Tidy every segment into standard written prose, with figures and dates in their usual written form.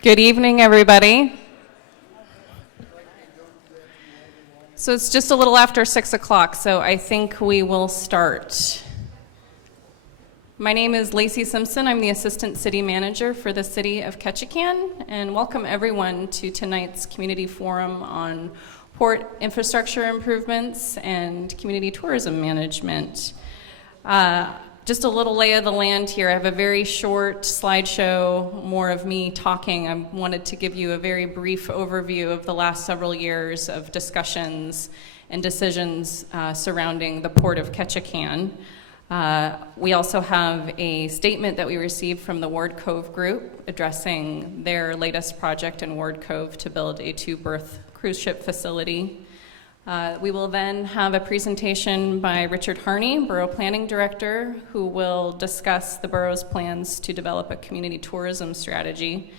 Good evening, everybody. So it's just a little after 6 o'clock, so I think we will start. My name is Lacey Simpson. I'm the Assistant City Manager for the City of Ketchikan, and welcome everyone to tonight's Community Forum on Port Infrastructure Improvements and Community Tourism Management. Just a little lay of the land here. I have a very short slideshow, more of me talking. I wanted to give you a very brief overview of the last several years of discussions and decisions surrounding the Port of Ketchikan. We also have a statement that we received from the Ward Cove group addressing their latest project in Ward Cove to build a 2-berth cruise ship facility. We will then have a presentation by Richard Harney, Borough Planning Director, who will discuss the borough's plans to develop a community tourism strategy.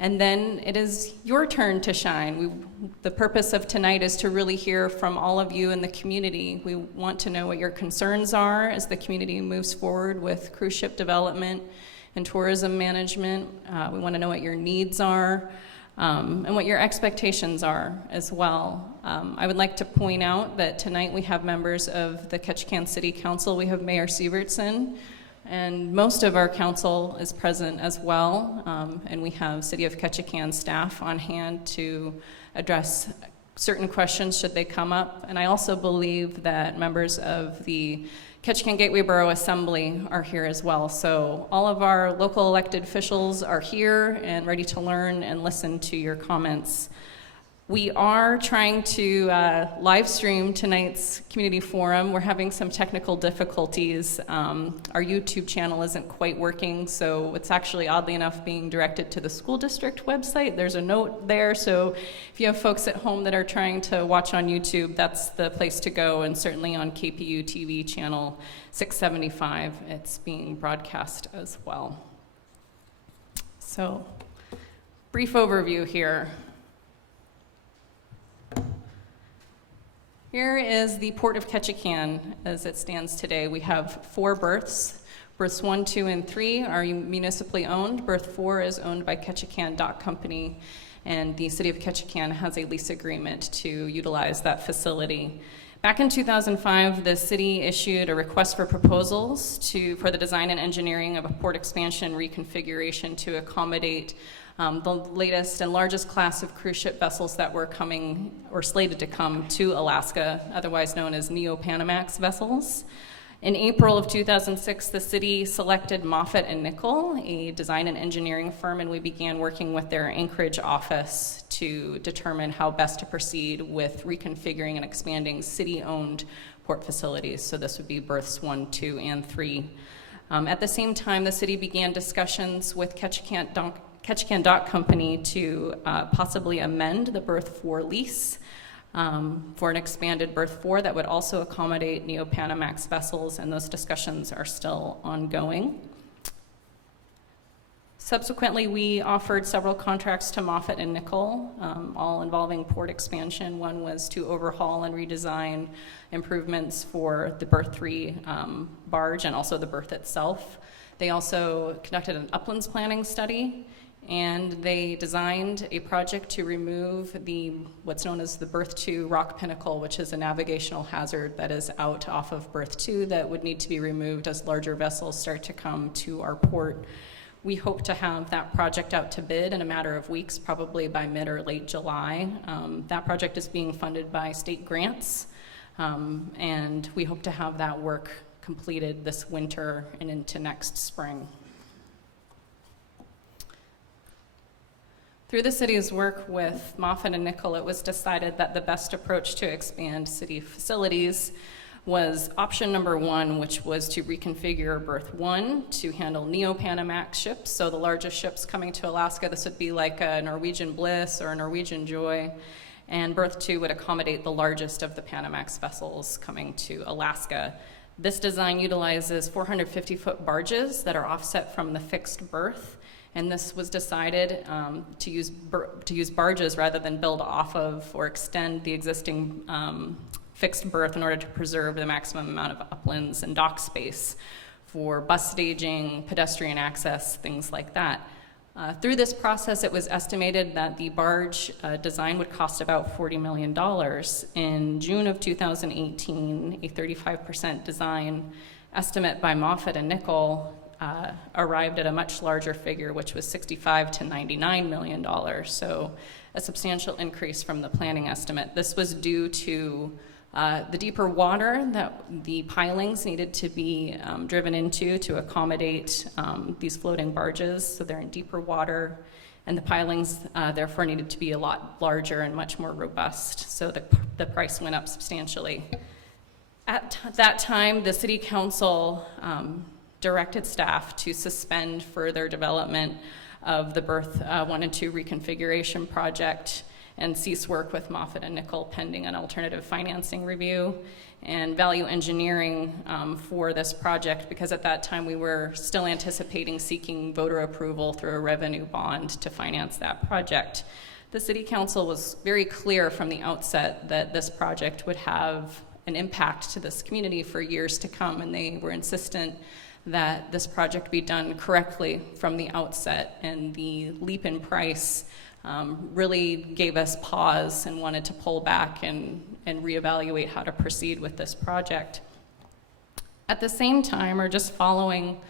And then it is your turn to shine. The purpose of tonight is to really hear from all of you in the community. We want to know what your concerns are as the community moves forward with cruise ship development and tourism management. We want to know what your needs are. And what your expectations are as well. I would like to point out that tonight we have members of the Ketchikan City Council. We have Mayor Sivertsen, and most of our council is present as well. And we have City of Ketchikan staff on hand to address certain questions should they come up. And I also believe that members of the Ketchikan Gateway Borough Assembly are here as well. So all of our local elected officials are here and ready to learn and listen to your comments. We are trying to live stream tonight's community forum. We're having some technical difficulties. Our YouTube channel isn't quite working, so it's actually oddly enough being directed to the school district website. There's a note there, so if you have folks at home that are trying to watch on YouTube, that's the place to go, and certainly on KPU TV channel 675, it's being broadcast as well. So, brief overview here. Here is the Port of Ketchikan as it stands today. We have 4 berths. Berths 1, 2, and 3 are municipally owned. Berth 4 is owned by Ketchikan Dock Company, and the City of Ketchikan has a lease agreement to utilize that facility. Back in 2005, the city issued a request for proposals for the design and engineering of a port expansion reconfiguration to accommodate the latest and largest class of cruise ship vessels that were coming or slated to come to Alaska, otherwise known as Neo-Panamax vessels. In April of 2006, the city selected Moffatt & Nichol, a design and engineering firm, and we began working with their Anchorage office to determine how best to proceed with reconfiguring and expanding city-owned port facilities. So this would be berths 1, 2, and 3. At the same time, the city began discussions with Ketchikan Dock Company to possibly amend the berth 4 lease for an expanded berth 4 that would also accommodate Neo-Panamax vessels, and those discussions are still ongoing. Subsequently, we offered several contracts to Moffatt & Nichol, all involving port expansion. One was to overhaul and redesign improvements for the berth 3 barge and also the berth itself. They also conducted an uplands planning study, and they designed a project to remove what's known as the berth 2 rock pinnacle, which is a navigational hazard that is out off of berth 2 that would need to be removed as larger vessels start to come to our port. We hope to have that project out to bid in a matter of weeks, probably by mid or late July. That project is being funded by state grants, and we hope to have that work completed this winter and into next spring. Through the city's work with Moffatt & Nichol, it was decided that the best approach to expand city facilities was option number 1, which was to reconfigure berth 1 to handle Neo-Panamax ships, so the largest ships coming to Alaska. This would be like a Norwegian Bliss or a Norwegian Joy, and berth 2 would accommodate the largest of the Panamax vessels coming to Alaska. This design utilizes 450-foot barges that are offset from the fixed berth, and this was decided to use barges rather than build off of or extend the existing fixed berth in order to preserve the maximum amount of uplands and dock space for bus staging, pedestrian access, things like that. Through this process, it was estimated that the barge design would cost about $40 million. In June of 2018, a 35% design estimate by Moffitt and Nickel arrived at a much larger figure, which was $65 to $99 million, so a substantial increase from the planning estimate. This was due to the deeper water that the pilings needed to be driven into to accommodate these floating barges. So they're in deeper water, and the pilings therefore needed to be a lot larger and much more robust. So the price went up substantially. At that time, the City Council directed staff to suspend further development of the Berth 1 and 2 reconfiguration project and cease work with Moffitt and Nickel pending an alternative financing review and value engineering for this project, because at that time we were still anticipating seeking voter approval through a revenue bond to finance that project. The City Council was very clear from the outset that this project would have an impact to this community for years to come, and they were insistent that this project be done correctly from the outset, and the leap in price really gave us pause and wanted to pull back and reevaluate how to proceed with this project. At the same time, or just following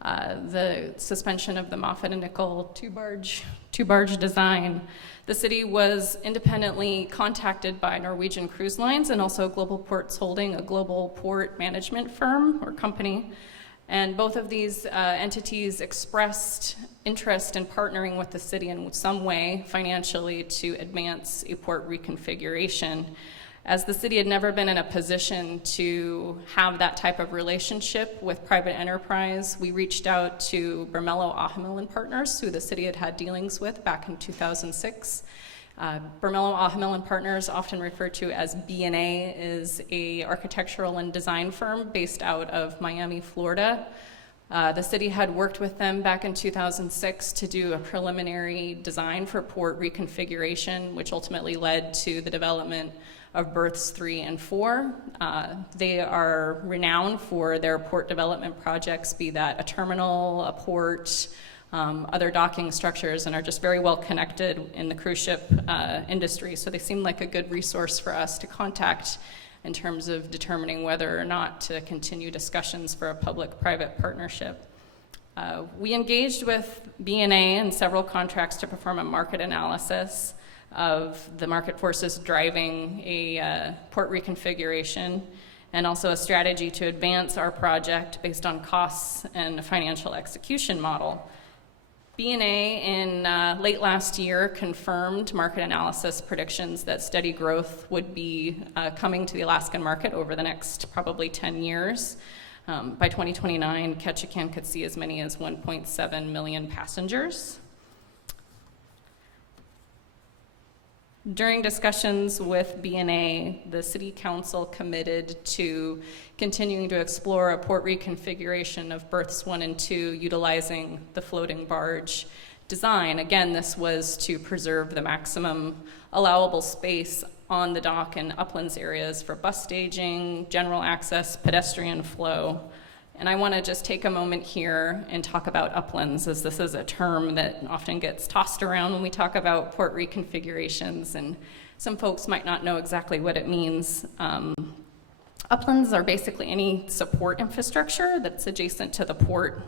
the suspension of the Moffitt and Nickel two-barge design, the city was independently contacted by Norwegian Cruise Lines and also Global Ports Holding, a global port management firm or company. And both of these entities expressed interest in partnering with the city in some way financially to advance a port reconfiguration. As the city had never been in a position to have that type of relationship with private enterprise, we reached out to Bermello Ahemel and Partners, who the city had had dealings with back in 2006. Bermello Ahemel and Partners, often referred to as B&A, is a architectural and design firm based out of Miami, Florida. The city had worked with them back in 2006 to do a preliminary design for port reconfiguration, which ultimately led to the development of berths 3 and 4. They are renowned for their port development projects, be that a terminal, a port, other docking structures, and are just very well connected in the cruise ship industry. So they seem like a good resource for us to contact in terms of determining whether or not to continue discussions for a public-private partnership. We engaged with B&A in several contracts to perform a market analysis of the market forces driving a port reconfiguration, and also a strategy to advance our project based on costs and a financial execution model. B&A in late last year confirmed market analysis predictions that steady growth would be coming to the Alaskan market over the next probably 10 years. By 2029, Ketchikan could see as many as 1.7 million passengers. During discussions with B&A, the City Council committed to continuing to explore a port reconfiguration of berths 1 and 2 utilizing the floating barge design. Again, this was to preserve the maximum allowable space on the dock and uplands areas for bus staging, general access, pedestrian flow. And I want to just take a moment here and talk about uplands, as this is a term that often gets tossed around when we talk about port reconfigurations, and some folks might not know exactly what it means. Uplands are basically any support infrastructure that's adjacent to the port,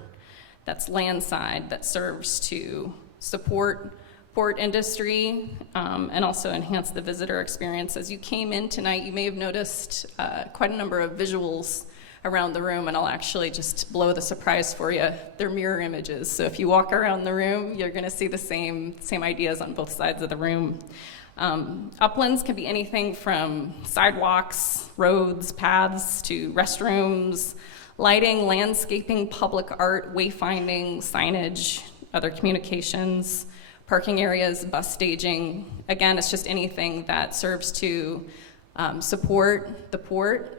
that's landside, that serves to support port industry and also enhance the visitor experience. As you came in tonight, you may have noticed quite a number of visuals around the room, and I'll actually just blow the surprise for you. They're mirror images, so if you walk around the room, you're gonna see the same ideas on both sides of the room. Uplands can be anything from sidewalks, roads, paths, to restrooms, lighting, landscaping, public art, wayfinding, signage, other communications, parking areas, bus staging. Again, it's just anything that serves to support the port,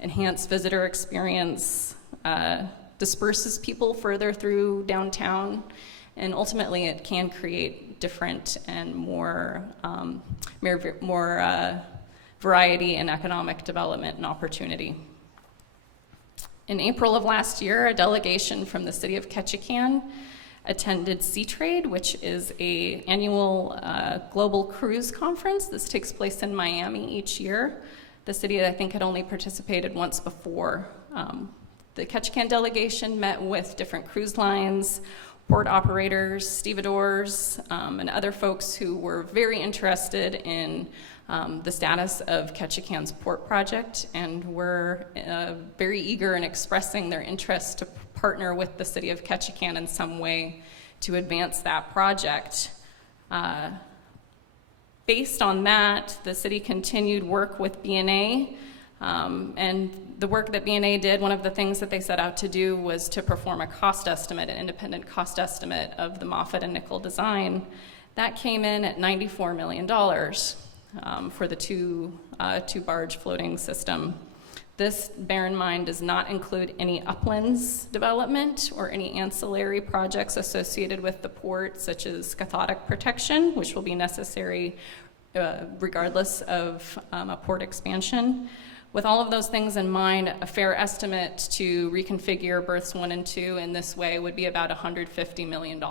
enhance visitor experience, disperses people further through downtown, and ultimately it can create different and more variety in economic development and opportunity. In April of last year, a delegation from the city of Ketchikan attended Sea Trade, which is an annual global cruise conference. This takes place in Miami each year. The city, I think, had only participated once before. The Ketchikan delegation met with different cruise lines, port operators, stevedores, and other folks who were very interested in the status of Ketchikan's port project, and were very eager in expressing their interest to partner with the city of Ketchikan in some way to advance that project. Based on that, the city continued work with B&A, and the work that B&A did, one of the things that they set out to do was to perform a cost estimate, an independent cost estimate of the Moffett and Nickel design. That came in at $94 million for the two barge floating system. This, bear in mind, does not include any uplands development or any ancillary projects associated with the port, such as cathodic protection, which will be necessary regardless of a port expansion. With all of those things in mind, a fair estimate to reconfigure berths 1 and 2 in this way would be about $150 million,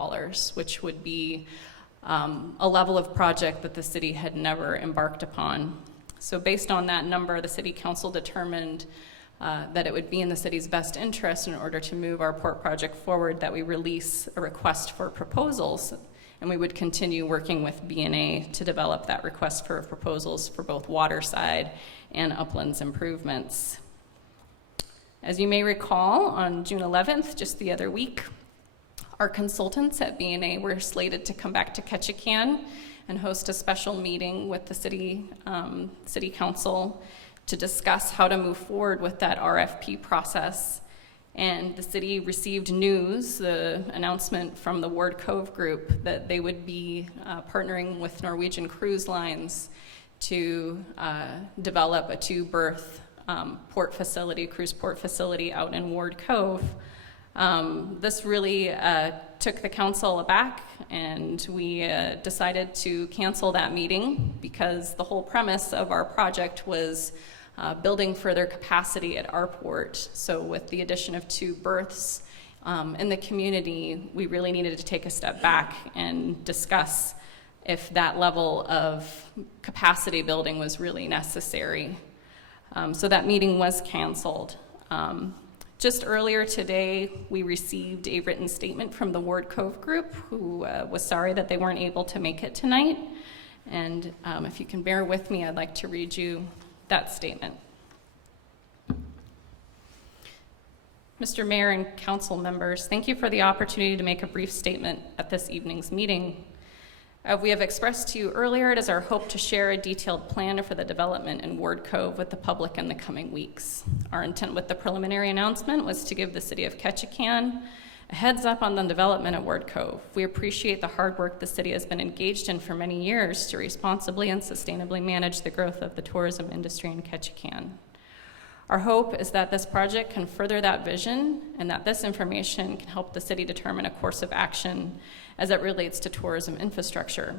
which would be a level of project that the city had never embarked upon. So based on that number, the city council determined that it would be in the city's best interest, in order to move our port project forward, that we release a request for proposals, and we would continue working with B&A to develop that request for proposals for both waterside and uplands improvements. As you may recall, on June 11th, just the other week, our consultants at B&A were slated to come back to Ketchikan and host a special meeting with the city council to discuss how to move forward with that RFP process. And the city received news, the announcement from the Ward Cove group, that they would be partnering with Norwegian Cruise Lines to develop a 2-berth port facility, cruise port facility out in Ward Cove. This really took the council aback, and we decided to cancel that meeting, because the whole premise of our project was building further capacity at our port. So with the addition of 2 berths in the community, we really needed to take a step back and discuss if that level of capacity building was really necessary. So that meeting was canceled. Just earlier today, we received a written statement from the Ward Cove group, who was sorry that they weren't able to make it tonight. And if you can bear with me, I'd like to read you that statement. Mr. Mayor and council members, thank you for the opportunity to make a brief statement at this evening's meeting. We have expressed to you earlier, it is our hope to share a detailed plan for the development in Ward Cove with the public in the coming weeks. Our intent with the preliminary announcement was to give the city of Ketchikan a heads up on the development at Ward Cove. We appreciate the hard work the city has been engaged in for many years to responsibly and sustainably manage the growth of the tourism industry in Ketchikan. Our hope is that this project can further that vision, and that this information can help the city determine a course of action as it relates to tourism infrastructure.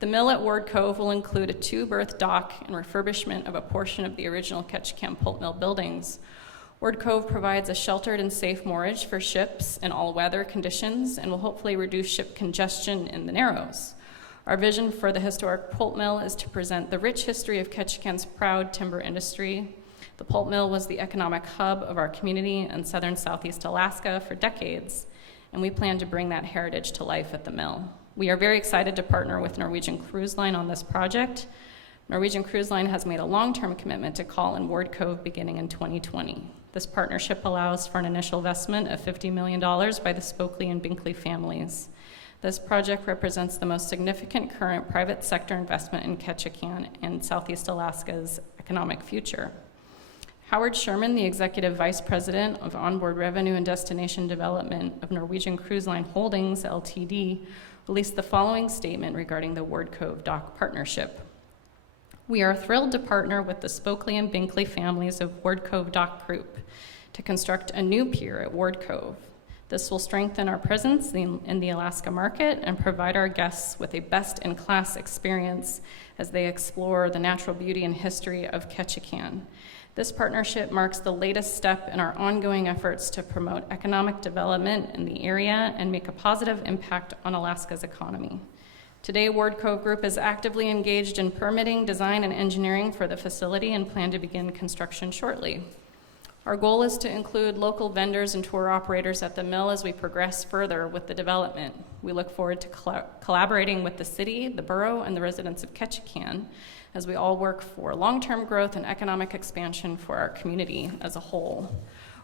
The mill at Ward Cove will include a 2-berth dock and refurbishment of a portion of the original Ketchikan pulp mill buildings. Ward Cove provides a sheltered and safe moorage for ships in all weather conditions, and will hopefully reduce ship congestion in the Narrows. Our vision for the historic pulp mill is to present the rich history of Ketchikan's proud timber industry. The pulp mill was the economic hub of our community in southern Southeast Alaska for decades, and we plan to bring that heritage to life at the mill. We are very excited to partner with Norwegian Cruise Line on this project. Norwegian Cruise Line has made a long-term commitment to call in Ward Cove beginning in 2020. This partnership allows for an initial investment of $50 million by the Spokley and Binkley families. This project represents the most significant current private sector investment in Ketchikan and Southeast Alaska's economic future. Howard Sherman, the Executive Vice President of Onboard Revenue and Destination Development of Norwegian Cruise Line Holdings, Ltd., released the following statement regarding the Ward Cove Dock Partnership. We are thrilled to partner with the Spokley and Binkley families of Ward Cove Dock Group to construct a new pier at Ward Cove. This will strengthen our presence in the Alaska market and provide our guests with a best-in-class experience as they explore the natural beauty and history of Ketchikan. This partnership marks the latest step in our ongoing efforts to promote economic development in the area and make a positive impact on Alaska's economy. Today, Ward Cove Group is actively engaged in permitting, design, and engineering for the facility and plan to begin construction shortly. Our goal is to include local vendors and tour operators at the mill as we progress further with the development. We look forward to collaborating with the city, the borough, and the residents of Ketchikan as we all work for long-term growth and economic expansion for our community as a whole.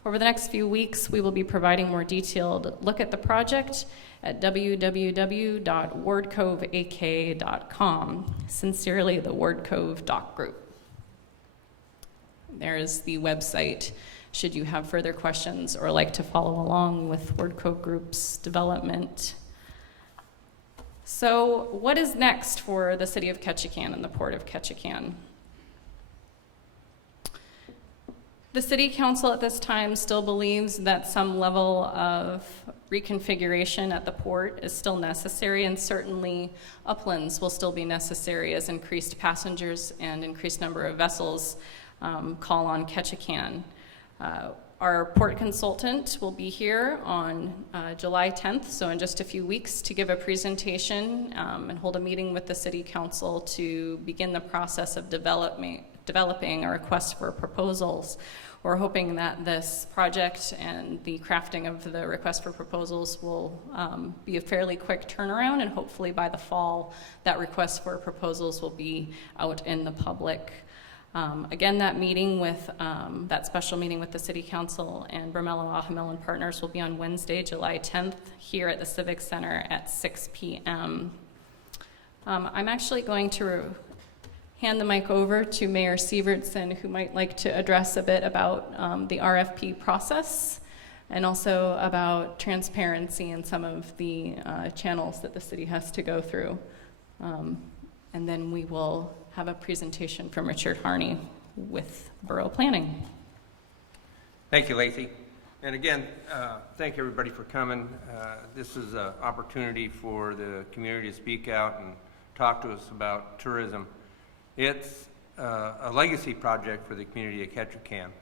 Over the next few weeks, we will be providing more detailed look at the project at www.wardcoveak.com. Sincerely, the Ward Cove Doc Group. There is the website should you have further questions or like to follow along with Ward Cove Group's development. So what is next for the city of Ketchikan and the port of Ketchikan? The city council at this time still believes that some level of reconfiguration at the port is still necessary, and certainly uplands will still be necessary as increased passengers and increased number of vessels call on Ketchikan. Our port consultant will be here on July 10th, so in just a few weeks, to give a presentation and hold a meeting with the city council to begin the process of developing a request for proposals. We're hoping that this project and the crafting of the request for proposals will be a fairly quick turnaround, and hopefully by the fall, that request for proposals will be out in the public. Again, that meeting with that special meeting with the City Council and Bermello Ahamel and Partners will be on Wednesday, July 10th, here at the Civic Center at 6 p.m. I'm actually going to hand the mic over to Mayor Sivertsen, who might like to address a bit about the RFP process and also about transparency in some of the channels that the city has to go through. And then we will have a presentation from Richard Harney with Borough Planning. Thank you, Lacey. And again, thank everybody for coming. This is an opportunity for the community to speak out and talk to us about tourism. It's a legacy project for the community of Ketchikan.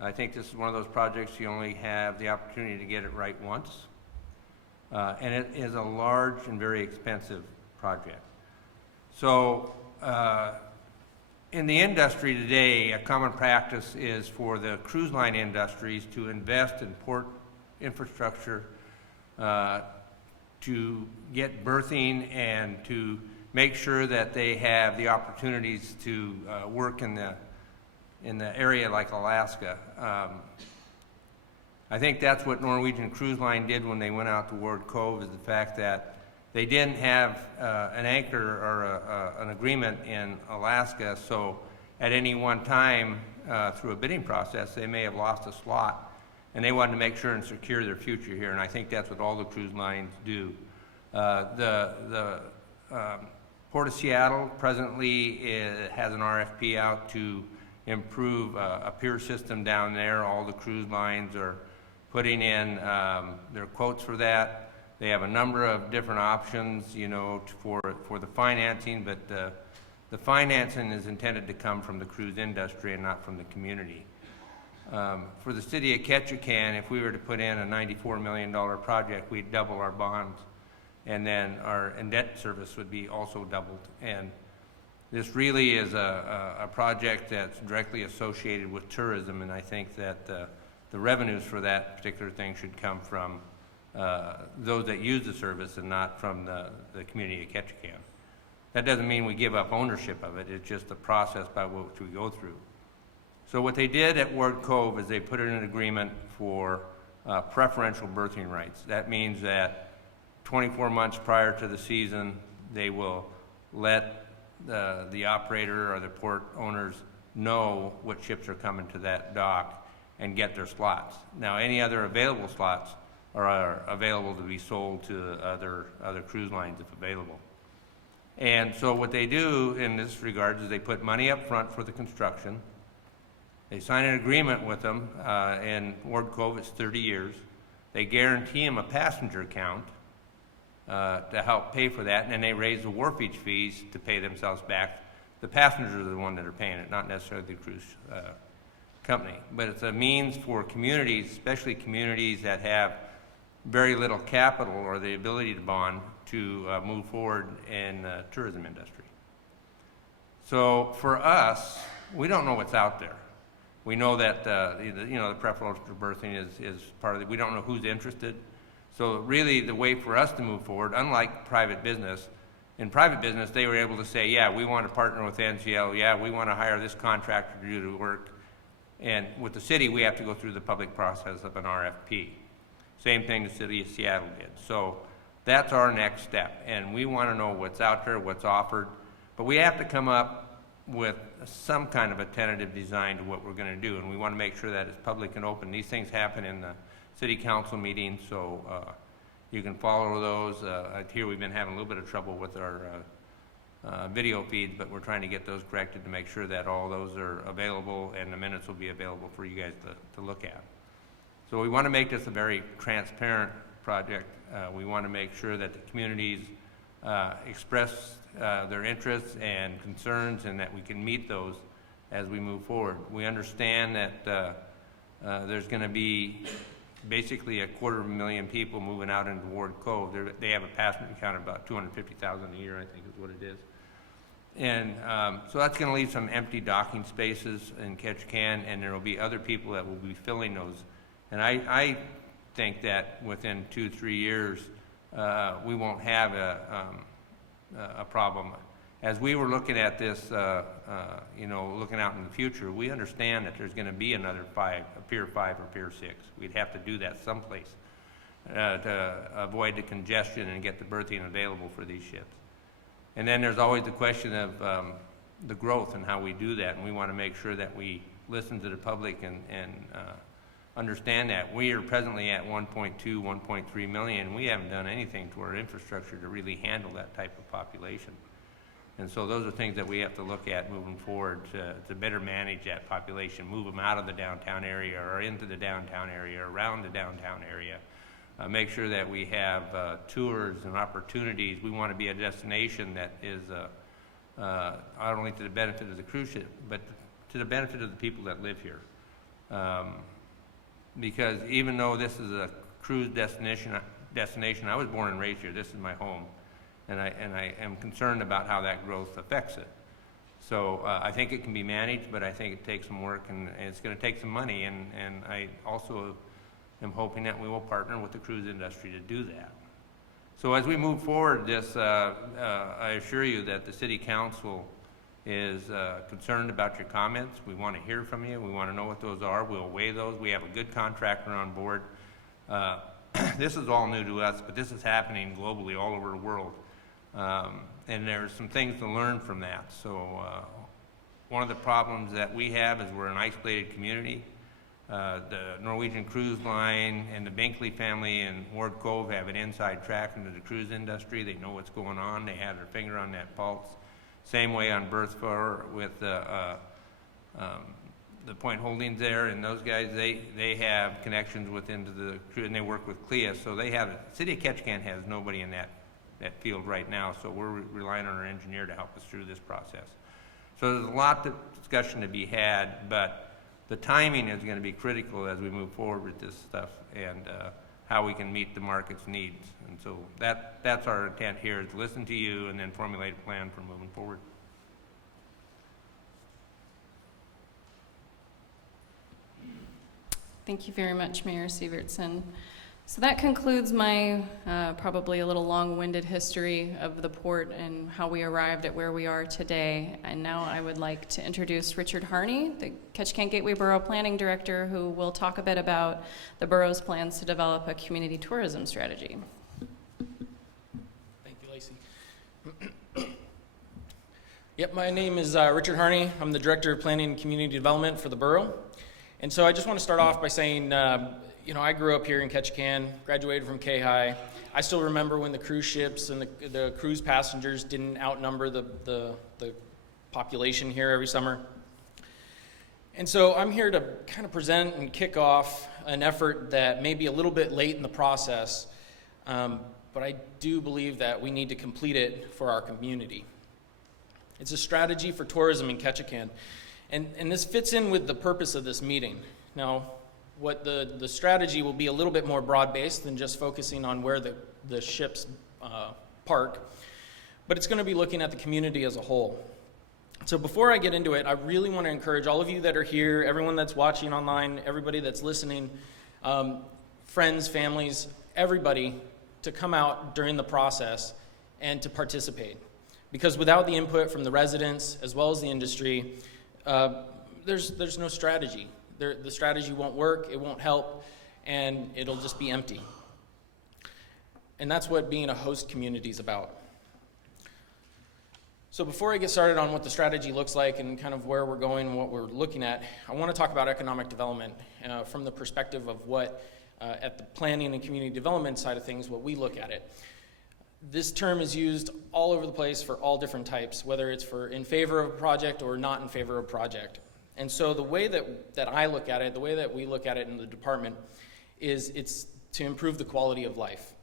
I think this is one of those projects you only have the opportunity to get it right once. And it is a large and very expensive project. So in the industry today, a common practice is for the cruise line industries to invest in port infrastructure to get berthing and to make sure that they have the opportunities to work in the area like Alaska. I think that's what Norwegian Cruise Line did when they went out to Ward Cove, is the fact that they didn't have an anchor or an agreement in Alaska, so at any one time through a bidding process, they may have lost a slot, and they wanted to make sure and secure their future here, and I think that's what all the cruise lines do. The Port of Seattle presently has an RFP out to improve a pier system down there. All the cruise lines are putting in their quotes for that. They have a number of different options, you know, for the financing, but the financing is intended to come from the cruise industry and not from the community. For the city of Ketchikan, if we were to put in a $94 million project, we'd double our bonds, and then our debt service would be also doubled. And this really is a project that's directly associated with tourism, and I think that the revenues for that particular thing should come from those that use the service and not from the community of Ketchikan. That doesn't mean we give up ownership of it, it's just the process by which we go through. So what they did at Ward Cove is they put in an agreement for preferential berthing rights. That means that 24 months prior to the season, they will let the operator or the port owners know what ships are coming to that dock and get their slots. Now, any other available slots are available to be sold to other cruise lines if available. And so what they do in this regard is they put money up front for the construction. They sign an agreement with them. In Ward Cove, it's 30 years. They guarantee them a passenger count to help pay for that, and then they raise the wharfage fees to pay themselves back. The passengers are the ones that are paying it, not necessarily the company. But it's a means for communities, especially communities that have very little capital or the ability to bond, to move forward in the tourism industry. So for us, we don't know what's out there. We know that the preferential berthing is part of it. We don't know who's interested. So really the way for us to move forward, unlike private business, in private business they were able to say, yeah, we want to partner with NCL, yeah, we want to hire this contractor to do the work. And with the city, we have to go through the public process of an RFP. Same thing the city of Seattle did. So that's our next step. And we want to know what's out there, what's offered. But we have to come up with some kind of a tentative design to what we're going to do. And we want to make sure that it's public and open. These things happen in the city council meetings, so you can follow those. I hear we've been having a little bit of trouble with our video feeds, but we're trying to get those corrected to make sure that all those are available and the minutes will be available for you guys to look at. So we want to make this a very transparent project. We want to make sure that the communities express their interests and concerns and that we can meet those as we move forward. We understand that there's going to be basically 250,000 people moving out into Ward Cove. They have a passenger count of about 250,000 a year, I think is what it is. And so that's going to leave some empty docking spaces in Ketchikan, and there will be other people that will be filling those. And I think that within 2-3 years, we won't have a problem. As we were looking at this, looking out in the future, we understand that there's going to be another a Pier 5 or Pier 6. We'd have to do that someplace to avoid the congestion and get the berthing available for these ships. And then there's always the question of the growth and how we do that, and we want to make sure that we listen to the public and understand that. We are presently at 1.2, 1.3 million. We haven't done anything to our infrastructure to really handle that type of population. And so those are things that we have to look at moving forward to better manage that population, move them out of the downtown area or into the downtown area, or around the downtown area. Make sure that we have tours and opportunities. We want to be a destination that is not only to the benefit of the cruise ship, but to the benefit of the people that live here. Because even though this is a cruise destination, I was born and raised here. This is my home. And I am concerned about how that growth affects it. So I think it can be managed, but I think it takes some work and it's going to take some money. And I also am hoping that we will partner with the cruise industry to do that. So as we move forward, I assure you that the City Council is concerned about your comments. We want to hear from you. We want to know what those are. We'll weigh those. We have a good contractor on board. This is all new to us, but this is happening globally all over the world. And there's some things to learn from that. So one of the problems that we have is we're an isolated community. The Norwegian Cruise Line and the Binkley family in Ward Cove have an inside track into the cruise industry. They know what's going on. They have their finger on that pulse. Same way on Berth 4 with the Point Holdings there, and those guys, they have connections into the cruise, and they work with CLIA. So they have, City of Ketchikan has nobody in that field right now, so we're relying on our engineer to help us through this process. So there's a lot of discussion to be had, but the timing is going to be critical as we move forward with this stuff and how we can meet the market's needs. And so that's our intent here, is to listen to you and then formulate a plan for moving forward. Thank you very much, Mayor Sivertsen. So that concludes my probably a little long-winded history of the port and how we arrived at where we are today. And now I would like to introduce Richard Harney, the Ketchikan Gateway Borough Planning Director, who will talk a bit about the borough's plans to develop a community tourism strategy. Thank you, Lacey. Yep, my name is Richard Harney. I'm the Director of Planning and Community Development for the borough. And so I just want to start off by saying, I grew up here in Ketchikan, graduated from K-High. I still remember when the cruise ships and the cruise passengers didn't outnumber the population here every summer. And so I'm here to kind of present and kick off an effort that may be a little bit late in the process, but I do believe that we need to complete it for our community. It's a strategy for tourism in Ketchikan. And this fits in with the purpose of this meeting. Now, what the strategy will be a little bit more broad-based than just focusing on where the ships park, but it's going to be looking at the community as a whole. So before I get into it, I really want to encourage all of you that are here, everyone that's watching online, everybody that's listening, friends, families, everybody, to come out during the process and to participate. Because without the input from the residents as well as the industry, there's no strategy. The strategy won't work, it won't help, and it'll just be empty. And that's what being a host community is about. So before I get started on what the strategy looks like and kind of where we're going and what we're looking at, I want to talk about economic development from the perspective of what, at the planning and community development side of things, what we look at it. This term is used all over the place for all different types, whether it's for in favor of a project or not in favor of a project. And so the way that I look at it, the way that we look at it in the department, is it's to improve the quality of life.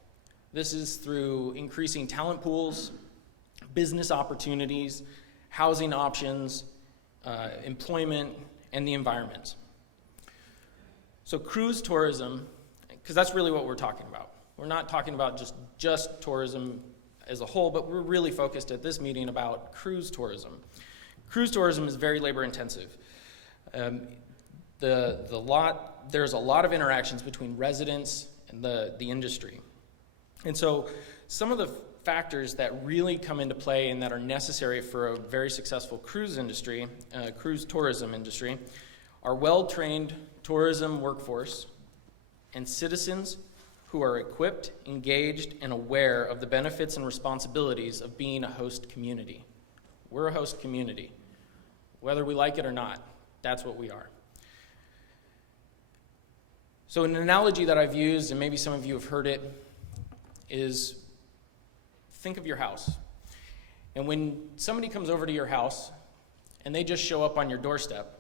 This is through increasing talent pools, business opportunities, housing options, employment, and the environment. So cruise tourism, because that's really what we're talking about. We're not talking about just tourism as a whole, but we're really focused at this meeting about cruise tourism. Cruise tourism is very labor intensive. There's a lot of interactions between residents and the industry. And so some of the factors that really come into play and that are necessary for a very successful cruise tourism industry, are well-trained tourism workforce and citizens who are equipped, engaged, and aware of the benefits and responsibilities of being a host community. We're a host community. Whether we like it or not, that's what we are. So an analogy that I've used, and maybe some of you have heard it, is think of your house. And when somebody comes over to your house and they just show up on your doorstep,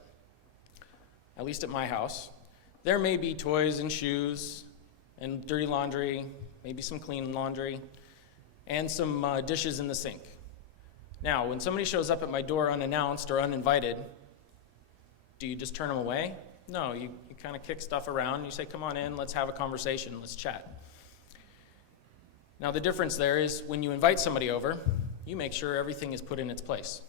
at least at my house, there may be toys and shoes and dirty laundry, maybe some clean laundry, and some dishes in the sink. Now, when somebody shows up at my door unannounced or uninvited, do you just turn them away? No, you kind of kick stuff around. You say, come on in, let's have a conversation, let's chat. Now, the difference there is when you invite somebody over, you make sure everything is put in its place.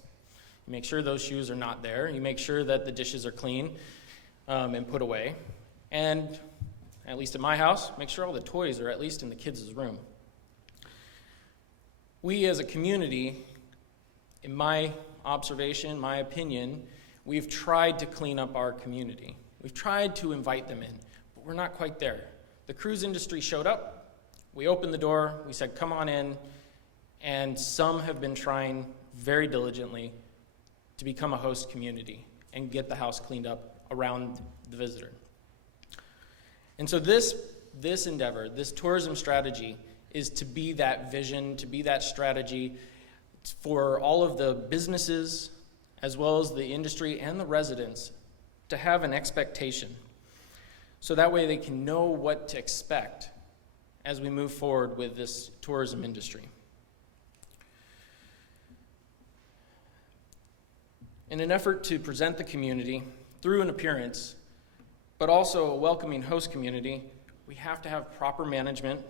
You make sure those shoes are not there. You make sure that the dishes are clean and put away. And at least in my house, make sure all the toys are at least in the kids' room. We as a community, in my observation, my opinion, we've tried to clean up our community. We've tried to invite them in, but we're not quite there. The cruise industry showed up. We opened the door, we said, come on in, and some have been trying very diligently to become a host community and get the house cleaned up around the visitor. And so this endeavor, this tourism strategy, is to be that vision, to be that strategy for all of the businesses, as well as the industry and the residents, to have an expectation. So that way they can know what to expect as we move forward with this tourism industry. In an effort to present the community through an appearance, but also a welcoming host community, we have to have proper management,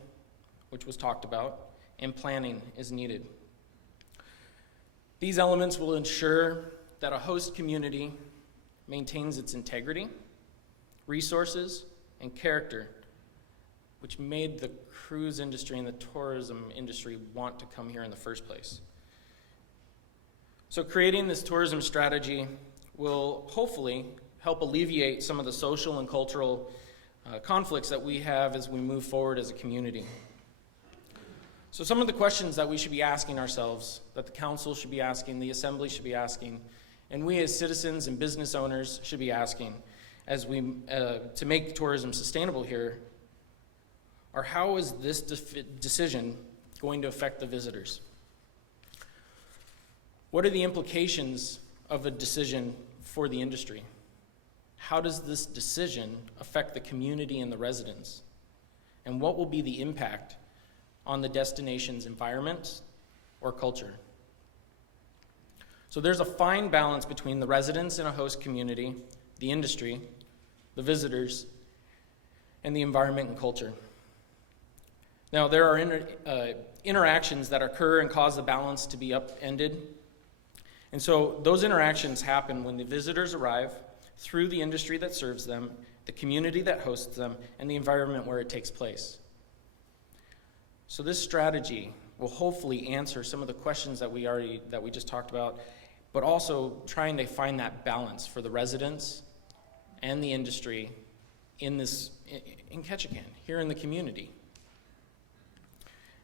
which was talked about, and planning is needed. These elements will ensure that a host community maintains its integrity, resources, and character, which made the cruise industry and the tourism industry want to come here in the first place. So creating this tourism strategy will hopefully help alleviate some of the social and cultural conflicts that we have as we move forward as a community. So some of the questions that we should be asking ourselves, that the council should be asking, the assembly should be asking, and we as citizens and business owners should be asking as we to make tourism sustainable here, are how is this decision going to affect the visitors? What are the implications of a decision for the industry? How does this decision affect the community and the residents? And what will be the impact on the destination's environment or culture? So there's a fine balance between the residents in a host community, the industry, the visitors, and the environment and culture. Now, there are interactions that occur and cause the balance to be upended. And so those interactions happen when the visitors arrive, through the industry that serves them, the community that hosts them, and the environment where it takes place. So this strategy will hopefully answer some of the questions that we just talked about, but also trying to find that balance for the residents and the industry in Ketchikan, here in the community.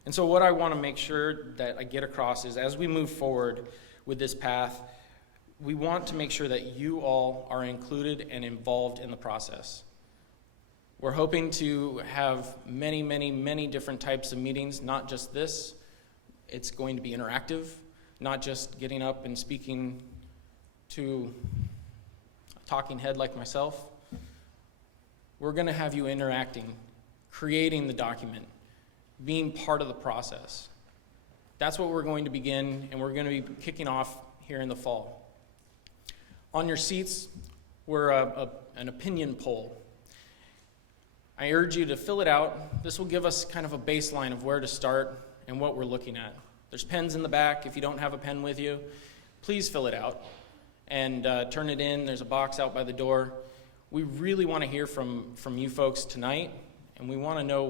And so what I want to make sure that I get across is, as we move forward with this path, we want to make sure that you all are included and involved in the process. We're hoping to have many, many, many different types of meetings, not just this. It's going to be interactive, not just getting up and speaking to a talking head like myself. We're going to have you interacting, creating the document, being part of the process. That's what we're going to begin, and we're going to be kicking off here in the fall. On your seats, we're an opinion poll. I urge you to fill it out. This will give us kind of a baseline of where to start and what we're looking at. There's pens in the back. If you don't have a pen with you, please fill it out and turn it in. There's a box out by the door. We really want to hear from you folks tonight, and we want to know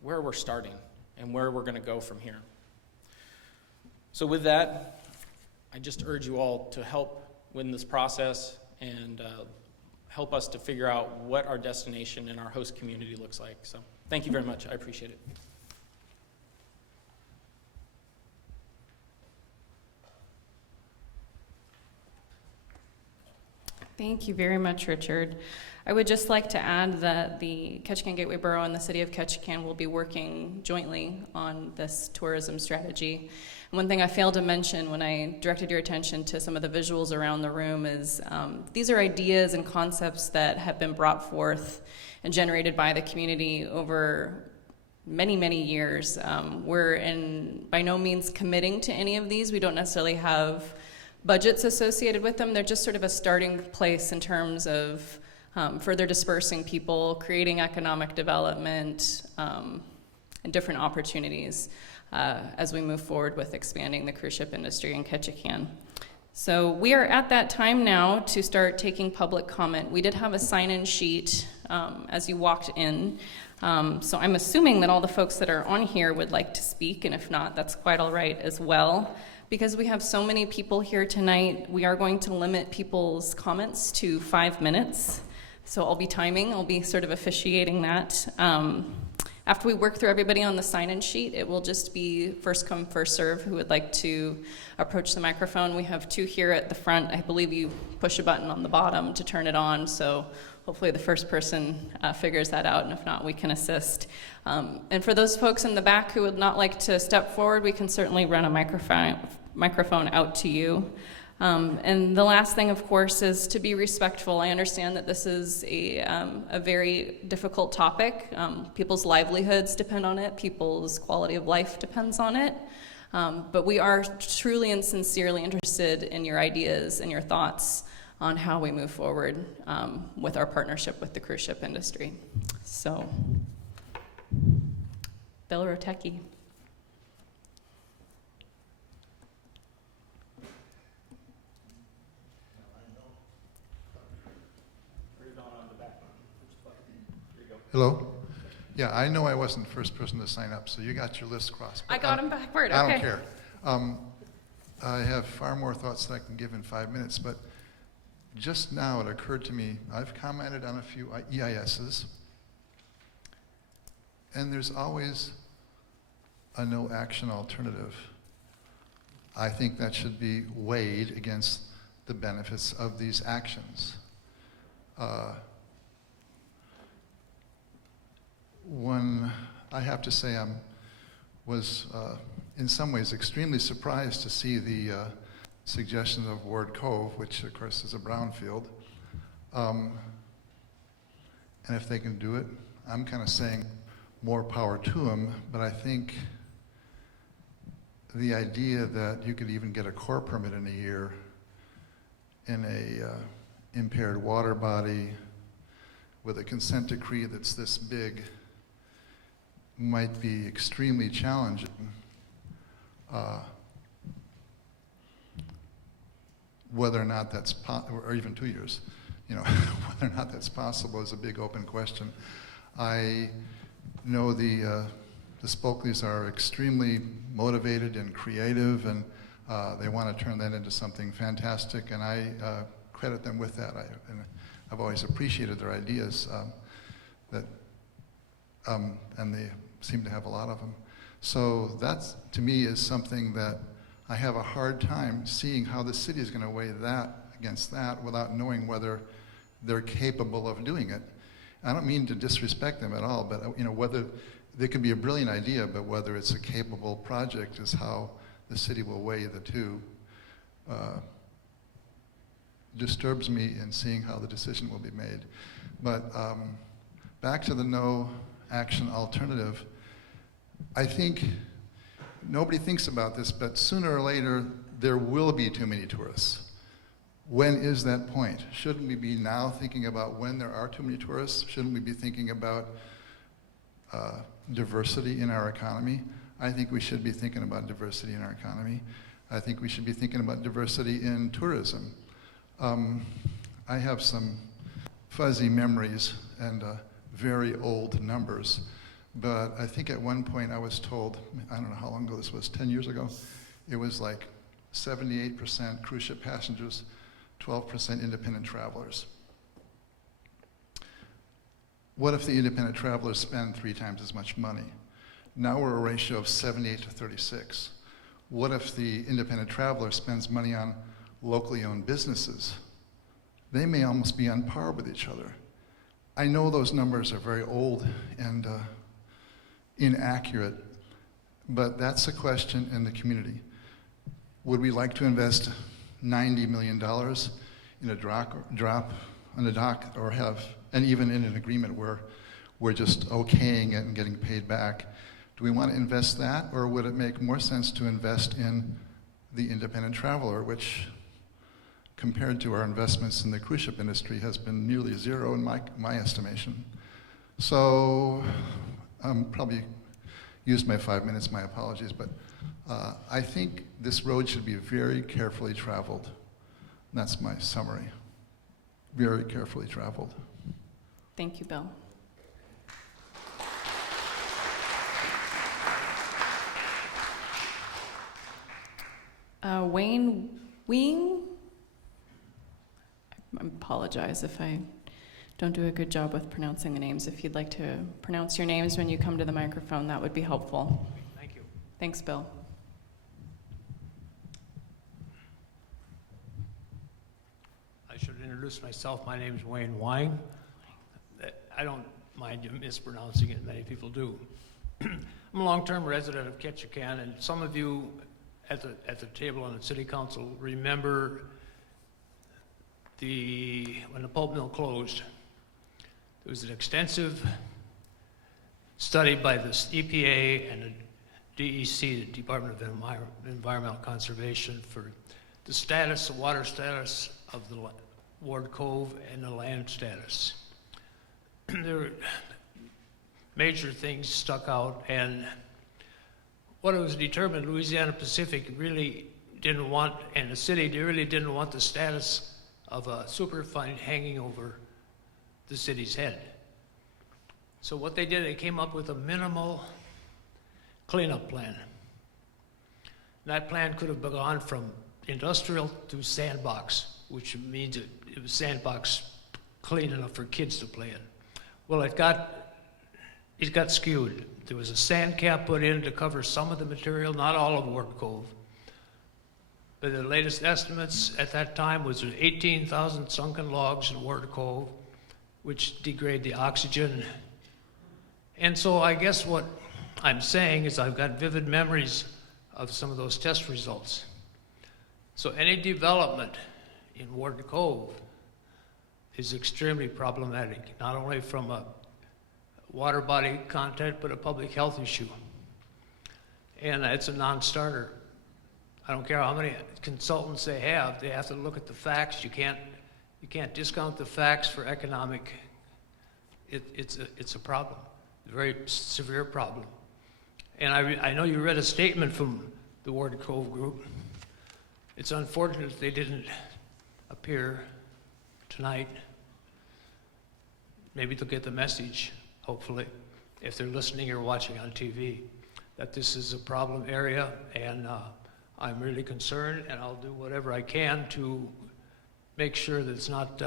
where we're starting and where we're going to go from here. So with that, I just urge you all to help in this process and help us to figure out what our destination and our host community looks like. So thank you very much. I appreciate it. Thank you very much, Richard. I would just like to add that the Ketchikan Gateway Borough and the City of Ketchikan will be working jointly on this tourism strategy. And one thing I failed to mention when I directed your attention to some of the visuals around the room is these are ideas and concepts that have been brought forth and generated by the community over many, many years. We're by no means committing to any of these. We don't necessarily have budgets associated with them. They're just sort of a starting place in terms of further dispersing people, creating economic development, and different opportunities as we move forward with expanding the cruise ship industry in Ketchikan. So we are at that time now to start taking public comment. We did have a sign-in sheet as you walked in. So I'm assuming that all the folks that are on here would like to speak, and if not, that's quite all right as well. Because we have so many people here tonight, we are going to limit people's comments to 5 minutes. So I'll be sort of officiating that. After we work through everybody on the sign-in sheet, it will just be first come, first serve who would like to approach the microphone. We have 2 here at the front. I believe you push a button on the bottom to turn it on, so hopefully the first person figures that out, and if not, we can assist. And for those folks in the back who would not like to step forward, we can certainly run a microphone out to you. And the last thing, of course, is to be respectful. I understand that this is a very difficult topic. People's livelihoods depend on it. People's quality of life depends on it. But we are truly and sincerely interested in your ideas and your thoughts on how we move forward with our partnership with the cruise ship industry. So, Bill Rotecki. Hello? Yeah, I know I wasn't the first person to sign up, so you got your list crossed. I got them backward, okay. I don't care. I have far more thoughts that I can give in 5 minutes, but just now it occurred to me, I've commented on a few EISs, and there's always a no action alternative. I think that should be weighed against the benefits of these actions. When I have to say I was in some ways extremely surprised to see the suggestions of Ward Cove, which of course is a brownfield. And if they can do it, I'm kind of saying more power to them, but I think the idea that you could even get a core permit in a year in a impaired water body with a consent decree that's this big might be extremely challenging. Whether or not that's or even 2 years, whether or not that's possible is a big open question. I know the Spokeleys are extremely motivated and creative, and they want to turn that into something fantastic, and I credit them with that. And I've always appreciated their ideas, and they seem to have a lot of them. So that, to me, is something that I have a hard time seeing how the city is going to weigh that against that without knowing whether they're capable of doing it. I don't mean to disrespect them at all, but whether they could be a brilliant idea, but whether it's a capable project is how the city will weigh the two. Disturbs me in seeing how the decision will be made. But back to the no action alternative, I think nobody thinks about this, but sooner or later there will be too many tourists. When is that point? Shouldn't we be now thinking about when there are too many tourists? Shouldn't we be thinking about diversity in our economy? I think we should be thinking about diversity in our economy. I think we should be thinking about diversity in tourism. I have some fuzzy memories and very old numbers, but I think at one point I was told, I don't know how long ago this was, 10 years ago, it was like 78% cruise ship passengers, 12% independent travelers. What if the independent travelers spend 3 times as much money? Now we're a ratio of 78 to 36. What if the independent traveler spends money on locally owned businesses? They may almost be on par with each other. I know those numbers are very old and inaccurate, but that's a question in the community. Would we like to invest $90 million in a drop on a dock, or and even in an agreement where we're just okaying it and getting paid back? Do we want to invest that, or would it make more sense to invest in the independent traveler, which compared to our investments in the cruise ship industry has been nearly zero in my estimation? So probably used my 5 minutes, my apologies, but I think this road should be very carefully traveled. That's my summary. Very carefully traveled. Thank you, Bill. Wayne Wing? I apologize if I don't do a good job with pronouncing the names. If you'd like to pronounce your names when you come to the microphone, that would be helpful. Thank you. Thanks, Bill. I should introduce myself. My name is Wayne Wine. I don't mind you mispronouncing it, many people do. I'm a long-term resident of Ketchikan, and some of you at the table on the city council remember when the pulp mill closed. There was an extensive study by the EPA and the DEC, the Department of Environmental Conservation, for the water status of the Ward Cove and the land status. There were major things stuck out, and what it was determined, Louisiana Pacific really didn't want, and the city, they really didn't want the status of a superfund hanging over the city's head. So what they did, they came up with a minimal cleanup plan. And that plan could have gone from industrial to sandbox, which means it was sandbox clean enough for kids to play in. Well, it got skewed. There was a sand cap put in to cover some of the material, not all of Ward Cove. But the latest estimates at that time was 18,000 sunken logs in Ward Cove, which degrade the oxygen. And so I guess what I'm saying is I've got vivid memories of some of those test results. So any development in Ward Cove is extremely problematic, not only from a water body content, but a public health issue. And it's a non-starter I don't care how many consultants they have to look at the facts. You can't discount the facts for economic. It's a problem, a very severe problem. And I know you read a statement from the Ward Cove group. It's unfortunate they didn't appear tonight. Maybe they'll get the message, hopefully, if they're listening or watching on TV, that this is a problem area, and I'm really concerned, and I'll do whatever I can to make sure that it's not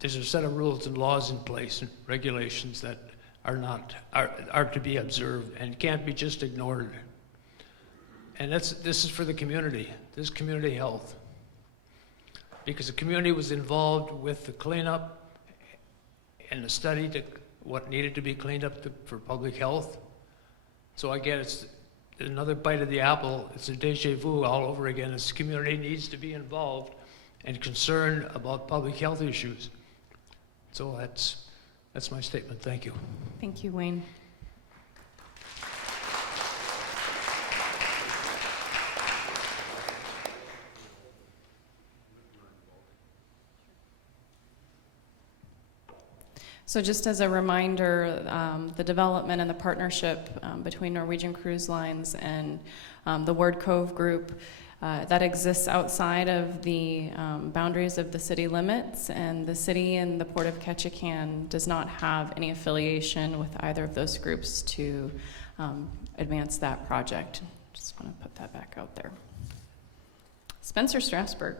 there's a set of rules and laws in place and regulations that are to be observed and can't be just ignored. And this is for the community, this community health. Because the community was involved with the cleanup and the study to what needed to be cleaned up for public health. So again, it's another bite of the apple. It's a deja vu all over again. This community needs to be involved and concerned about public health issues. So that's my statement. Thank you. Thank you, Wayne. So just as a reminder, the development and the partnership between Norwegian Cruise Lines and the Ward Cove Group that exists outside of the boundaries of the city limits, and the city and the Port of Ketchikan does not have any affiliation with either of those groups to advance that project. Just want to put that back out there. Spencer Strasburg.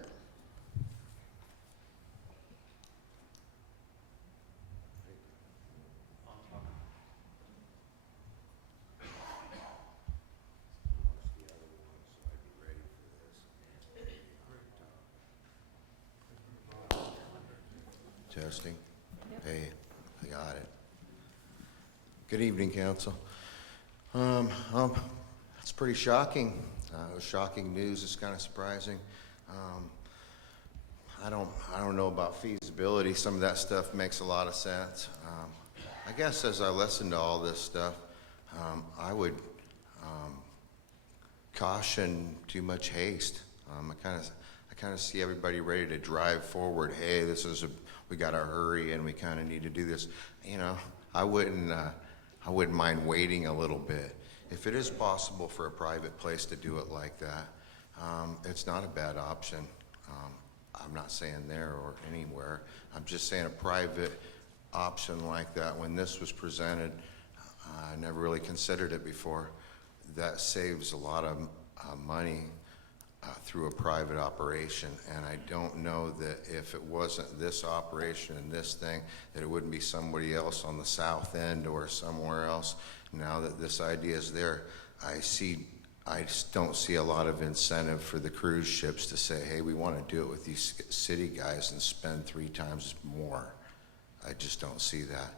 Testing. Hey, I got it. Good evening, council. It's pretty shocking. It was shocking news. It's kind of surprising. I don't know about feasibility. Some of that stuff makes a lot of sense. I guess as I listen to all this stuff, I would caution too much haste. I kind of see everybody ready to drive forward. Hey, we got to hurry, and we kind of need to do this. You know, I wouldn't mind waiting a little bit. If it is possible for a private place to do it like that, it's not a bad option. I'm not saying there or anywhere. I'm just saying a private option like that. When this was presented, I never really considered it before. That saves a lot of money through a private operation, and I don't know that if it wasn't this operation and this thing, that it wouldn't be somebody else on the south end or somewhere else. Now that this idea is there, I just don't see a lot of incentive for the cruise ships to say, hey, we want to do it with these city guys and spend 3 times more. I just don't see that.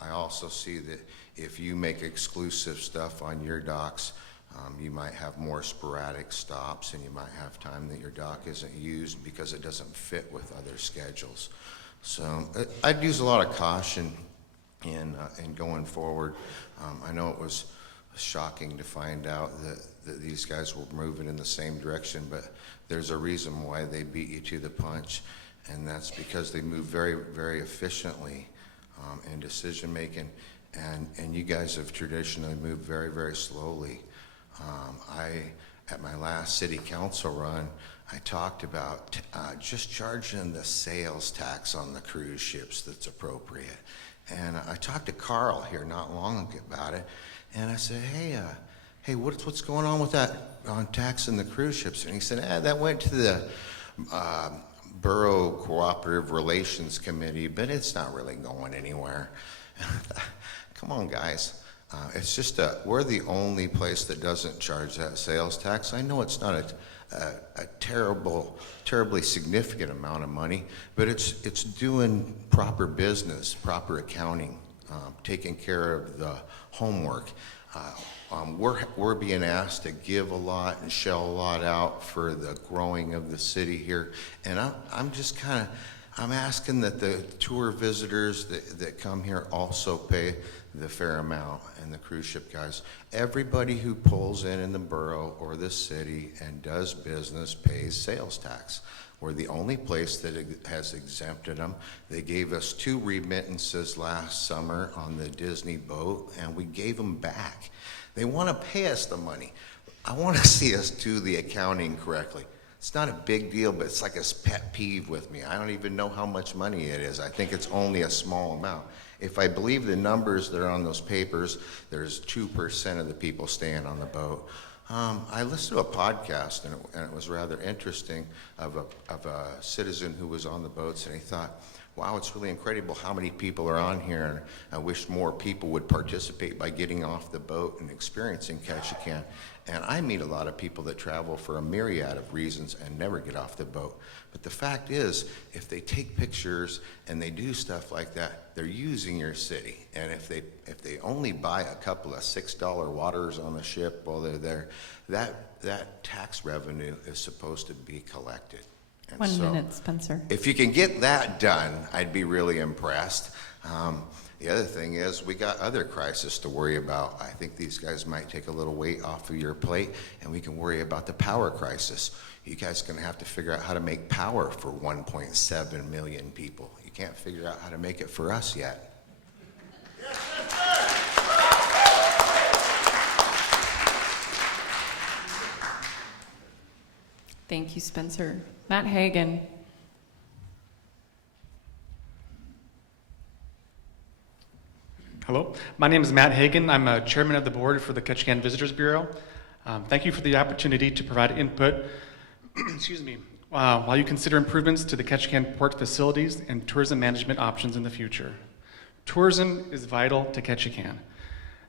I also see that if you make exclusive stuff on your docks, you might have more sporadic stops, and you might have time that your dock isn't used because it doesn't fit with other schedules. So I'd use a lot of caution in going forward. I know it was shocking to find out that these guys were moving in the same direction, but there's a reason why they beat you to the punch, and that's because they move very, very efficiently in decision making, and you guys have traditionally moved very, very slowly. At my last city council run, I talked about just charging the sales tax on the cruise ships that's appropriate. And I talked to Carl here not long ago about it, and I said, hey, what's going on with that on taxing the cruise ships? And he said, that went to the Borough Cooperative Relations Committee, but it's not really going anywhere. Come on, guys. It's just we're the only place that doesn't charge that sales tax. I know it's not a terribly significant amount of money, but it's doing proper business, proper accounting, taking care of the homework. We're being asked to give a lot and shell a lot out for the growing of the city here, and I'm just kind of I'm asking that the tour visitors that come here also pay the fair amount, and the cruise ship guys. Everybody who pulls in the borough or the city and does business pays sales tax. We're the only place that has exempted them. They gave us 2 remittances last summer on the Disney boat, and we gave them back. They want to pay us the money. I want to see us do the accounting correctly. It's not a big deal, but it's like a pet peeve with me. I don't even know how much money it is. I think it's only a small amount. If I believe the numbers that are on those papers, there's 2% of the people staying on the boat. I listened to a podcast, and it was rather interesting, of a citizen who was on the boats, and he thought, wow, it's really incredible how many people are on here, and I wish more people would participate by getting off the boat and experiencing Ketchikan. And I meet a lot of people that travel for a myriad of reasons and never get off the boat. But the fact is, if they take pictures and they do stuff like that, they're using your city. And if they only buy a couple of $6 waters on the ship while they're there, that tax revenue is supposed to be collected. And 1 so, minute, Spencer. if you can get that done, I'd be really impressed. The other thing is, we got other crises to worry about. I think these guys might take a little weight off of your plate, and we can worry about the power crisis. You guys are going to have to figure out how to make power for 1.7 million people. You can't figure out how to make it for us yet. Thank you, Spencer. Matt Hagen. Hello, my name is Matt Hagen. I'm a chairman of the board for the Ketchikan Visitors Bureau. Thank you for the opportunity to provide input excuse me, while you consider improvements to the Ketchikan port facilities and tourism management options in the future. Tourism is vital to Ketchikan.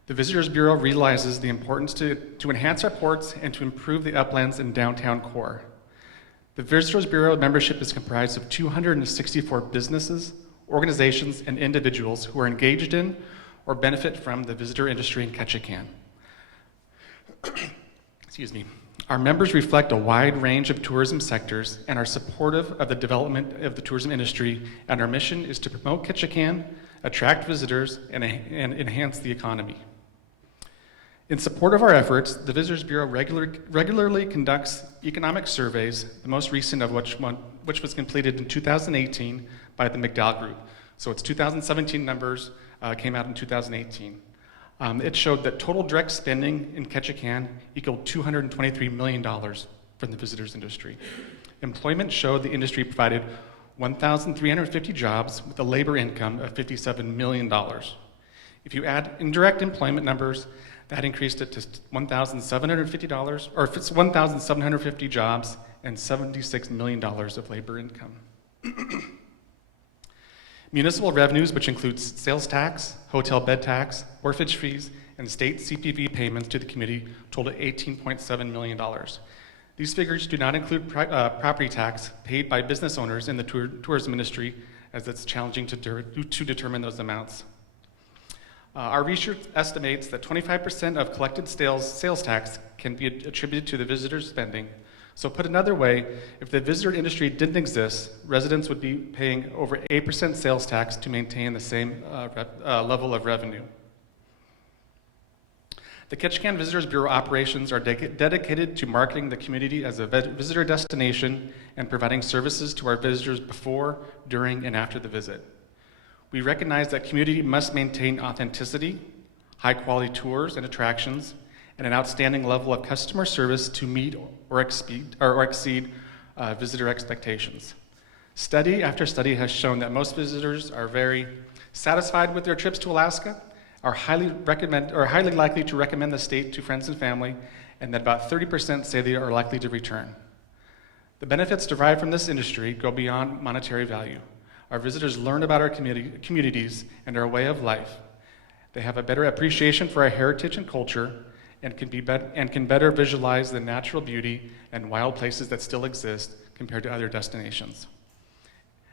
The Visitors Bureau realizes the importance to enhance our ports and to improve the uplands and downtown core. The Visitors Bureau membership is comprised of 264 businesses, organizations, and individuals who are engaged in or benefit from the visitor industry in Ketchikan. Excuse me. Our members reflect a wide range of tourism sectors and are supportive of the development of the tourism industry, and our mission is to promote Ketchikan, attract visitors, and enhance the economy. In support of our efforts, the Visitors Bureau regularly conducts economic surveys, the most recent of which was completed in 2018 by the McDowell Group. So its 2017 numbers came out in 2018. It showed that total direct spending in Ketchikan equaled $223 million from the visitors industry. Employment showed the industry provided 1,350 jobs with a labor income of $57 million. If you add indirect employment numbers, that increased it to $1,750, or if it's 1,750 jobs and $76 million of labor income. Municipal revenues, which includes sales tax, hotel bed tax, wharfage fees, and state CPV payments to the community, totaled $18.7 million. These figures do not include property tax paid by business owners in the tourism industry, as it's challenging to determine those amounts. Our research estimates that 25% of collected sales tax can be attributed to the visitor's spending. So put another way, if the visitor industry didn't exist, residents would be paying over 8% sales tax to maintain the same level of revenue. The Ketchikan Visitors Bureau operations are dedicated to marketing the community as a visitor destination and providing services to our visitors before, during, and after the visit. We recognize that community must maintain authenticity, high-quality tours and attractions, and an outstanding level of customer service to meet or exceed visitor expectations. Study after study has shown that most visitors are very satisfied with their trips to Alaska, are highly likely to recommend the state to friends and family, and that about 30% say they are likely to return. The benefits derived from this industry go beyond monetary value. Our visitors learn about our communities and our way of life. They have a better appreciation for our heritage and culture, and can better visualize the natural beauty and wild places that still exist compared to other destinations.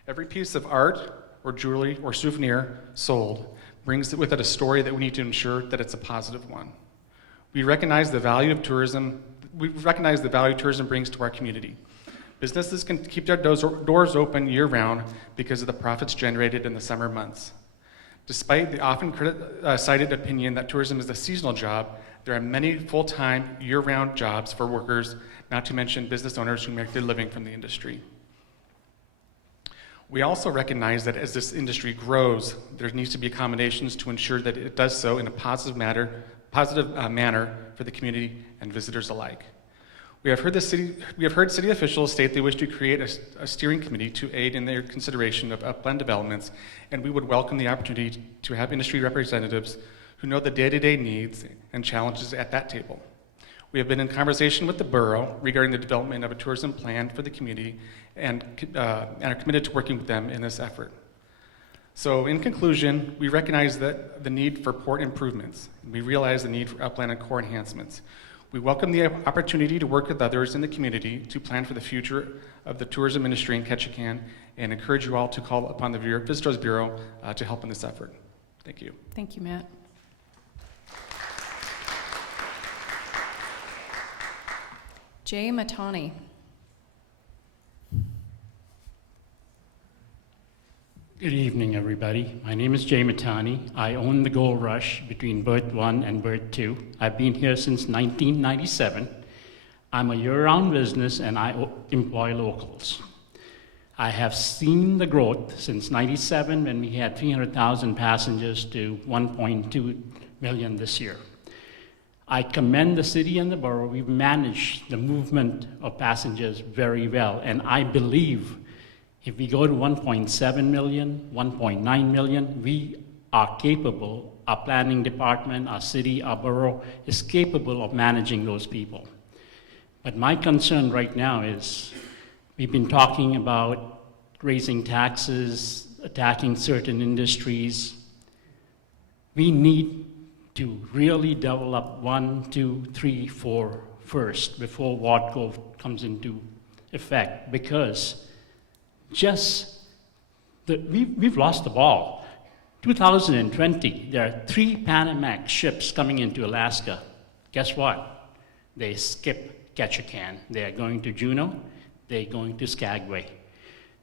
Every piece of art or jewelry or souvenir sold brings with it a story that we need to ensure that it's a positive one. We recognize the value tourism brings to our community. Businesses can keep their doors open year-round because of the profits generated in the summer months. Despite the often cited opinion that tourism is a seasonal job, there are many full-time, year-round jobs for workers, not to mention business owners who make their living from the industry. We also recognize that as this industry grows, there needs to be accommodations to ensure that it does so in a positive manner for the community and visitors alike. We have heard city officials state they wish to create a steering committee to aid in their consideration of upland developments, and we would welcome the opportunity to have industry representatives who know the day-to-day needs and challenges at that table. We have been in conversation with the borough regarding the development of a tourism plan for the community and are committed to working with them in this effort. So in conclusion, we recognize that the need for port improvements. We realize the need for upland and core enhancements. We welcome the opportunity to work with others in the community to plan for the future of the tourism industry in Ketchikan and encourage you all to call upon the Visitors Bureau to help in this effort. Thank you. Thank you, Matt. Jay Mitani. Good evening, everybody. My name is Jay Mitani. I own the Gold Rush between Berth 1 and Berth 2. I've been here since 1997. I'm a year-round business and I employ locals. I have seen the growth since 97 when we had 300,000 passengers to 1.2 million this year. I commend the city and the borough. We've managed the movement of passengers very well, and I believe if we go to 1.7 million, 1.9 million, we are capable, our planning department, our city, our borough is capable of managing those people. But my concern right now is we've been talking about raising taxes, attacking certain industries. We need to really develop 1, 2, 3, 4 first before Ward Cove comes into effect, because we've lost the ball. 2020, there are 3 Panamax ships coming into Alaska. Guess what? They skip Ketchikan. They are going to Juneau. They're going to Skagway.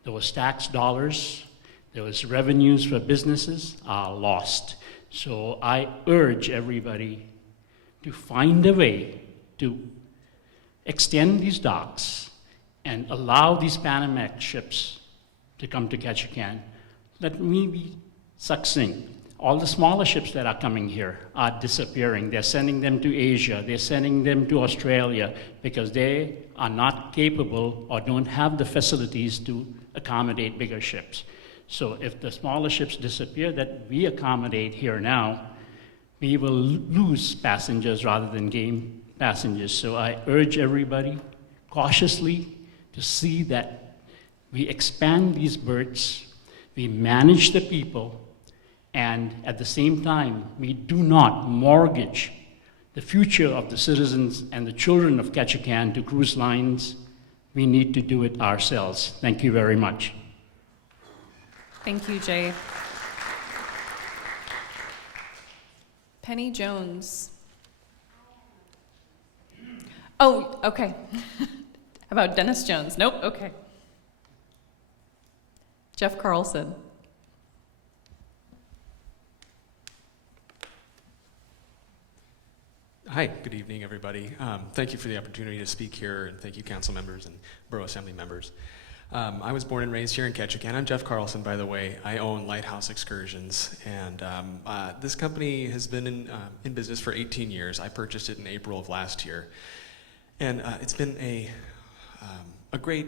Those tax dollars, those revenues for businesses are lost. So I urge everybody to find a way to extend these docks and allow these Panamax ships to come to Ketchikan. Let me be succinct. All the smaller ships that are coming here are disappearing. They're sending them to Asia. They're sending them to Australia because they are not capable or don't have the facilities to accommodate bigger ships. So if the smaller ships disappear that we accommodate here now, we will lose passengers rather than gain passengers. So I urge everybody cautiously to see that we expand these berths, we manage the people, and at the same time, we do not mortgage the future of the citizens and the children of Ketchikan to cruise lines. We need to do it ourselves. Thank you very much. Thank you, Jay. Penny Jones. Oh, okay. How about Dennis Jones? Nope, okay. Jeff Carlson. Hi, good evening, everybody. Thank you for the opportunity to speak here, and thank you, council members and Borough Assembly members. I was born and raised here in Ketchikan. I'm Jeff Carlson, by the way. I own Lighthouse Excursions, and this company has been in business for 18 years. I purchased it in April of last year, and it's been a great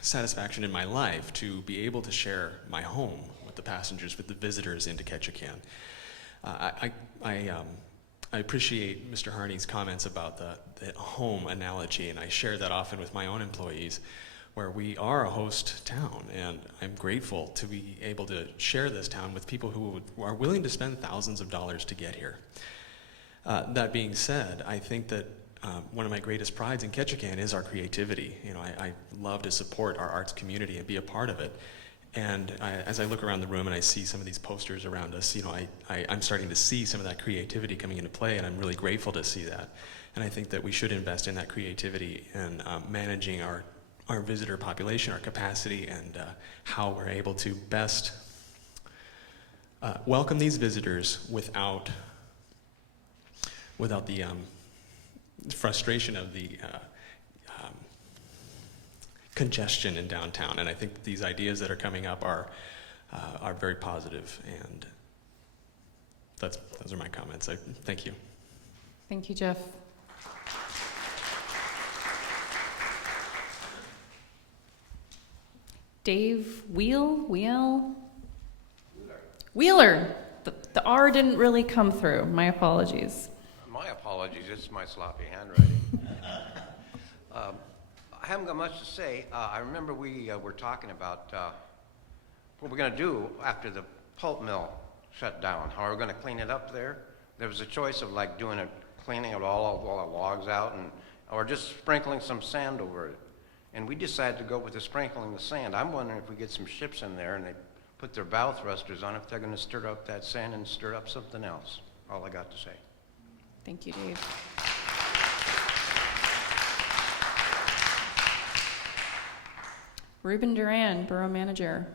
satisfaction in my life to be able to share my home with the passengers, with the visitors into Ketchikan. I appreciate Mr. Harney's comments about the home analogy, and I share that often with my own employees, where we are a host town, and I'm grateful to be able to share this town with people who are willing to spend thousands of dollars to get here. That being said, I think that one of my greatest prides in Ketchikan is our creativity. You know, I love to support our arts community and be a part of it. And as I look around the room and I see some of these posters around us, you know, I'm starting to see some of that creativity coming into play, and I'm really grateful to see that. And I think that we should invest in that creativity and managing our our visitor population, our capacity, and how we're able to best welcome these visitors without the frustration of the congestion in downtown. And I think these ideas that are coming up are very positive, and those are my comments. Thank you. Thank you, Jeff. Dave Wheeler. The R didn't really come through. My apologies. My apologies, it's my sloppy handwriting. I haven't got much to say. I remember we were talking about what we're going to do after the pulp mill shut down. How we're going to clean it up there. There was a choice of like doing it, cleaning it all the logs out, or just sprinkling some sand over it. And we decided to go with the sprinkling the sand. I'm wondering if we get some ships in there and they put their bow thrusters on, if they're going to stir up that sand and stir up something else. All I got to say. Thank you, Dave. Ruben Duran, Borough Manager.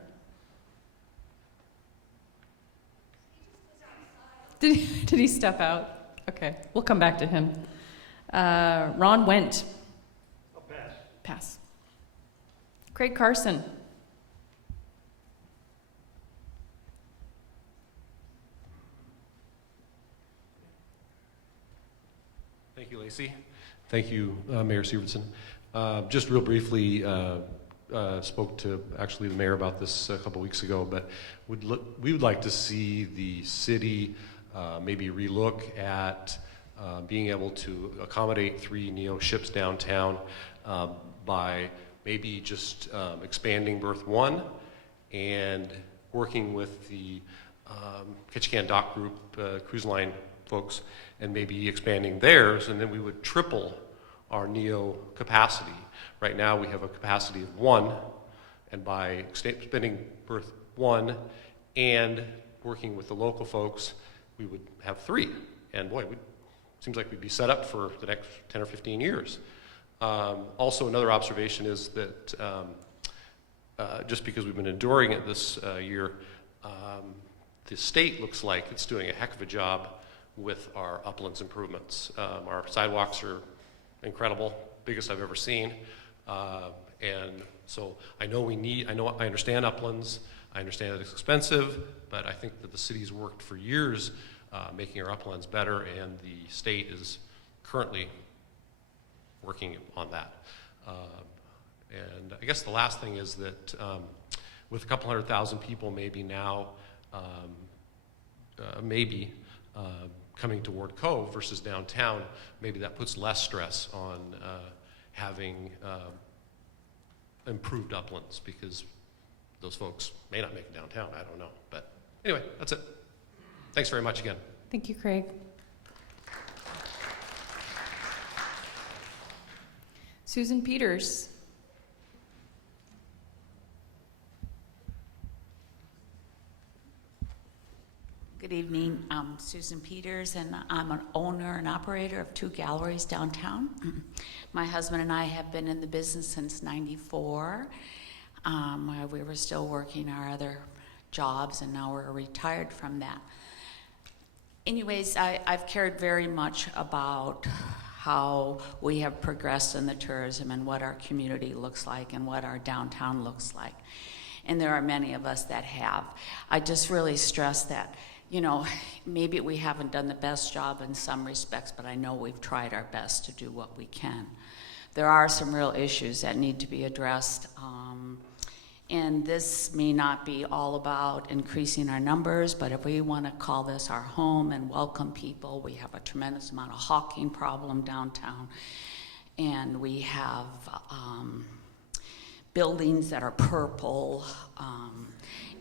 Did he step out? Okay, we'll come back to him. Ron Wendt. I'll pass. Pass. Craig Carlson. Thank you, Lacey. Thank you, Mayor Sivertsen. Just real briefly, spoke to actually the mayor about this a couple weeks ago, but we would like to see the city maybe relook at being able to accommodate 3 NEO ships downtown by maybe just expanding berth 1 and working with the Ketchikan Dock Group cruise line folks and maybe expanding theirs, and then we would triple our NEO capacity. Right now we have a capacity of 1, and by expanding berth 1 and working with the local folks, we would have 3. And boy, seems like we'd be set up for the next 10 or 15 years. Also, another observation is that just because we've been enduring it this year, the state looks like it's doing a heck of a job with our uplands improvements. Our sidewalks are incredible, biggest I've ever seen. And so I understand uplands, I understand that it's expensive, but I think that the city's worked for years making our uplands better, and the state is currently working on that. And I guess the last thing is that with a couple 100,000 people maybe now, coming toward Cove versus downtown, maybe that puts less stress on having improved uplands, because those folks may not make it downtown, I don't know. But anyway, that's it. Thanks very much again. Thank you, Craig. Susan Peters. Good evening, I'm Susan Peters, and I'm an owner and operator of 2 galleries downtown. My husband and I have been in the business since '94. We were still working our other jobs, and now we're retired from that. Anyways, I've cared very much about how we have progressed in the tourism and what our community looks like and what our downtown looks like. And there are many of us that have. I just really stress that, you know, maybe we haven't done the best job in some respects, but I know we've tried our best to do what we can. There are some real issues that need to be addressed, and this may not be all about increasing our numbers, but if we want to call this our home and welcome people, we have a tremendous amount of hawking problem downtown, and we have buildings that are purple.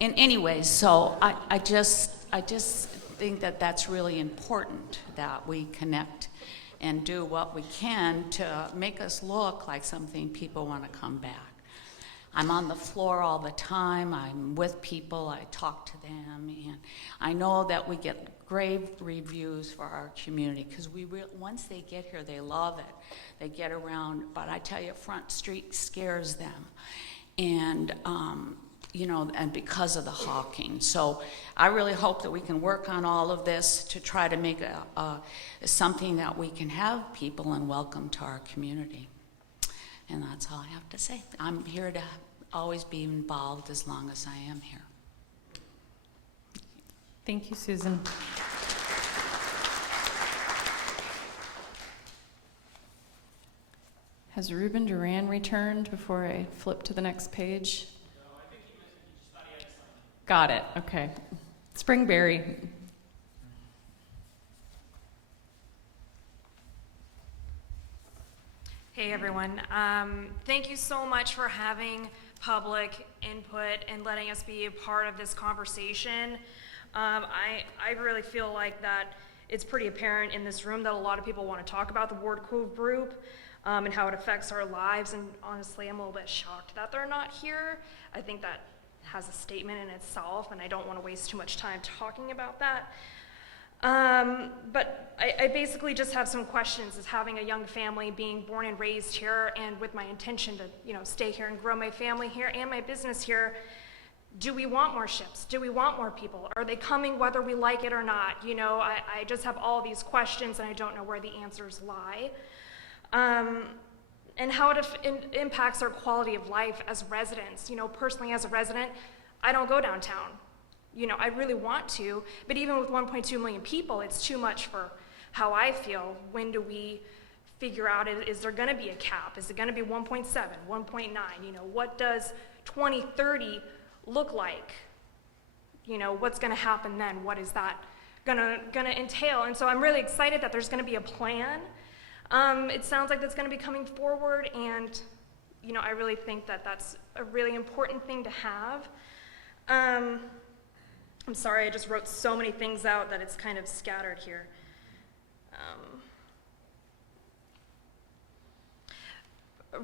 And anyway, so I just think that that's really important, that we connect and do what we can to make us look like something people want to come back. I'm on the floor all the time. I'm with people. I talk to them. And I know that we get great reviews for our community because once they get here, they love it. They get around. But I tell you, Front Street scares them. And, and because of the hawking. So I really hope that we can work on all of this to try to make something that we can have people and welcome to our community. And that's all I have to say. I'm here to always be involved as long as I am here. Thank you, Susan. Has Ruben Duran returned before I flip to the next page? No, I think he just thought he had to sign. Got it. Okay. Springberry. Hey everyone, thank you so much for having public input and letting us be a part of this conversation. I really feel like that it's pretty apparent in this room that a lot of people want to talk about the Ward Cove group and how it affects our lives, and honestly I'm a little bit shocked that they're not here. I think that has a statement in itself and I don't want to waste too much time talking about that. But I basically just have some questions as having a young family, being born and raised here, and with my intention to, stay here and grow my family here and my business here. Do we want more ships? Do we want more people? Are they coming whether we like it or not? I just have all these questions and I don't know where the answers lie. And how it impacts our quality of life as residents. Personally as a resident, I don't go downtown. I really want to, but even with 1.2 million people, it's too much for how I feel. When do we figure out, is there gonna be a cap? Is it gonna be 1.7, 1.9? What does 2030 look like? What's gonna happen then? What is that gonna entail? And so I'm really excited that there's gonna be a plan. It sounds like that's gonna be coming forward, and I really think that that's a really important thing to have. I'm sorry, I just wrote so many things out that it's kind of scattered here.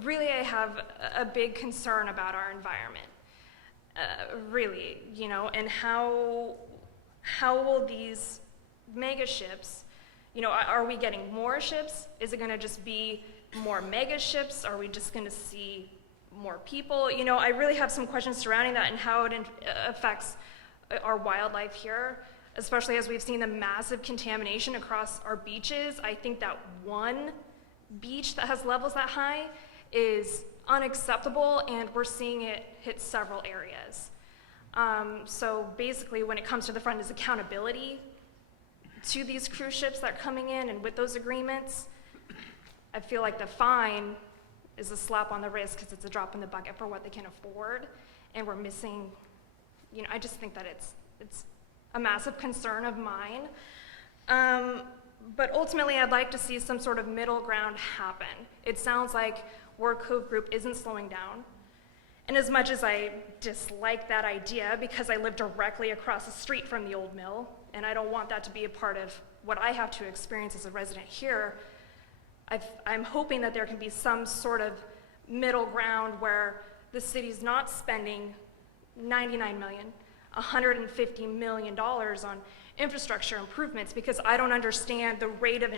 Really, I have a big concern about our environment. Really, and how will these mega ships, are we getting more ships? Is it gonna just be more mega ships? Are we just gonna see more people? I really have some questions surrounding that and how it affects our wildlife here, especially as we've seen the massive contamination across our beaches. I think that one beach that has levels that high is unacceptable, and we're seeing it hit several areas. So basically, when it comes to the front is accountability to these cruise ships that are coming in, and with those agreements, I feel like the fine is a slap on the wrist because it's a drop in the bucket for what they can afford, and we're missing. I just think that it's a massive concern of mine. But ultimately, I'd like to see some sort of middle ground happen. It sounds like Ward Cove Group isn't slowing down. And as much as I dislike that idea, because I live directly across the street from the old mill, and I don't want that to be a part of what I have to experience as a resident here, I'm hoping that there can be some sort of middle ground where the city's not spending $99 million, $150 million on infrastructure improvements, because I don't understand the rate of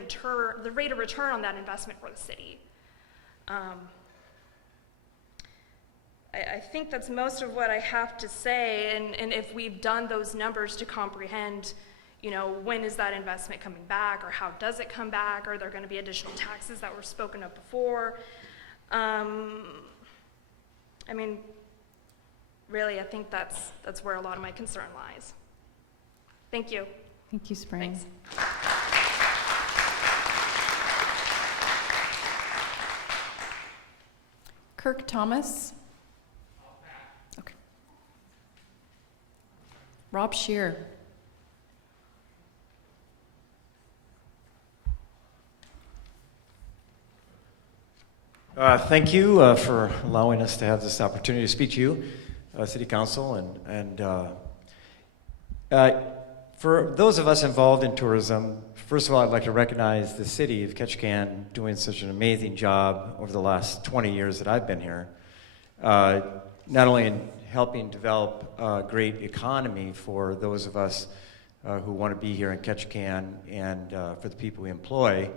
return on that investment for the city. I think that's most of what I have to say, and if we've done those numbers to comprehend, when is that investment coming back, or how does it come back? Are there going to be additional taxes that were spoken of before? Really, I think that's where a lot of my concern lies. Thank you. Thank you, Spring. Thanks. Kirk Thomas. Okay. Rob Shear. Thank you for allowing us to have this opportunity to speak to you, City Council, and for those of us involved in tourism, first of all, I'd like to recognize the city of Ketchikan doing such an amazing job over the last 20 years that I've been here. not only in helping develop a great economy for those of us who want to be here in Ketchikan and for the people we employ,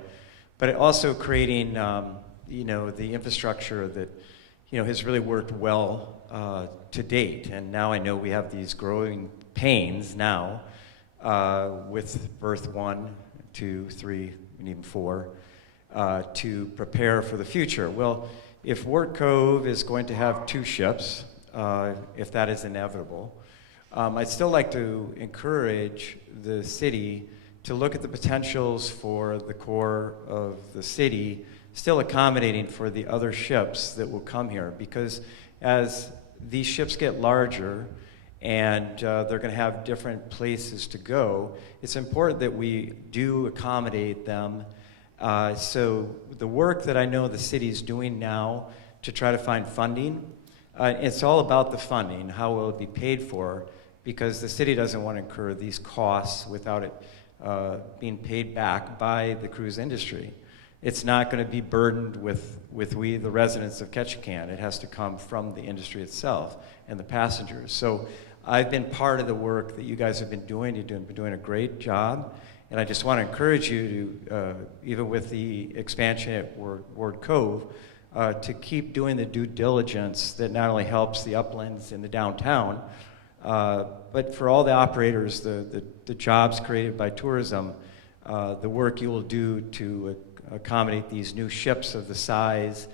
but also creating, the infrastructure that, has really worked well to date. And now I know we have these growing pains now with berth 1, 2, 3, and even 4 to prepare for the future. Well, if Ward Cove is going to have 2 ships, if that is inevitable, I'd still like to encourage the city to look at the potentials for the core of the city, still accommodating for the other ships that will come here. Because as these ships get larger and they're going to have different places to go, it's important that we do accommodate them. So the work that I know the city's doing now to try to find funding, it's all about the funding, how will it be paid for, because the city doesn't want to incur these costs without it being paid back by the cruise industry. It's not going to be burdened with we, the residents of Ketchikan. It has to come from the industry itself and the passengers. So I've been part of the work that you guys have been doing. You've been doing a great job. And I just want to encourage you to, even with the expansion at Ward Cove, to keep doing the due diligence that not only helps the uplands in the downtown, but for all the operators, the jobs created by tourism, the work you will do to accommodate these new ships of the size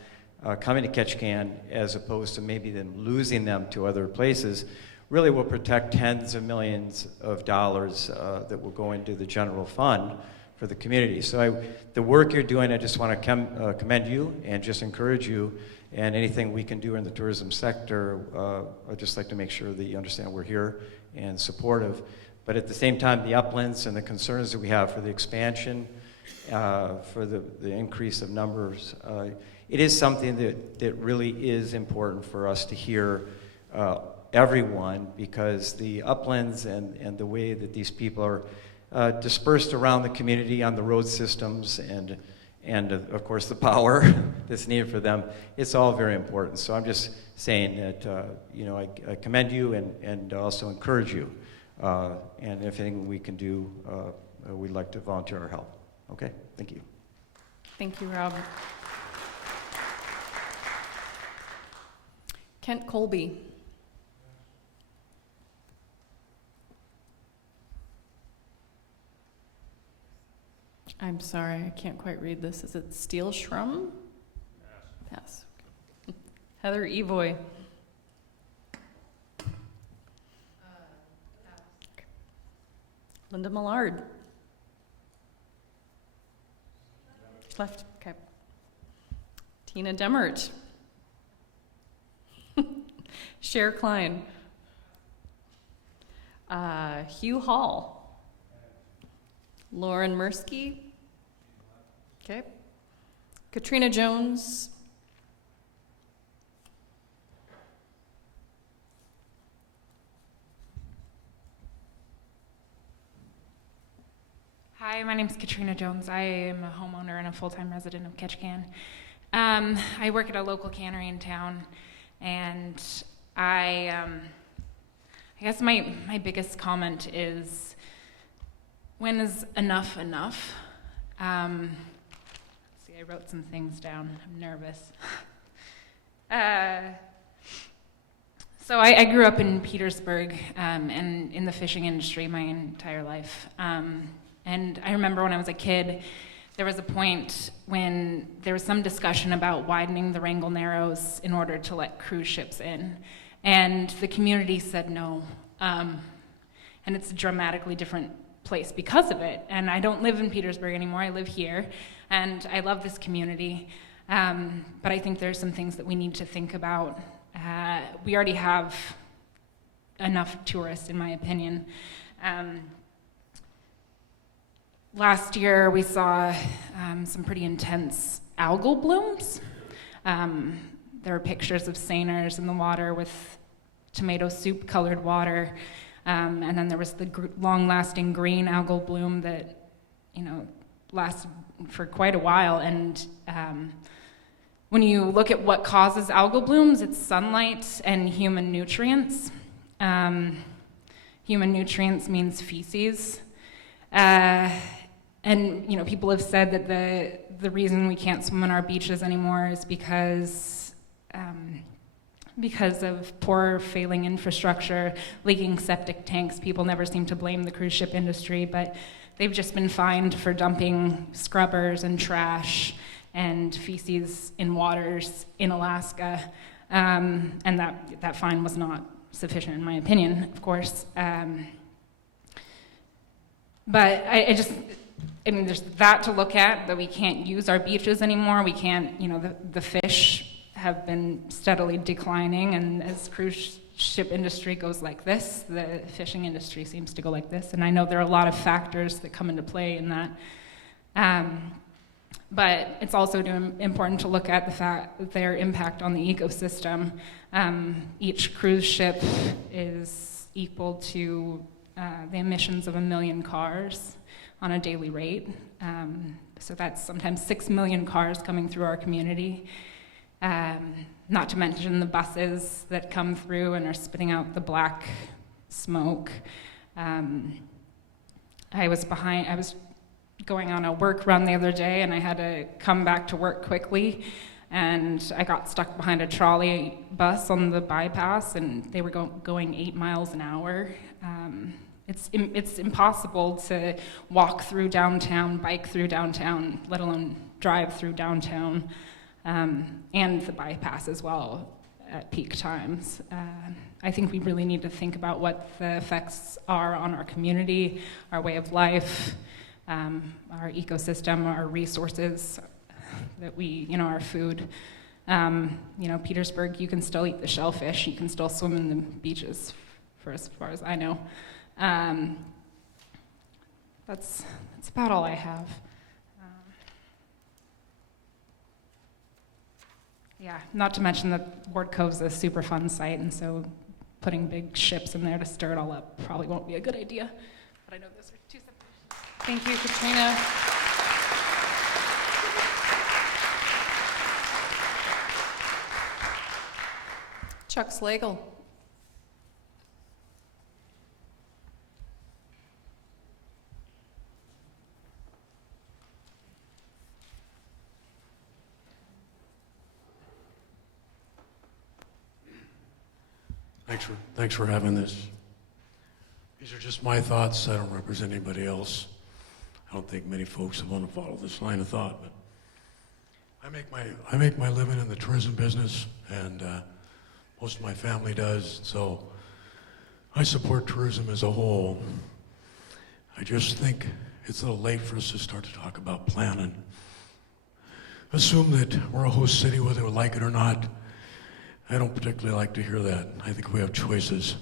coming to Ketchikan, as opposed to maybe them losing them to other places, really will protect tens of millions of dollars that will go into the general fund for the community. So the work you're doing, I just want to commend you and just encourage you, and anything we can do in the tourism sector, I'd just like to make sure that you understand we're here and supportive. But at the same time, the uplands and the concerns that we have for the expansion, for the increase of numbers, it is something that really is important for us to hear everyone, because the uplands and the way that these people are dispersed around the community on the road systems and of course the power that's needed for them, it's all very important. So I'm just saying that I commend you and also encourage you, and if anything we can do, we'd like to volunteer our help. Okay, thank you. Thank you, Rob. Kent Colby. I'm sorry, I can't quite read this. Is it Steel Shrum? Yes. Heather Evoy. Linda Millard. Left, okay. Tina Demert. Cher Klein. Hugh Hall. Lauren Mirsky. Okay. Katrina Jones. Hi, my name is Katrina Jones. I am a homeowner and a full-time resident of Ketchikan. I work at a local cannery in town, and I guess my biggest comment is, when is enough enough? See, I wrote some things down. I'm nervous. So I grew up in Petersburg and in the fishing industry my entire life. And I remember when I was a kid, there was a point when there was some discussion about widening the Wrangell Narrows in order to let cruise ships in. And the community said no. And it's a dramatically different place because of it. And I don't live in Petersburg anymore, I live here. And I love this community. But I think there's some things that we need to think about. We already have enough tourists, in my opinion. Last year, we saw some pretty intense algal blooms. There were pictures of seiners in the water with tomato soup colored water. And then there was the long-lasting green algal bloom that, lasted for quite a while. And when you look at what causes algal blooms, it's sunlight and human nutrients. Human nutrients means feces. And people have said that the reason we can't swim on our beaches anymore is because of poor, failing infrastructure, leaking septic tanks. People never seem to blame the cruise ship industry, but they've just been fined for dumping scrubbers and trash and feces in waters in Alaska, and that fine was not sufficient, in my opinion, of course. But there's that to look at, that we can't use our beaches anymore. We can't, the fish have been steadily declining, and as cruise ship industry goes like this, the fishing industry seems to go like this. And I know there are a lot of factors that come into play in that. But it's also important to look at their impact on the ecosystem. Each cruise ship is equal to the emissions of 1 million cars on a daily rate. So that's sometimes 6 million cars coming through our community. Not to mention the buses that come through and are spitting out the black smoke. I was going on a work run the other day, and I had to come back to work quickly, and I got stuck behind a trolley bus on the bypass, and they were going 8 miles an hour. It's impossible to walk through downtown, bike through downtown, let alone drive through downtown, and the bypass as well at peak times. I think we really need to think about what the effects are on our community, our way of life, our ecosystem, our resources that our food. Petersburg, you can still eat the shellfish, you can still swim in the beaches, for as far as I know. That's about all I have. Not to mention that Ward Cove's a super fun site, and so putting big ships in there to stir it all up probably won't be a good idea. But I know those are two separate. Thank you, Katrina. Chuck Slagle. Thanks for having this. These are just my thoughts. I don't represent anybody else. I don't think many folks want to follow this line of thought, but I make my living in the tourism business, and most of my family does. So I support tourism as a whole. I just think it's a little late for us to start to talk about planning. Assume that we're a host city, whether we like it or not. I don't particularly like to hear that. I think we have choices.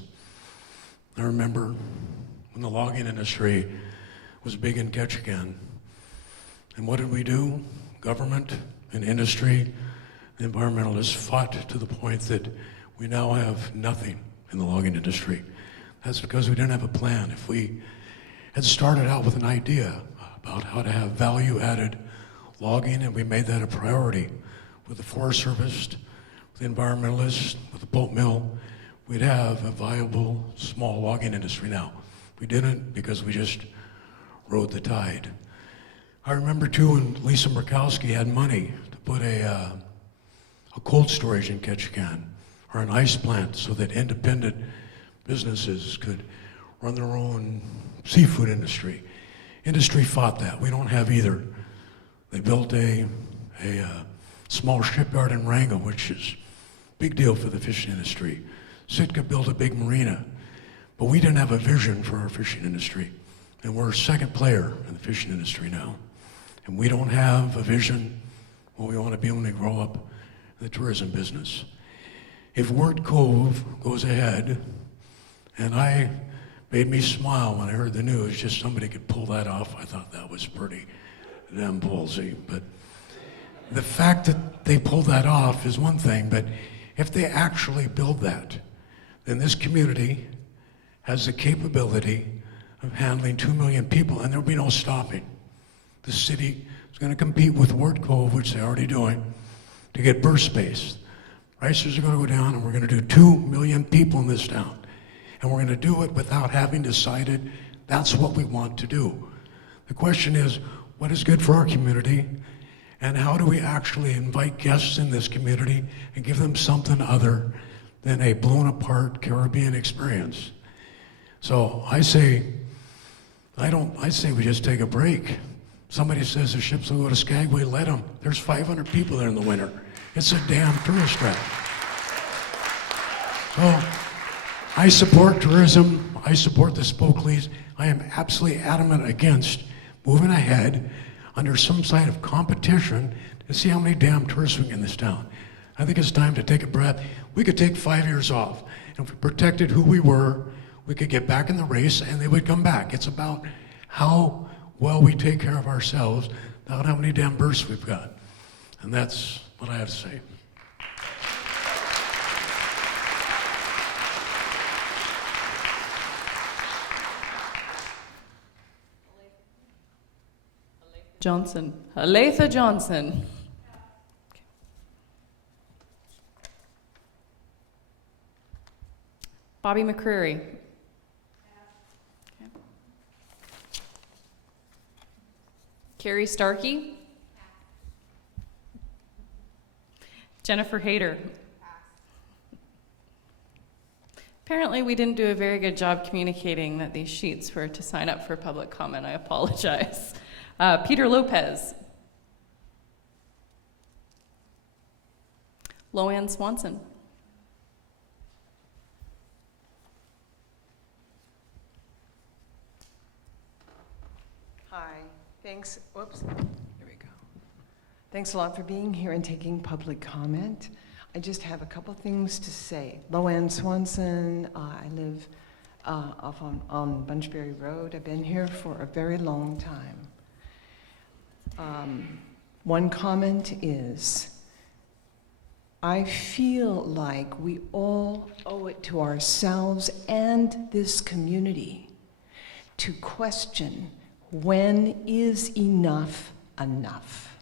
I remember when the logging industry was big in Ketchikan. And what did we do? Government and industry, the environmentalists fought to the point that we now have nothing in the logging industry. That's because we didn't have a plan. If we had started out with an idea about how to have value-added logging, and we made that a priority with the Forest Service, the environmentalists, with the pulp mill, we'd have a viable small logging industry now. We didn't because we just rode the tide. I remember too when Lisa Murkowski had money to put a cold storage in Ketchikan or an ice plant so that independent businesses could run their own seafood industry. Industry fought that. We don't have either. They built a small shipyard in Wrangell, which is big deal for the fishing industry. Sitka built a big marina, but we didn't have a vision for our fishing industry. And we're a second player in the fishing industry now. And we don't have a vision what we want to be when we grow up in the tourism business. If Ward Cove goes ahead, and made me smile when I heard the news, just somebody could pull that off, I thought that was pretty damn ballsy. But the fact that they pulled that off is one thing, but if they actually build that, then this community has the capability of handling 2 million people, and there'll be no stopping. The city is going to compete with Ward Cove, which they're already doing, to get berth space. Prices are going to go down, and we're going to do 2 million people in this town. And we're going to do it without having decided that's what we want to do. The question is, what is good for our community, and how do we actually invite guests in this community and give them something other than a blown apart Caribbean experience? So I say we just take a break. Somebody says the ships will go to Skagway, let them. There's 500 people there in the winter. It's a damn tourist trap. So I support tourism. I support the Spokelys. I am absolutely adamant against moving ahead under some side of competition to see how many damn tourists we get in this town. I think it's time to take a breath. We could take 5 years off. And if we protected who we were, we could get back in the race and they would come back. It's about how well we take care of ourselves, not how many damn berths we've got. And that's what I have to say. Johnson. Aletha Johnson. Bobby McCreary. Okay. Carrie Starkey. Jennifer Hayter. Apparently we didn't do a very good job communicating that these sheets were to sign up for public comment. I apologize. Peter Lopez. Loanne Swanson. Hi, thanks. Whoops, here we go. Thanks a lot for being here and taking public comment. I just have a couple things to say. Loanne Swanson, I live off on Bunchberry Road. I've been here for a very long time. One comment is, I feel like we all owe it to ourselves and this community to question, when is enough enough?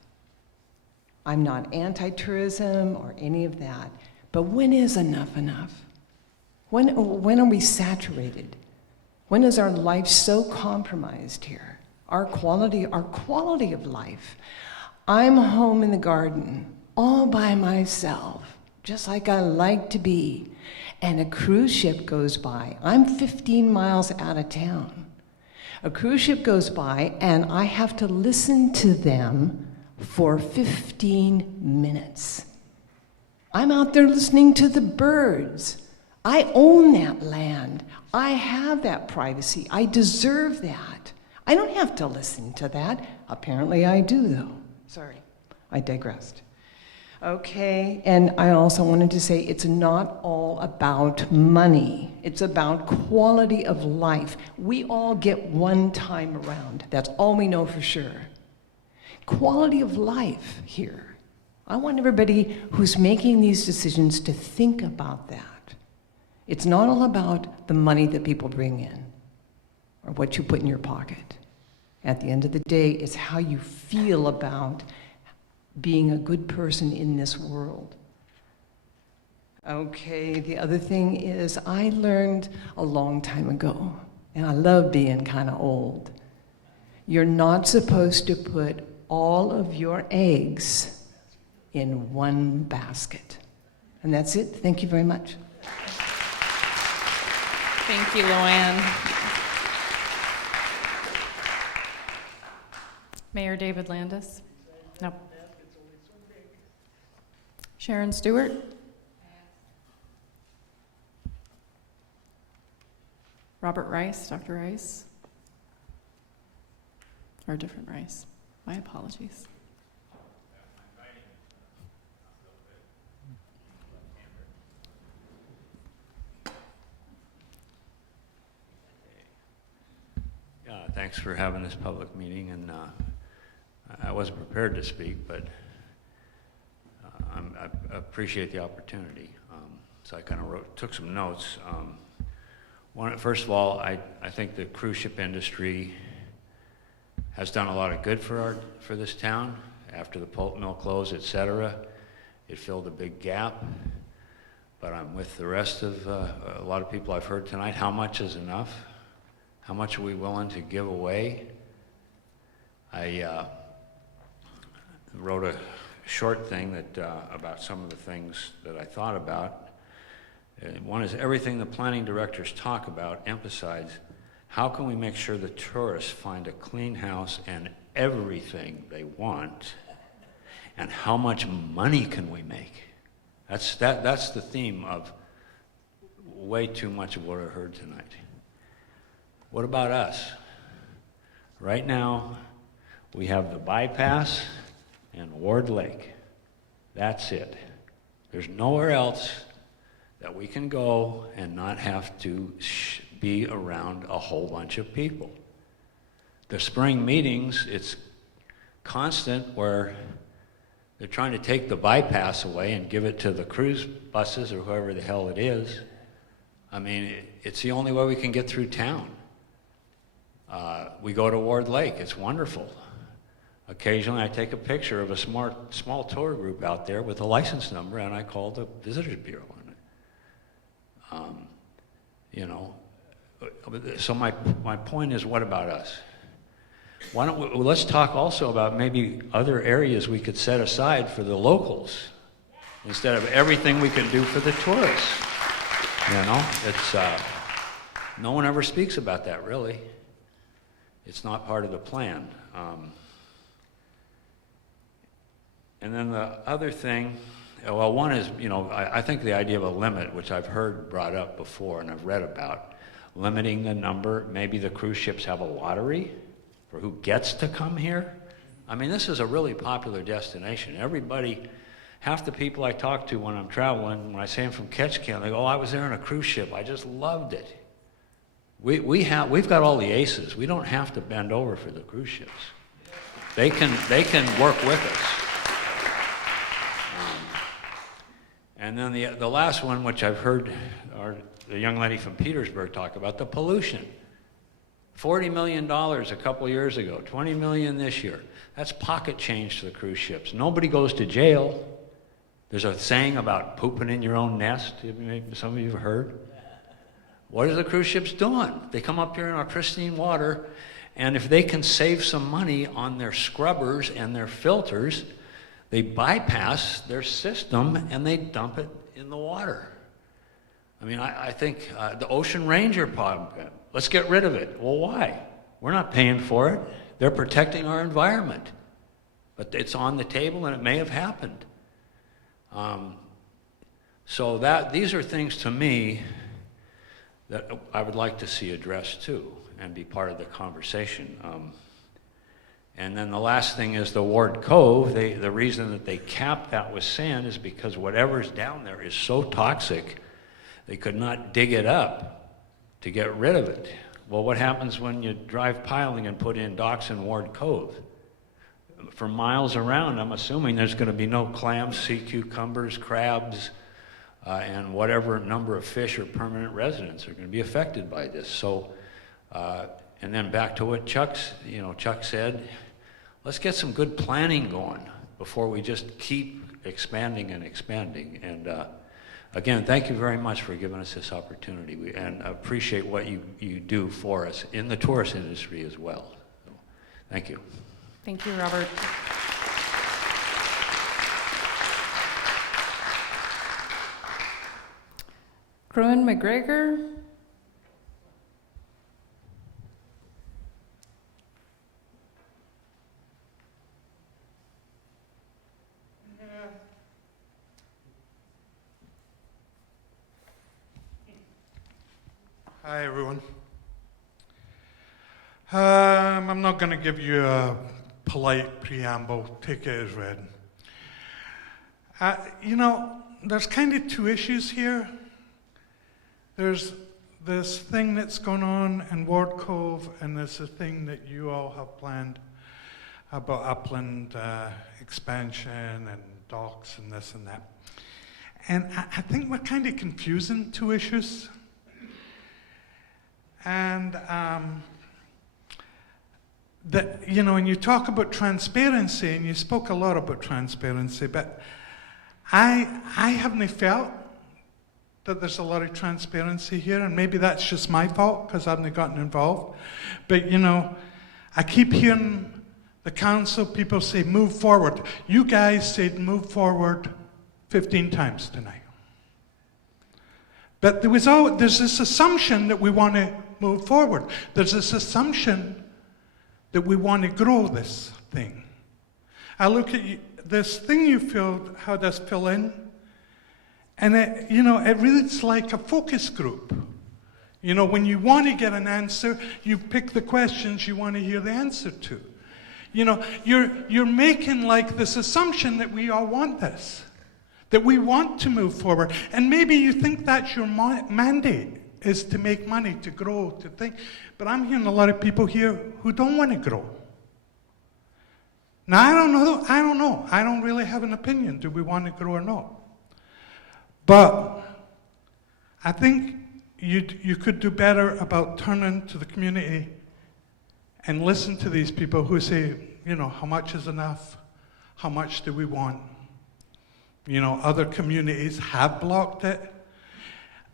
I'm not anti-tourism or any of that, but when is enough enough? When are we saturated? When is our life so compromised here? Our quality of life. I'm home in the garden, all by myself, just like I like to be, and a cruise ship goes by. I'm 15 miles out of town. A cruise ship goes by, and I have to listen to them for 15 minutes. I'm out there listening to the birds. I own that land. I have that privacy. I deserve that. I don't have to listen to that. Apparently I do, though. Sorry, I digressed. Okay, and I also wanted to say it's not all about money. It's about quality of life. We all get one time around. That's all we know for sure. Quality of life here. I want everybody who's making these decisions to think about that. It's not all about the money that people bring in or what you put in your pocket. At the end of the day, it's how you feel about being a good person in this world. Okay, the other thing is I learned a long time ago, and I love being kind of old. You're not supposed to put all of your eggs in one basket. And that's it. Thank you very much. Thank you, Loanne. Mayor David Landis? No. Sharon Stewart? Robert Rice, Dr. Rice? Or a different Rice? My apologies. Thanks for having this public meeting, and I wasn't prepared to speak, but I appreciate the opportunity. So I kind of took some notes. First of all, I think the cruise ship industry has done a lot of good for this town after the pulp mill closed, et cetera. It filled a big gap, but I'm with the rest of a lot of people I've heard tonight. How much is enough? How much are we willing to give away? I wrote a short thing that about some of the things that I thought about. One is everything the planning directors talk about emphasize how can we make sure the tourists find a clean house and everything they want, and how much money can we make? That's the theme of way too much of what I heard tonight. What about us? Right now, we have the bypass and Ward Lake. That's it. There's nowhere else that we can go and not have to be around a whole bunch of people. The spring meetings, it's constant where they're trying to take the bypass away and give it to the cruise buses or whoever the hell it is. I mean, it's the only way we can get through town. We go to Ward Lake, it's wonderful. Occasionally I take a picture of a small tour group out there with a license number and I call the Visitors Bureau on it. You know, so my point is, what about us? Why don't we, let's talk also about maybe other areas we could set aside for the locals instead of everything we can do for the tourists. You know, it's no one ever speaks about that really. It's not part of the plan. And then the other thing, well, one is, you know, I think the idea of a limit, which I've heard brought up before and I've read about, limiting the number, maybe the cruise ships have a lottery for who gets to come here. I mean, this is a really popular destination. Everybody, half the people I talk to when I'm traveling, when I say I'm from Ketchikan, they go, oh, I was there on a cruise ship, I just loved it. We've got all the aces. We don't have to bend over for the cruise ships. They can work with us. And then the last one, which I've heard the young lady from Petersburg talk about, the pollution. $40 million a couple years ago, $20 million this year. That's pocket change to the cruise ships. Nobody goes to jail. There's a saying about pooping in your own nest. Some of you have heard. What are the cruise ships doing? They come up here in our pristine water, and if they can save some money on their scrubbers and their filters, they bypass their system and they dump it in the water. I mean, I think the Ocean Ranger problem, let's get rid of it. Well, why? We're not paying for it. They're protecting our environment. But it's on the table and it may have happened. So these are things to me that I would like to see addressed too and be part of the conversation. And then the last thing is the Ward Cove. The reason that they capped that with sand is because whatever's down there is so toxic, they could not dig it up to get rid of it. Well, what happens when you drive piling and put in docks in Ward Cove? For miles around, I'm assuming there's going to be no clams, sea cucumbers, crabs, and whatever number of fish or permanent residents are going to be affected by this. So, and then back to what Chuck said, let's get some good planning going before we just keep expanding and expanding. And again, thank you very much for giving us this opportunity, and appreciate what you do for us in the tourist industry as well. So, thank you. Thank you, Robert. Gruen McGregor. Hi, everyone. I'm not going to give you a polite preamble. Take it as read. You know, there's kind of two issues here. There's this thing that's going on in Ward Cove, and there's a thing that you all have planned about upland expansion and docks and this and that. And I think we're kind of confusing two issues. And you know, and you talk about transparency, and you spoke a lot about transparency, but I haven't felt that there's a lot of transparency here, and maybe that's just my fault because I haven't gotten involved. But, you know, I keep hearing the council people say, move forward. You guys said move forward 15 times tonight. But there's this assumption that we want to move forward. There's this assumption that we want to grow this thing. I look at this thing you filled, how does fill in? And it really it's like a focus group. You know, when you want to get an answer, you pick the questions you want to hear the answer to. You know, you're making like this assumption that we all want this, that we want to move forward. And maybe you think that's your mandate, is to make money, to grow, to think. But I'm hearing a lot of people here who don't want to grow. Now, I don't know. I don't really have an opinion. Do we want to grow or not? But I think you could do better about turning to the community and listen to these people who say, you know, how much is enough? How much do we want? You know, other communities have blocked it.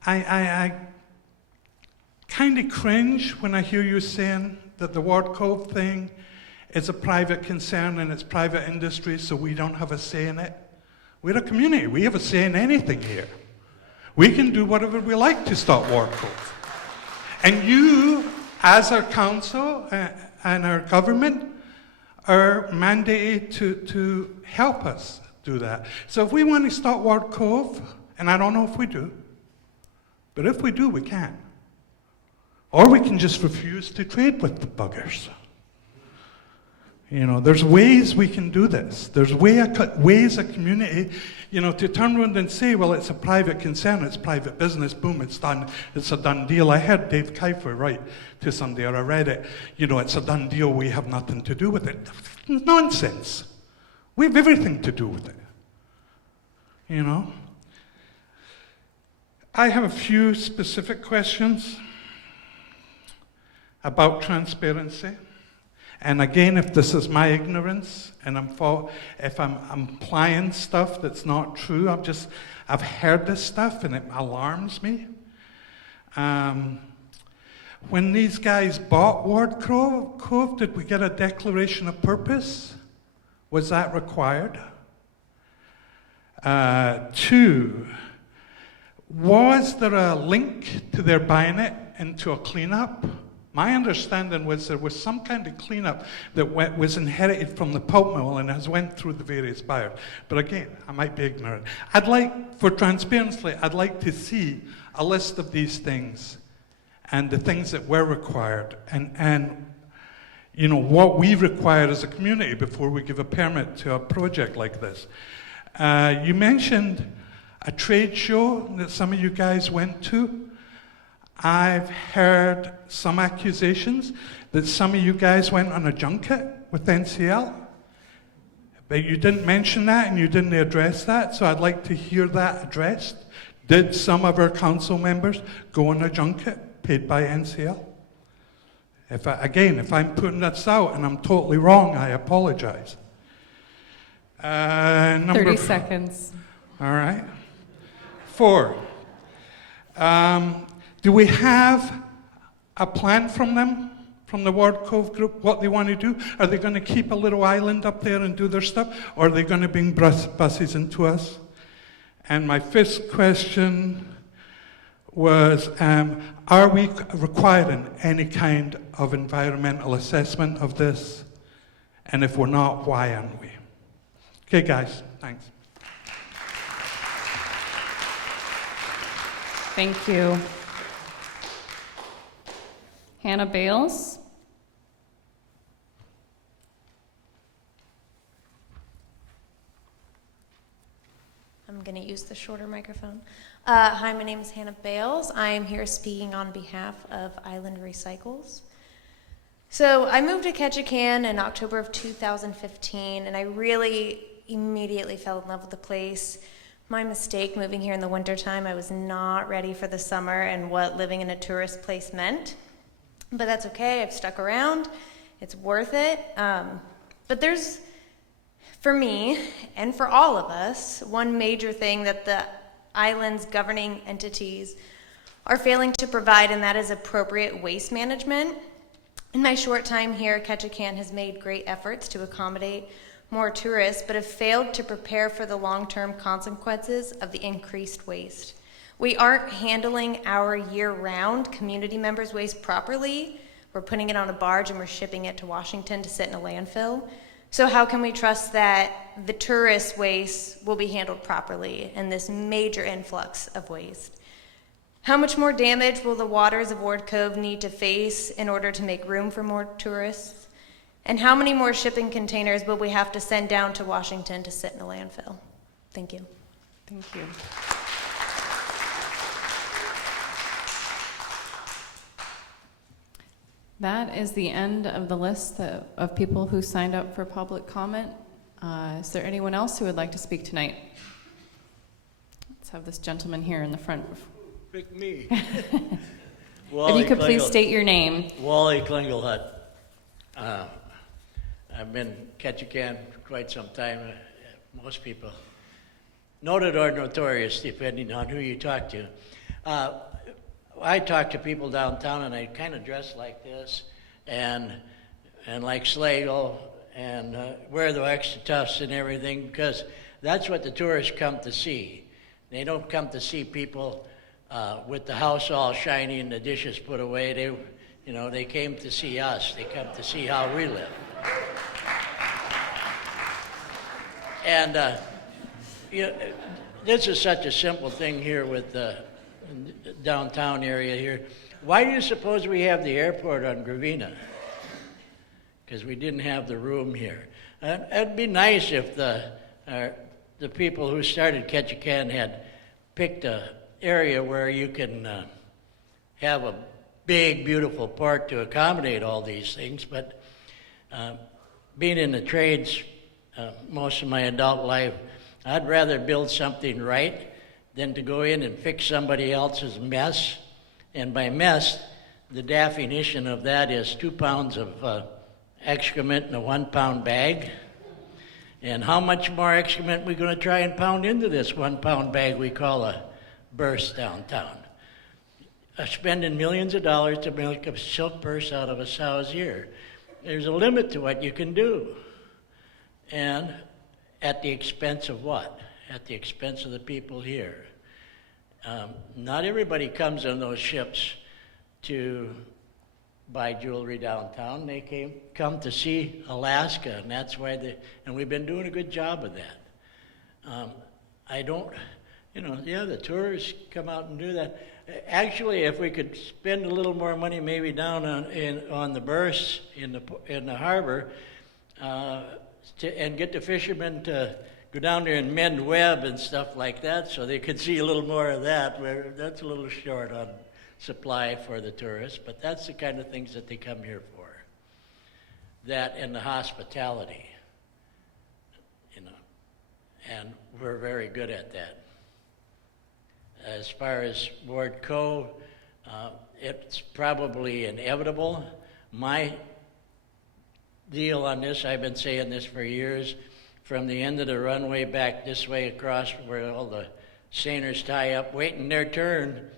I kind of cringe when I hear you saying that the Ward Cove thing is a private concern and it's private industry, so we don't have a say in it. We're a community. We have a say in anything here. We can do whatever we like to stop Ward Cove. And you, as our council and our government, are mandated to help us do that. So if we want to stop Ward Cove, and I don't know if we do, but if we do, we can. Or we can just refuse to trade with the buggers. You know, there's ways we can do this. There's ways a community, you know, to turn around and say, well, it's a private concern, it's private business, boom, it's done, it's a done deal. I heard Dave Kiefer write to somebody, or I read it, you know, it's a done deal, we have nothing to do with it. Nonsense. We have everything to do with it. You know? I have a few specific questions about transparency. And again, if this is my ignorance and if I'm implying stuff that's not true, I've heard this stuff and it alarms me. When these guys bought Ward Cove, did we get a declaration of purpose? Was that required? 2, was there a link to their buying it into a cleanup? My understanding was there was some kind of cleanup that was inherited from the pulp mill and has went through the various buyers. But again, I might be ignorant. For transparency, I'd like to see a list of these things and the things that were required and you know, what we require as a community before we give a permit to a project like this. You mentioned a trade show that some of you guys went to. I've heard some accusations that some of you guys went on a junket with NCL, but you didn't mention that and you didn't address that, so I'd like to hear that addressed. Did some of our council members go on a junket paid by NCL? If I'm putting this out and I'm totally wrong, I apologize. 30 seconds. All right. 4. Do we have a plan from them, from the Ward Cove group, what they want to do? Are they going to keep a little island up there and do their stuff? Or are they going to bring buses into us? And my 5th question was, are we requiring any kind of environmental assessment of this? And if we're not, why aren't we? Okay, guys, thanks. Thank you. Hannah Bales. I'm going to use the shorter microphone. Hi, my name is Hannah Bales. I am here speaking on behalf of Island Recycles. So I moved to Ketchikan in October of 2015, and I really immediately fell in love with the place. My mistake moving here in the wintertime, I was not ready for the summer and what living in a tourist place meant. But that's okay, I've stuck around. It's worth it. But there's For me, and for all of us, one major thing that the island's governing entities are failing to provide, and that is appropriate waste management. In my short time here, Ketchikan has made great efforts to accommodate more tourists, but have failed to prepare for the long-term consequences of the increased waste. We aren't handling our year-round community members' waste properly. We're putting it on a barge and we're shipping it to Washington to sit in a landfill. So how can we trust that the tourist waste will be handled properly in this major influx of waste? How much more damage will the waters of Ward Cove need to face in order to make room for more tourists? And how many more shipping containers will we have to send down to Washington to sit in a landfill? Thank you. Thank you. That is the end of the list of people who signed up for public comment. Is there anyone else who would like to speak tonight? Let's have this gentleman here in the front. Pick me. If you could please state your name. Wally Klingelhut. I've been in Ketchikan for quite some time. Most people, noted or notorious, depending on who you talk to. I talk to people downtown, and I kind of dress like this, and like Slagle, and wear the extra tufts and everything, because that's what the tourists come to see. They don't come to see people with the house all shiny and the dishes put away. They came to see us. They come to see how we live. And this is such a simple thing here with the downtown area here. Why do you suppose we have the airport on Gravina? Because we didn't have the room here. It'd be nice if the people who started Ketchikan had picked an area where you can have a big, beautiful port to accommodate all these things. But being in the trades most of my adult life, I'd rather build something right than to go in and fix somebody else's mess. And by mess, the definition of that is 2 pounds of excrement in a 1 pound bag. And how much more excrement are we going to try and pound into this 1 pound bag we call a burst downtown? Spending millions of dollars to make a silk purse out of a sow's ear. There's a limit to what you can do. And at the expense of what? At the expense of the people here. Not everybody comes on those ships to buy jewelry downtown. They come to see Alaska, and that's why and we've been doing a good job of that. The tourists come out and do that. Actually, if we could spend a little more money maybe down on the berths in the harbor, and get the fishermen to go down there and mend web and stuff like that, so they could see a little more of that. That's a little short on supply for the tourists, but that's the kind of things that they come here for. That and the hospitality, and we're very good at that. As far as Ward Cove, it's probably inevitable. My deal on this, I've been saying this for years, from the end of the runway back this way across where all the seiners tie up, waiting their turn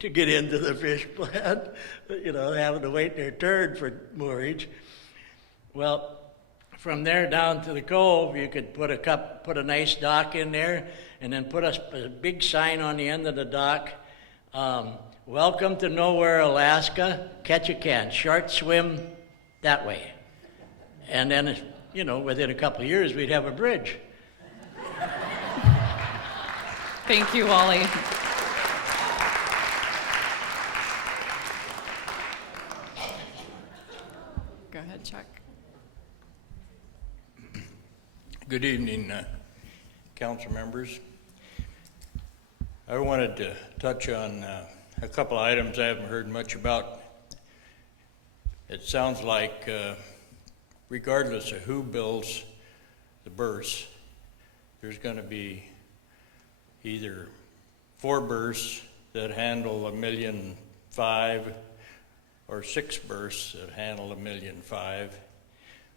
to get into the fish plant, having to wait their turn for moorage. Well, from there down to the Cove, you could put a nice dock in there, and then put a big sign on the end of the dock. Welcome to Nowhere, Alaska, Ketchikan, short swim that way. And then, within a couple of years, we'd have a bridge. Thank you, Wally. Go ahead, Chuck. Good evening, council members. I wanted to touch on a couple of items I haven't heard much about. It sounds like regardless of who builds the berths, there's going to be either 4 berths that handle 1.5 million or 6 berths that handle 1.5 million.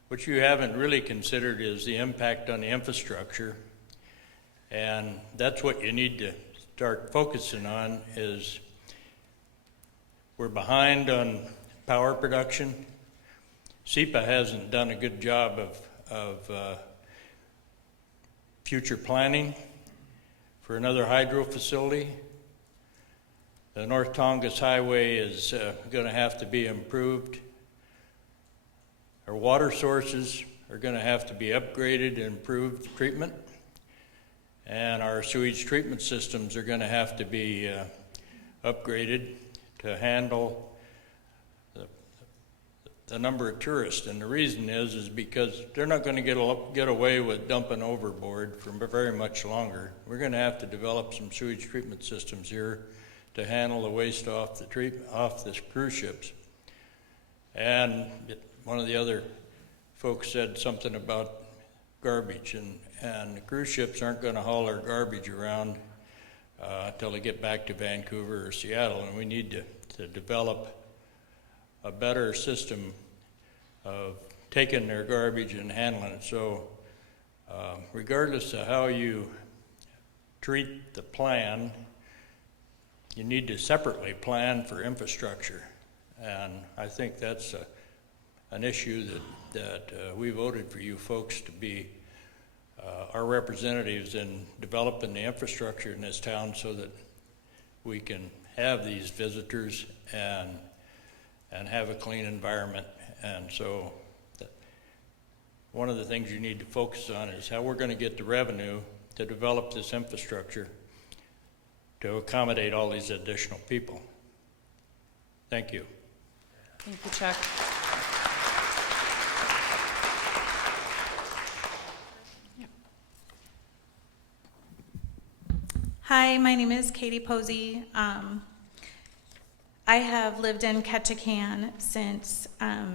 What you haven't really considered is the impact on the infrastructure. And that's what you need to start focusing on is we're behind on power production. SEPA hasn't done a good job of future planning for another hydro facility. The North Tongass Highway is going to have to be improved. Our water sources are going to have to be upgraded and improved treatment. And our sewage treatment systems are going to have to be upgraded to handle the number of tourists. And the reason is because they're not going to get away with dumping overboard for very much longer. We're going to have to develop some sewage treatment systems here to handle the waste off the cruise ships. And one of the other folks said something about garbage, and the cruise ships aren't going to haul their garbage around until they get back to Vancouver or Seattle, and we need to develop a better system of taking their garbage and handling it. So regardless of how you treat the plan, you need to separately plan for infrastructure. And I think that's an issue that we voted for you folks to be our representatives in developing the infrastructure in this town so that we can have these visitors and have a clean environment. And so one of the things you need to focus on is how we're going to get the revenue to develop this infrastructure to accommodate all these additional people. Thank you. Thank you, Chuck. Hi, my name is Katie Posey. I have lived in Ketchikan since, let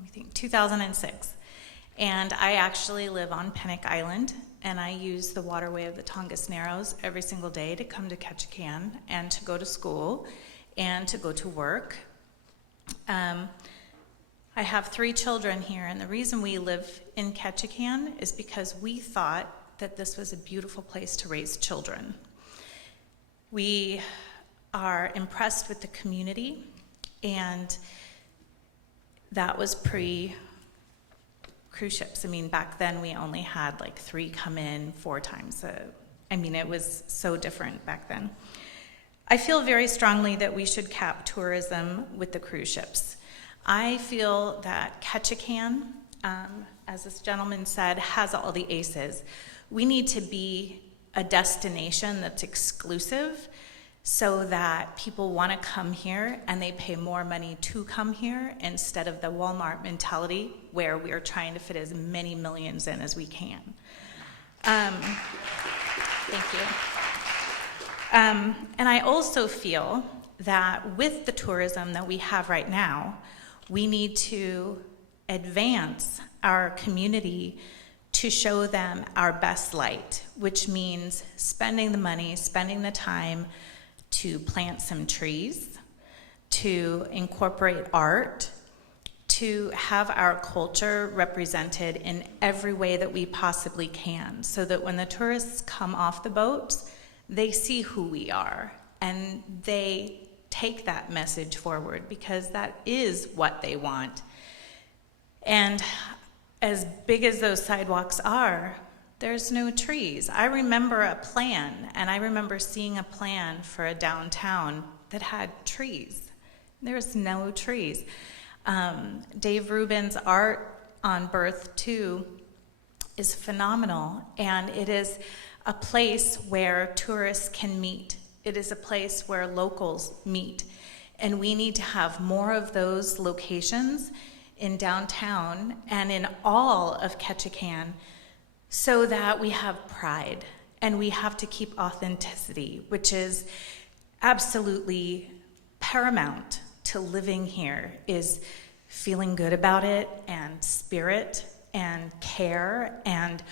me think, 2006. And I actually live on Pennock Island, and I use the waterway of the Tongass Narrows every single day to come to Ketchikan and to go to school and to go to work. I have 3 children here, and the reason we live in Ketchikan is because we thought that this was a beautiful place to raise children. We are impressed with the community, and that was pre-cruise ships. I mean, back then we only had like 3 come in 4 times. I mean, it was so different back then. I feel very strongly that we should cap tourism with the cruise ships. I feel that Ketchikan, as this gentleman said, has all the aces. We need to be a destination that's exclusive so that people want to come here and they pay more money to come here instead of the Walmart mentality where we're trying to fit as many millions in as we can. Thank you. And I also feel that with the tourism that we have right now, we need to advance our community to show them our best light, which means spending the money, spending the time to plant some trees, to incorporate art, to have our culture represented in every way that we possibly can, so that when the tourists come off the boats, they see who we are and they take that message forward because that is what they want. And as big as those sidewalks are, there's no trees. I remember a plan, and I remember seeing a plan for a downtown that had trees. There's no trees. Dave Rubin's art on Berth 2 is phenomenal, and it is a place where tourists can meet. It is a place where locals meet, and we need to have more of those locations in downtown and in all of Ketchikan so that we have pride, and we have to keep authenticity, which is absolutely paramount to living here, is feeling good about it, and spirit, and care, and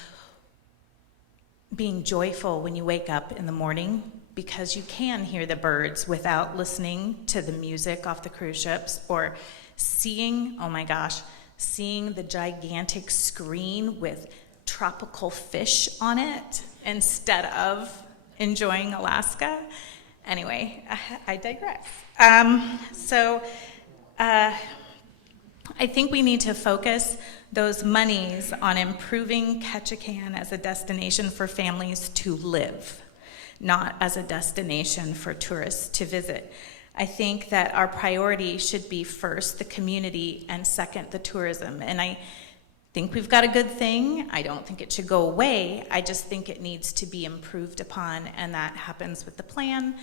being joyful when you wake up in the morning because you can hear the birds without listening to the music off the cruise ships or seeing, oh my gosh, seeing the gigantic screen with tropical fish on it instead of enjoying Alaska. Anyway, I digress. I think we need to focus those monies on improving Ketchikan as a destination for families to live, not as a destination for tourists to visit. I think that our priority should be first the community and second the tourism. And I think we've got a good thing. I don't think it should go away. I just think it needs to be improved upon, and that happens with the plan,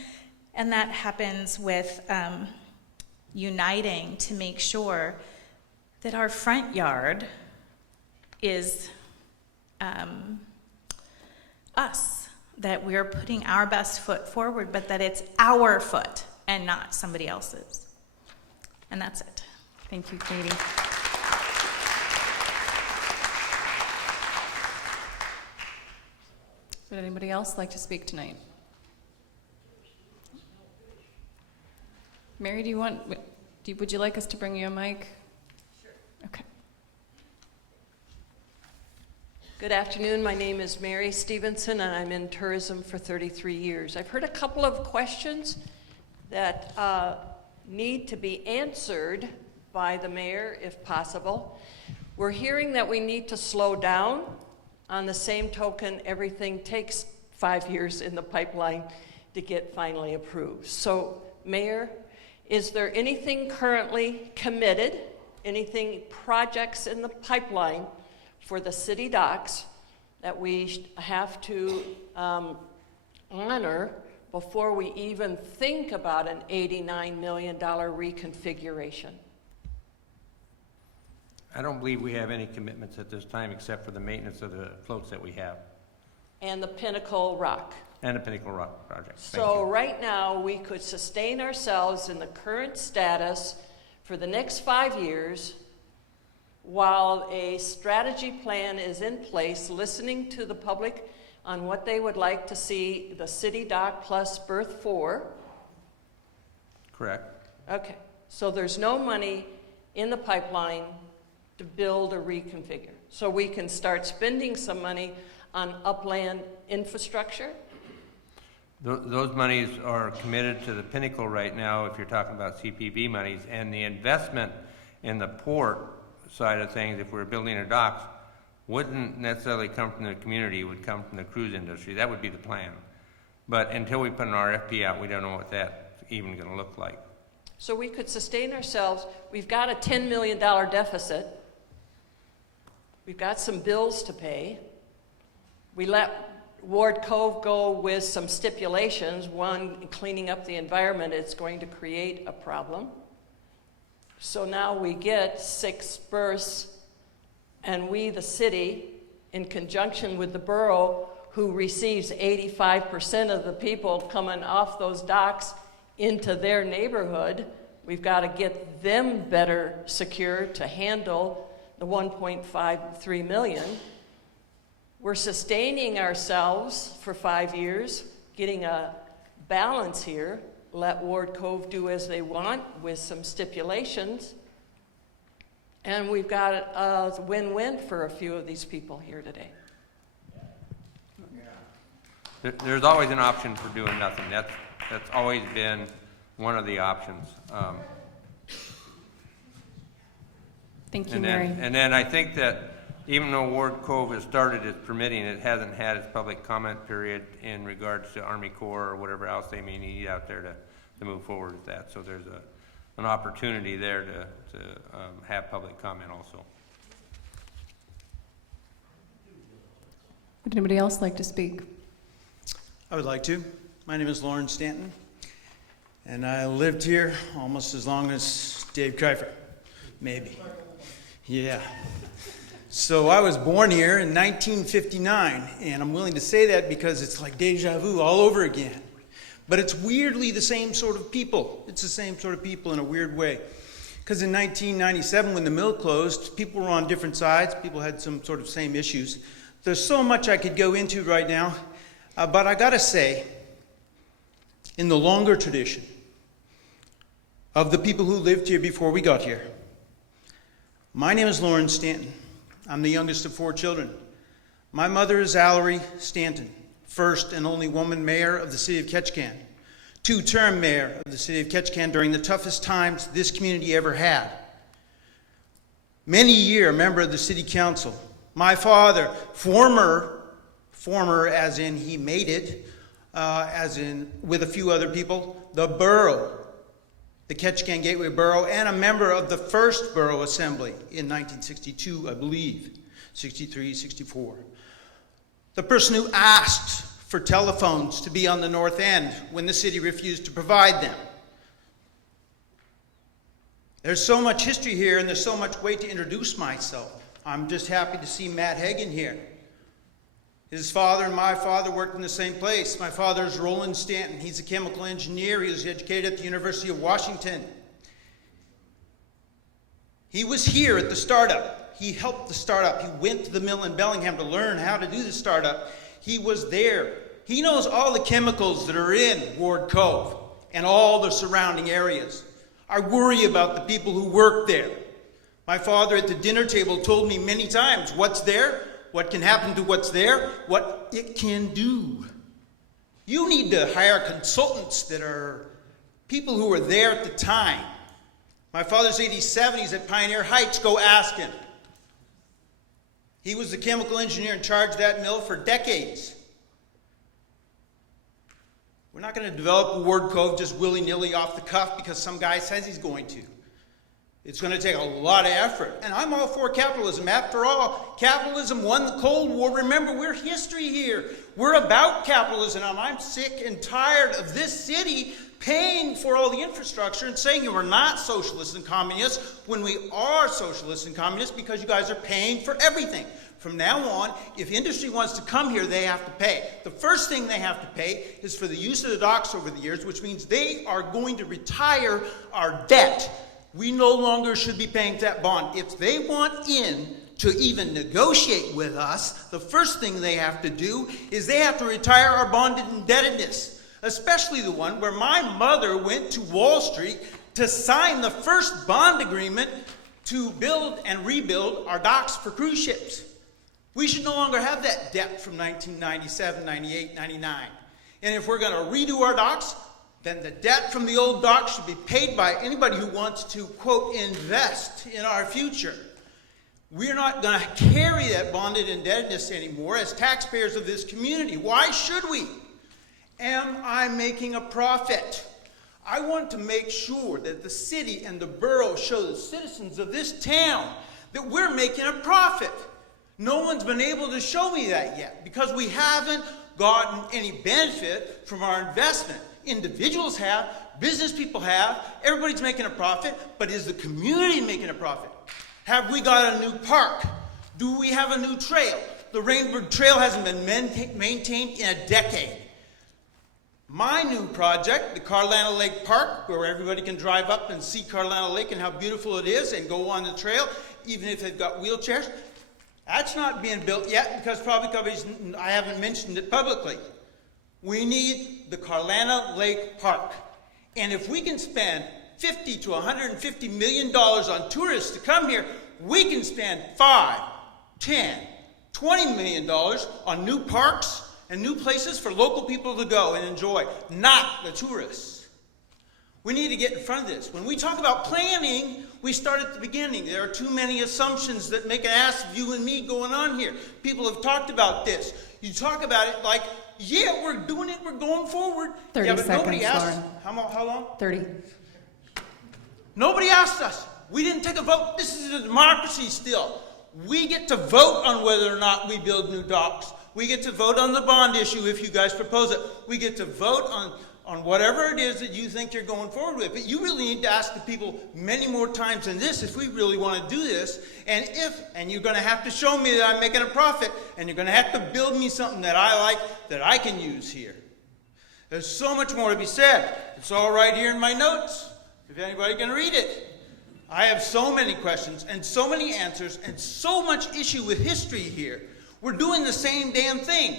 and that happens with uniting to make sure that our front yard is us, that we're putting our best foot forward, but that it's our foot and not somebody else's. And that's it. Thank you, Katie. Would anybody else like to speak tonight? Mary, would you like us to bring you a mic? Sure. Okay. Good afternoon. My name is Mary Stevenson, and I'm in tourism for 33 years. I've heard a couple of questions that need to be answered by the mayor, if possible. We're hearing that we need to slow down. On the same token, everything takes 5 years in the pipeline to get finally approved. So, Mayor, is there anything currently committed, projects in the pipeline for the city docks that we have to honor before we even think about an $89 million reconfiguration? I don't believe we have any commitments at this time except for the maintenance of the floats that we have. And the Pinnacle Rock. And the Pinnacle Rock project. Thank So you. right now, we could sustain ourselves in the current status for the next 5 years while a strategy plan is in place, listening to the public on what they would like to see the city dock plus berth 4. Correct. Okay, so there's no money in the pipeline to build or reconfigure. So we can start spending some money on upland infrastructure. Those monies are committed to the Pinnacle right now, if you're talking about CPV monies, and the investment in the port side of things, if we're building a docks, wouldn't necessarily come from the community, it would come from the cruise industry. That would be the plan. But until we put an RFP out, we don't know what that's even going to look like. So we could sustain ourselves. We've got a $10 million deficit. We've got some bills to pay. We let Ward Cove go with some stipulations. One, cleaning up the environment, it's going to create a problem. So now we get 6 berths, and we, the city, in conjunction with the borough, who receives 85% of the people coming off those docks into their neighborhood, we've got to get them better secure to handle the 1.53 million. We're sustaining ourselves for 5 years, getting a balance here. Let Ward Cove do as they want with some stipulations. And we've got a win-win for a few of these people here today. There's always an option for doing nothing. That's always been one of the options. Thank you, Mary. And then I think that even though Ward Cove has started its permitting, it hasn't had its public comment period in regards to Army Corps or whatever else they may need out there to move forward with that. So there's an opportunity there to have public comment also. Would anybody else like to speak? I would like to. My name is Lauren Stanton, and I lived here almost as long as Dave Kreifer, maybe. Yeah. So I was born here in 1959, and I'm willing to say that because it's like deja vu all over again. But it's weirdly the same sort of people. It's the same sort of people in a weird way. Because in 1997, when the mill closed, people were on different sides. People had some sort of same issues. There's so much I could go into right now, but I gotta say, in the longer tradition of the people who lived here before we got here. My name is Lauren Stanton. I'm the youngest of 4 children. My mother is Allery Stanton, first and only woman mayor of the city of Ketchikan, 2-term mayor of the city of Ketchikan during the toughest times this community ever had. Many year member of the city council. My father, former as in he made it, as in with a few other people, the borough, the Ketchikan Gateway Borough, and a member of the first borough assembly in 1962, I believe, 63, 64. The person who asked for telephones to be on the north end when the city refused to provide them. There's so much history here, and there's so much way to introduce myself. I'm just happy to see Matt Hagen here. His father and my father worked in the same place. My father is Roland Stanton. He's a chemical engineer. He was educated at the University of Washington. He was here at the startup. He helped the startup. He went to the mill in Bellingham to learn how to do the startup. He was there. He knows all the chemicals that are in Ward Cove and all the surrounding areas. I worry about the people who work there. My father at the dinner table told me many times what's there, what can happen to what's there, what it can do. You need to hire consultants that are people who were there at the time. My father's 87, he's at Pioneer Heights, go ask him. He was the chemical engineer in charge of that mill for decades. We're not going to develop Ward Cove just willy-nilly off the cuff because some guy says he's going to. It's going to take a lot of effort. And I'm all for capitalism. After all, capitalism won the Cold War. Remember, we're history here. We're about capitalism. And I'm sick and tired of this city paying for all the infrastructure and saying we're not socialists and communists when we are socialists and communists because you guys are paying for everything. From now on, if industry wants to come here, they have to pay. The first thing they have to pay is for the use of the docks over the years, which means they are going to retire our debt. We no longer should be paying that bond. If they want in to even negotiate with us, the first thing they have to do is they have to retire our bonded indebtedness, especially the one where my mother went to Wall Street to sign the first bond agreement to build and rebuild our docks for cruise ships. We should no longer have that debt from 1997, 98, 99. And if we're going to redo our docks, then the debt from the old docks should be paid by anybody who wants to, quote, invest in our future. We're not going to carry that bonded indebtedness anymore as taxpayers of this community. Why should we? Am I making a profit? I want to make sure that the city and the borough show the citizens of this town that we're making a profit. No one's been able to show me that yet because we haven't gotten any benefit from our investment. Individuals have, business people have, everybody's making a profit, but is the community making a profit? Have we got a new park? Do we have a new trail? The Rainbird Trail hasn't been maintained in a decade. My new project, the Carlana Lake Park, where everybody can drive up and see Carlana Lake and how beautiful it is and go on the trail, even if they've got wheelchairs, that's not being built yet because probably I haven't mentioned it publicly. We need the Carlana Lake Park. And if we can spend $50 to $150 million on tourists to come here, we can spend $5, $10, $20 million on new parks and new places for local people to go and enjoy, not the tourists. We need to get in front of this. When we talk about planning, we start at the beginning. There are too many assumptions that make an ass of you and me going on here. People have talked about this. You talk about it like, yeah, we're doing it, we're going forward. 30 yeah, but seconds, nobody asked, Lauren. how long? 30. Nobody asked us. We didn't take a vote. This is a democracy still. We get to vote on whether or not we build new docks. We get to vote on the bond issue if you guys propose it. We get to vote on whatever it is that you think you're going forward with. But you really need to ask the people many more times than this if we really want to do this. And you're going to have to show me that I'm making a profit, and you're going to have to build me something that I like that I can use here. There's so much more to be said. It's all right here in my notes, if anybody can read it. I have so many questions and so many answers and so much issue with history here. We're doing the same damn thing.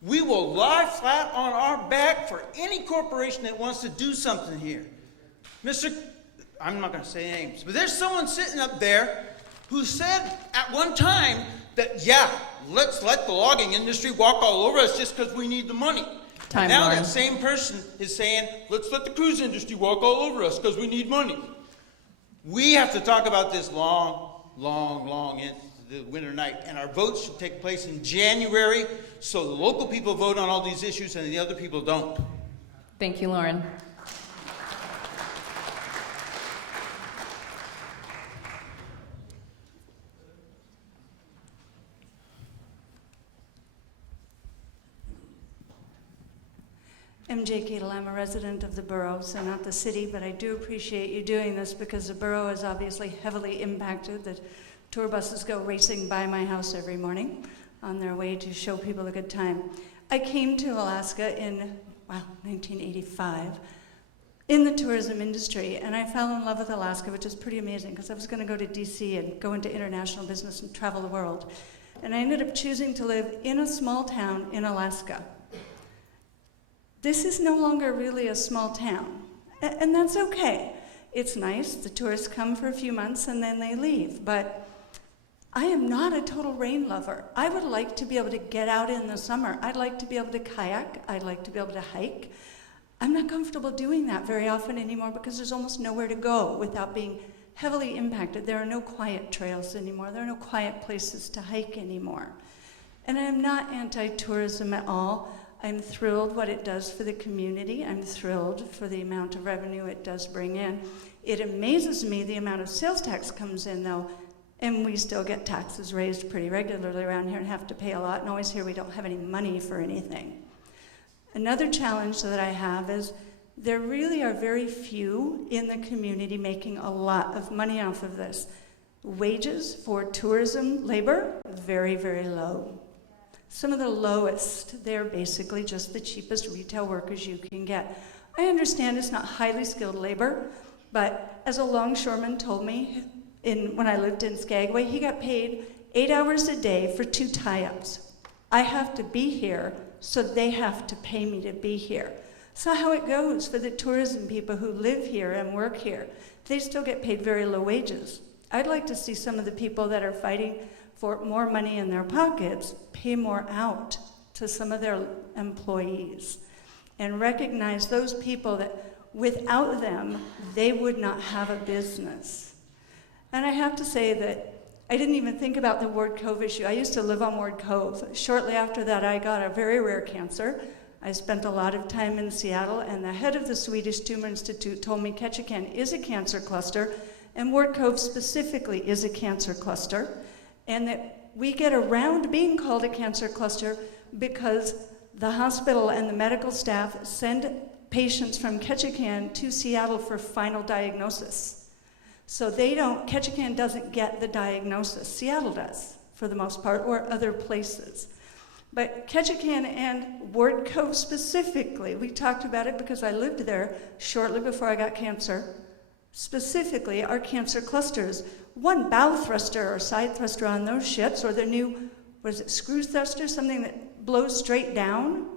We will lie flat on our back for any corporation that wants to do something here. I'm not going to say names, but there's someone sitting up there who said at one time that, yeah, let's let the logging industry walk all over us just because we need the money. Time, now Lauren. that same person is saying, let's let the cruise industry walk all over us because we need money. We have to talk about this long into the winter night, and our votes should take place in January so the local people vote on all these issues and the other people don't. Thank you, Lauren. MJ Keatle, I'm a resident of the borough, so not the city, but I do appreciate you doing this because the borough is obviously heavily impacted. The tour buses go racing by my house every morning on their way to show people a good time. I came to Alaska in, 1985, in the tourism industry, and I fell in love with Alaska, which is pretty amazing because I was going to go to DC and go into international business and travel the world. And I ended up choosing to live in a small town in Alaska. This is no longer really a small town, and that's okay. It's nice, the tourists come for a few months and then they leave, but I am not a total rain lover. I would like to be able to get out in the summer. I'd like to be able to kayak, I'd like to be able to hike. I'm not comfortable doing that very often anymore because there's almost nowhere to go without being heavily impacted. There are no quiet trails anymore. There are no quiet places to hike anymore. And I'm not anti-tourism at all. I'm thrilled what it does for the community. I'm thrilled for the amount of revenue it does bring in. It amazes me the amount of sales tax comes in, though, and we still get taxes raised pretty regularly around here and have to pay a lot, and always hear we don't have any money for anything. Another challenge that I have is there really are very few in the community making a lot of money off of this. Wages for tourism labor, very, very low. Some of the lowest, they're basically just the cheapest retail workers you can get. I understand it's not highly skilled labor, but as a longshoreman told me when I lived in Skagway, he got paid 8 hours a day for 2 tie-ups. I have to be here, so they have to pay me to be here. So how it goes for the tourism people who live here and work here. They still get paid very low wages. I'd like to see some of the people that are fighting for more money in their pockets pay more out to some of their employees and recognize those people that without them, they would not have a business. And I have to say that I didn't even think about the Ward Cove issue. I used to live on Ward Cove. Shortly after that, I got a very rare cancer. I spent a lot of time in Seattle, and the head of the Swedish Tumor Institute told me Ketchikan is a cancer cluster, and Ward Cove specifically is a cancer cluster, and that we get around being called a cancer cluster because the hospital and the medical staff send patients from Ketchikan to Seattle for final diagnosis. So Ketchikan doesn't get the diagnosis. Seattle does, for the most part, or other places. But Ketchikan and Ward Cove specifically, we talked about it because I lived there shortly before I got cancer, specifically are cancer clusters. One bow thruster or side thruster on those ships, or the new, screw thruster, something that blows straight down,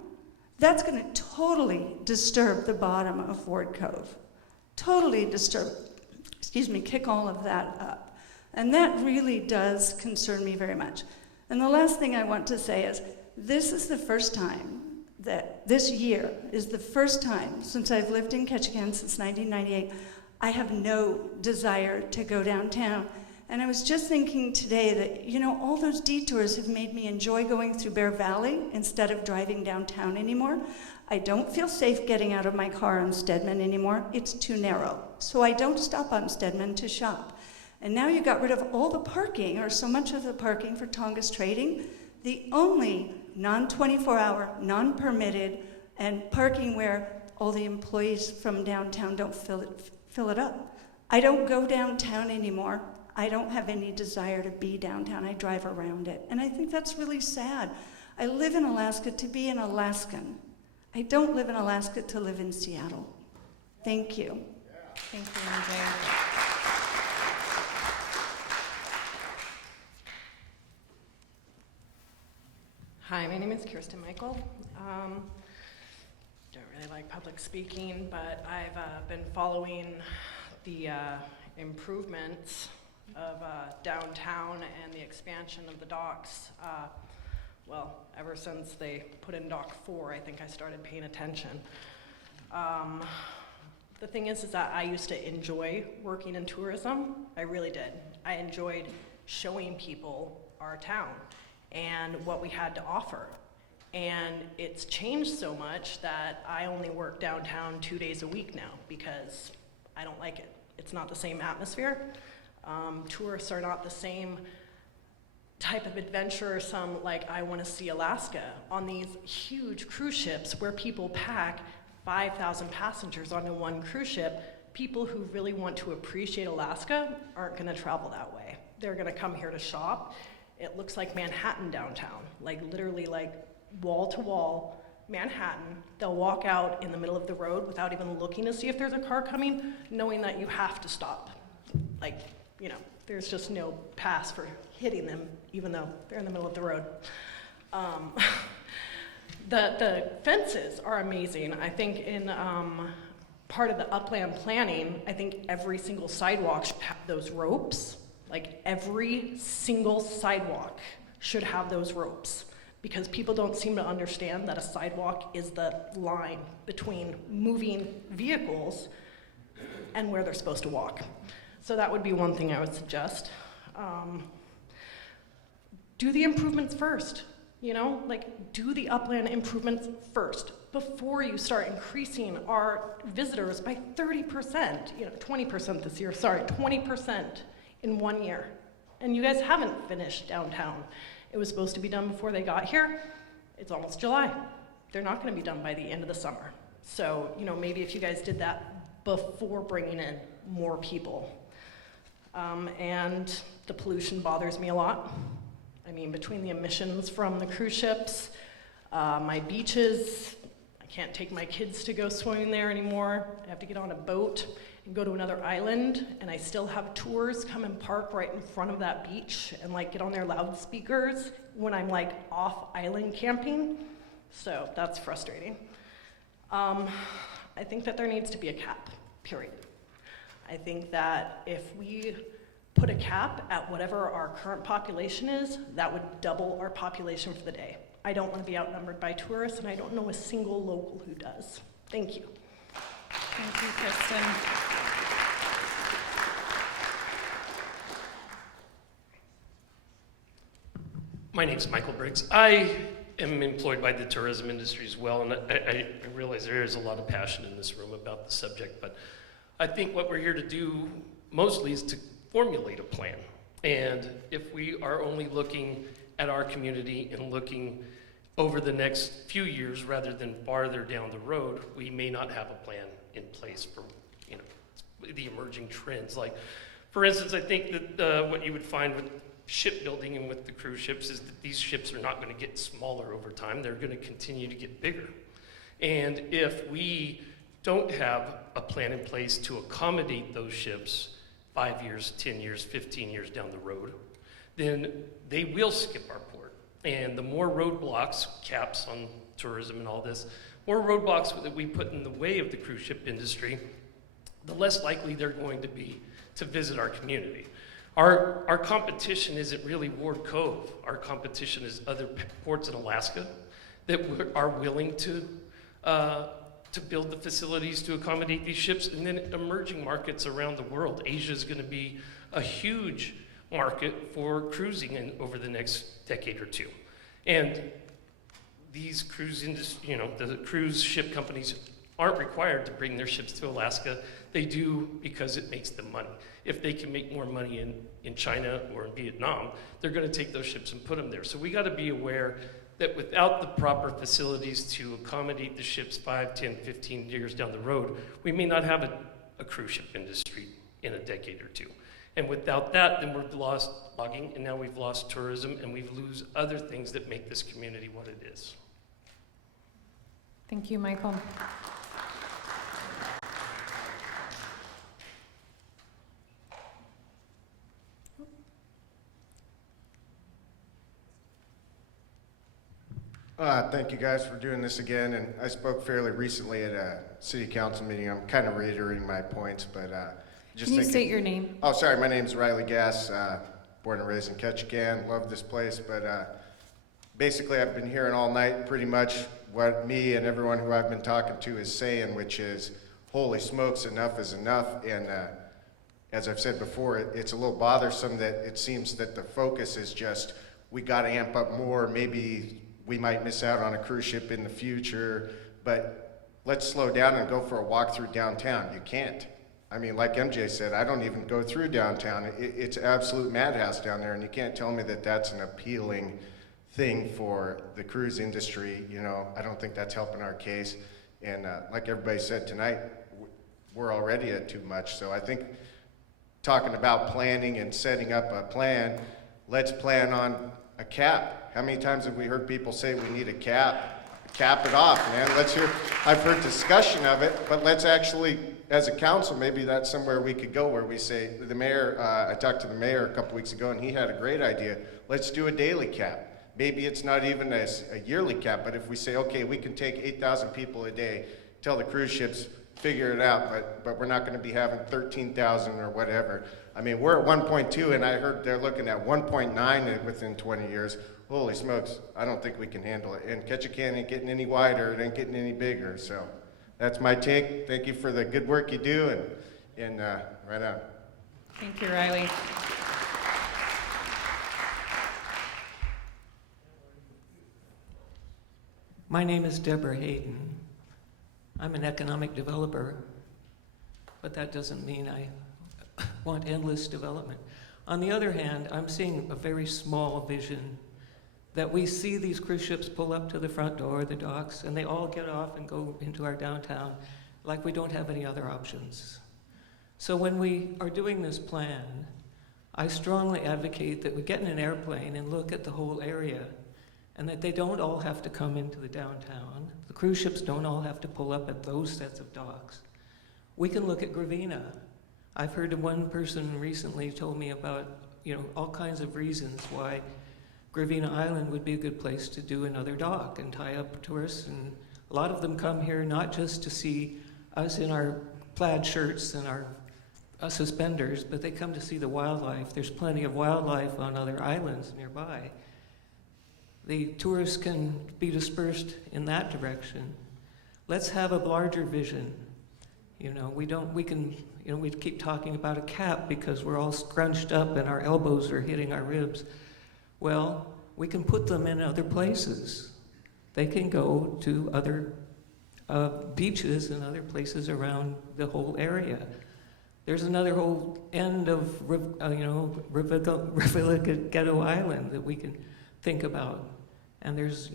that's going to totally disturb the bottom of Ward Cove. Totally kick all of that up. And that really does concern me very much. And the last thing I want to say is, this is the first time this year is the first time since I've lived in Ketchikan since 1998, I have no desire to go downtown. And I was just thinking today that, all those detours have made me enjoy going through Bear Valley instead of driving downtown anymore. I don't feel safe getting out of my car on Stedman anymore. It's too narrow. So I don't stop on Stedman to shop. And now you got rid of all the parking, or so much of the parking for Tongass Trading. The only non-24-hour, non-permitted, and parking where all the employees from downtown don't fill it up. I don't go downtown anymore. I don't have any desire to be downtown. I drive around it. And I think that's really sad. I live in Alaska to be an Alaskan. I don't live in Alaska to live in Seattle. Thank you. Thank you, MJ. Hi, my name is Kirsten Michael. Don't really like public speaking, but I've been following the improvements of downtown and the expansion of the docks. Well, ever since they put in Dock 4, I think I started paying attention. The thing is that I used to enjoy working in tourism. I really did. I enjoyed showing people our town and what we had to offer. And it's changed so much that I only work downtown 2 days a week now because I don't like it. It's not the same atmosphere. Tourists are not the same type of adventure. Some like I want to see Alaska on these huge cruise ships where people pack 5,000 passengers onto one cruise ship. People who really want to appreciate Alaska aren't going to travel that way. They're going to come here to shop. It looks like Manhattan downtown, like literally like wall to wall Manhattan. They'll walk out in the middle of the road without even looking to see if there's a car coming, knowing that you have to stop. Like, you know, there's just no pass for hitting them, even though they're in the middle of the road. The fences are amazing. I think in part of the upland planning, I think every single sidewalk should have those ropes. Like every single sidewalk should have those ropes, because people don't seem to understand that a sidewalk is the line between moving vehicles and where they're supposed to walk. So that would be one thing I would suggest. Do the improvements first, you know? Like, do the upland improvements first before you start increasing our visitors by 30%, you know, 20% this year, sorry, 20% in 1 year. And you guys haven't finished downtown. It was supposed to be done before they got here. It's almost July. They're not gonna be done by the end of the summer. So, you know, maybe if you guys did that before bringing in more people. And the pollution bothers me a lot. I mean, between the emissions from the cruise ships, my beaches, I can't take my kids to go swimming there anymore. I have to get on a boat and go to another island, and I still have tours come and park right in front of that beach and like get on their loudspeakers when I'm like off island camping. So that's frustrating. I think that there needs to be a cap, period. I think that if we put a cap at whatever our current population is, that would double our population for the day. I don't want to be outnumbered by tourists, and I don't know a single local who does. Thank you. Thank you, Kristen. My name's Michael Briggs. I am employed by the tourism industry as well, and I realize there is a lot of passion in this room about the subject, but I think what we're here to do mostly is to formulate a plan. And if we are only looking at our community and looking over the next few years rather than farther down the road, we may not have a plan in place for, you know, the emerging trends. Like, for instance, I think that what you would find with shipbuilding and with the cruise ships is that these ships are not going to get smaller over time. They're going to continue to get bigger. And if we don't have a plan in place to accommodate those ships 5 years, 10 years, 15 years down the road, then they will skip our port. And the more roadblocks, caps on tourism and all this, more roadblocks that we put in the way of the cruise ship industry, the less likely they're going to be to visit our community. Our competition isn't really Ward Cove. Our competition is other ports in Alaska that are willing to build the facilities to accommodate these ships, and then emerging markets around the world. Asia is going to be a huge market for cruising over the next decade or two. And these cruise industry, you know, the cruise ship companies aren't required to bring their ships to Alaska. They do because it makes them money. If they can make more money in China or in Vietnam, they're going to take those ships and put them there. So we got to be aware that without the proper facilities to accommodate the ships 5, 10, 15 years down the road, we may not have a cruise ship industry in a decade or two. And without that, then we've lost logging, and now we've lost tourism, and we've lose other things that make this community what it is. Thank you, Michael. Thank you guys for doing this again, and I spoke fairly recently at a city council meeting. I'm kind of reiterating my points, but just Can you thinking, state your name? Oh, sorry, my name's Riley Gass, born and raised in Ketchikan, love this place, but basically I've been hearing all night pretty much what me and everyone who I've been talking to is saying, which is, holy smokes, enough is enough, and as I've said before, it's a little bothersome that it seems that the focus is just, we gotta amp up more, maybe we might miss out on a cruise ship in the future, but let's slow down and go for a walk through downtown. You can't. I mean, like MJ said, I don't even go through downtown. It's absolute madhouse down there, and you can't tell me that that's an appealing thing for the cruise industry. You know, I don't think that's helping our case. And like everybody said tonight, we're already at too much. So I think talking about planning and setting up a plan, let's plan on a cap. How many times have we heard people say we need a cap? Cap it off, man. Let's hear, I've heard discussion of it, but let's actually, as a council, maybe that's somewhere we could go where we say, the mayor, I talked to the mayor a couple weeks ago and he had a great idea. Let's do a daily cap. Maybe it's not even a yearly cap, but if we say, okay, we can take 8,000 people a day, tell the cruise ships, figure it out, but we're not going to be having 13,000 or whatever. I mean, we're at 1.2 and I heard they're looking at 1.9 within 20 years. Holy smokes, I don't think we can handle it. And Ketchikan ain't getting any wider, it ain't getting any bigger. So that's my take. Thank you for the good work you do, and right on. Thank you, Riley. My name is Deborah Hayden. I'm an economic developer, but that doesn't mean I want endless development. On the other hand, I'm seeing a very small vision that we see these cruise ships pull up to the front door of the docks and they all get off and go into our downtown like we don't have any other options. So when we are doing this plan, I strongly advocate that we get in an airplane and look at the whole area and that they don't all have to come into the downtown. The cruise ships don't all have to pull up at those sets of docks. We can look at Gravina. I've heard one person recently told me about, you know, all kinds of reasons why Gravina Island would be a good place to do another dock and tie up tourists. And a lot of them come here not just to see us in our plaid shirts and our suspenders, but they come to see the wildlife. There's plenty of wildlife on other islands nearby. The tourists can be dispersed in that direction. Let's have a larger vision. You know, we keep talking about a cap because we're all scrunched up and our elbows are hitting our ribs. Well, we can put them in other places. They can go to other beaches and other places around the whole area. There's another whole end of, Ghetto Island that we can think about. And there's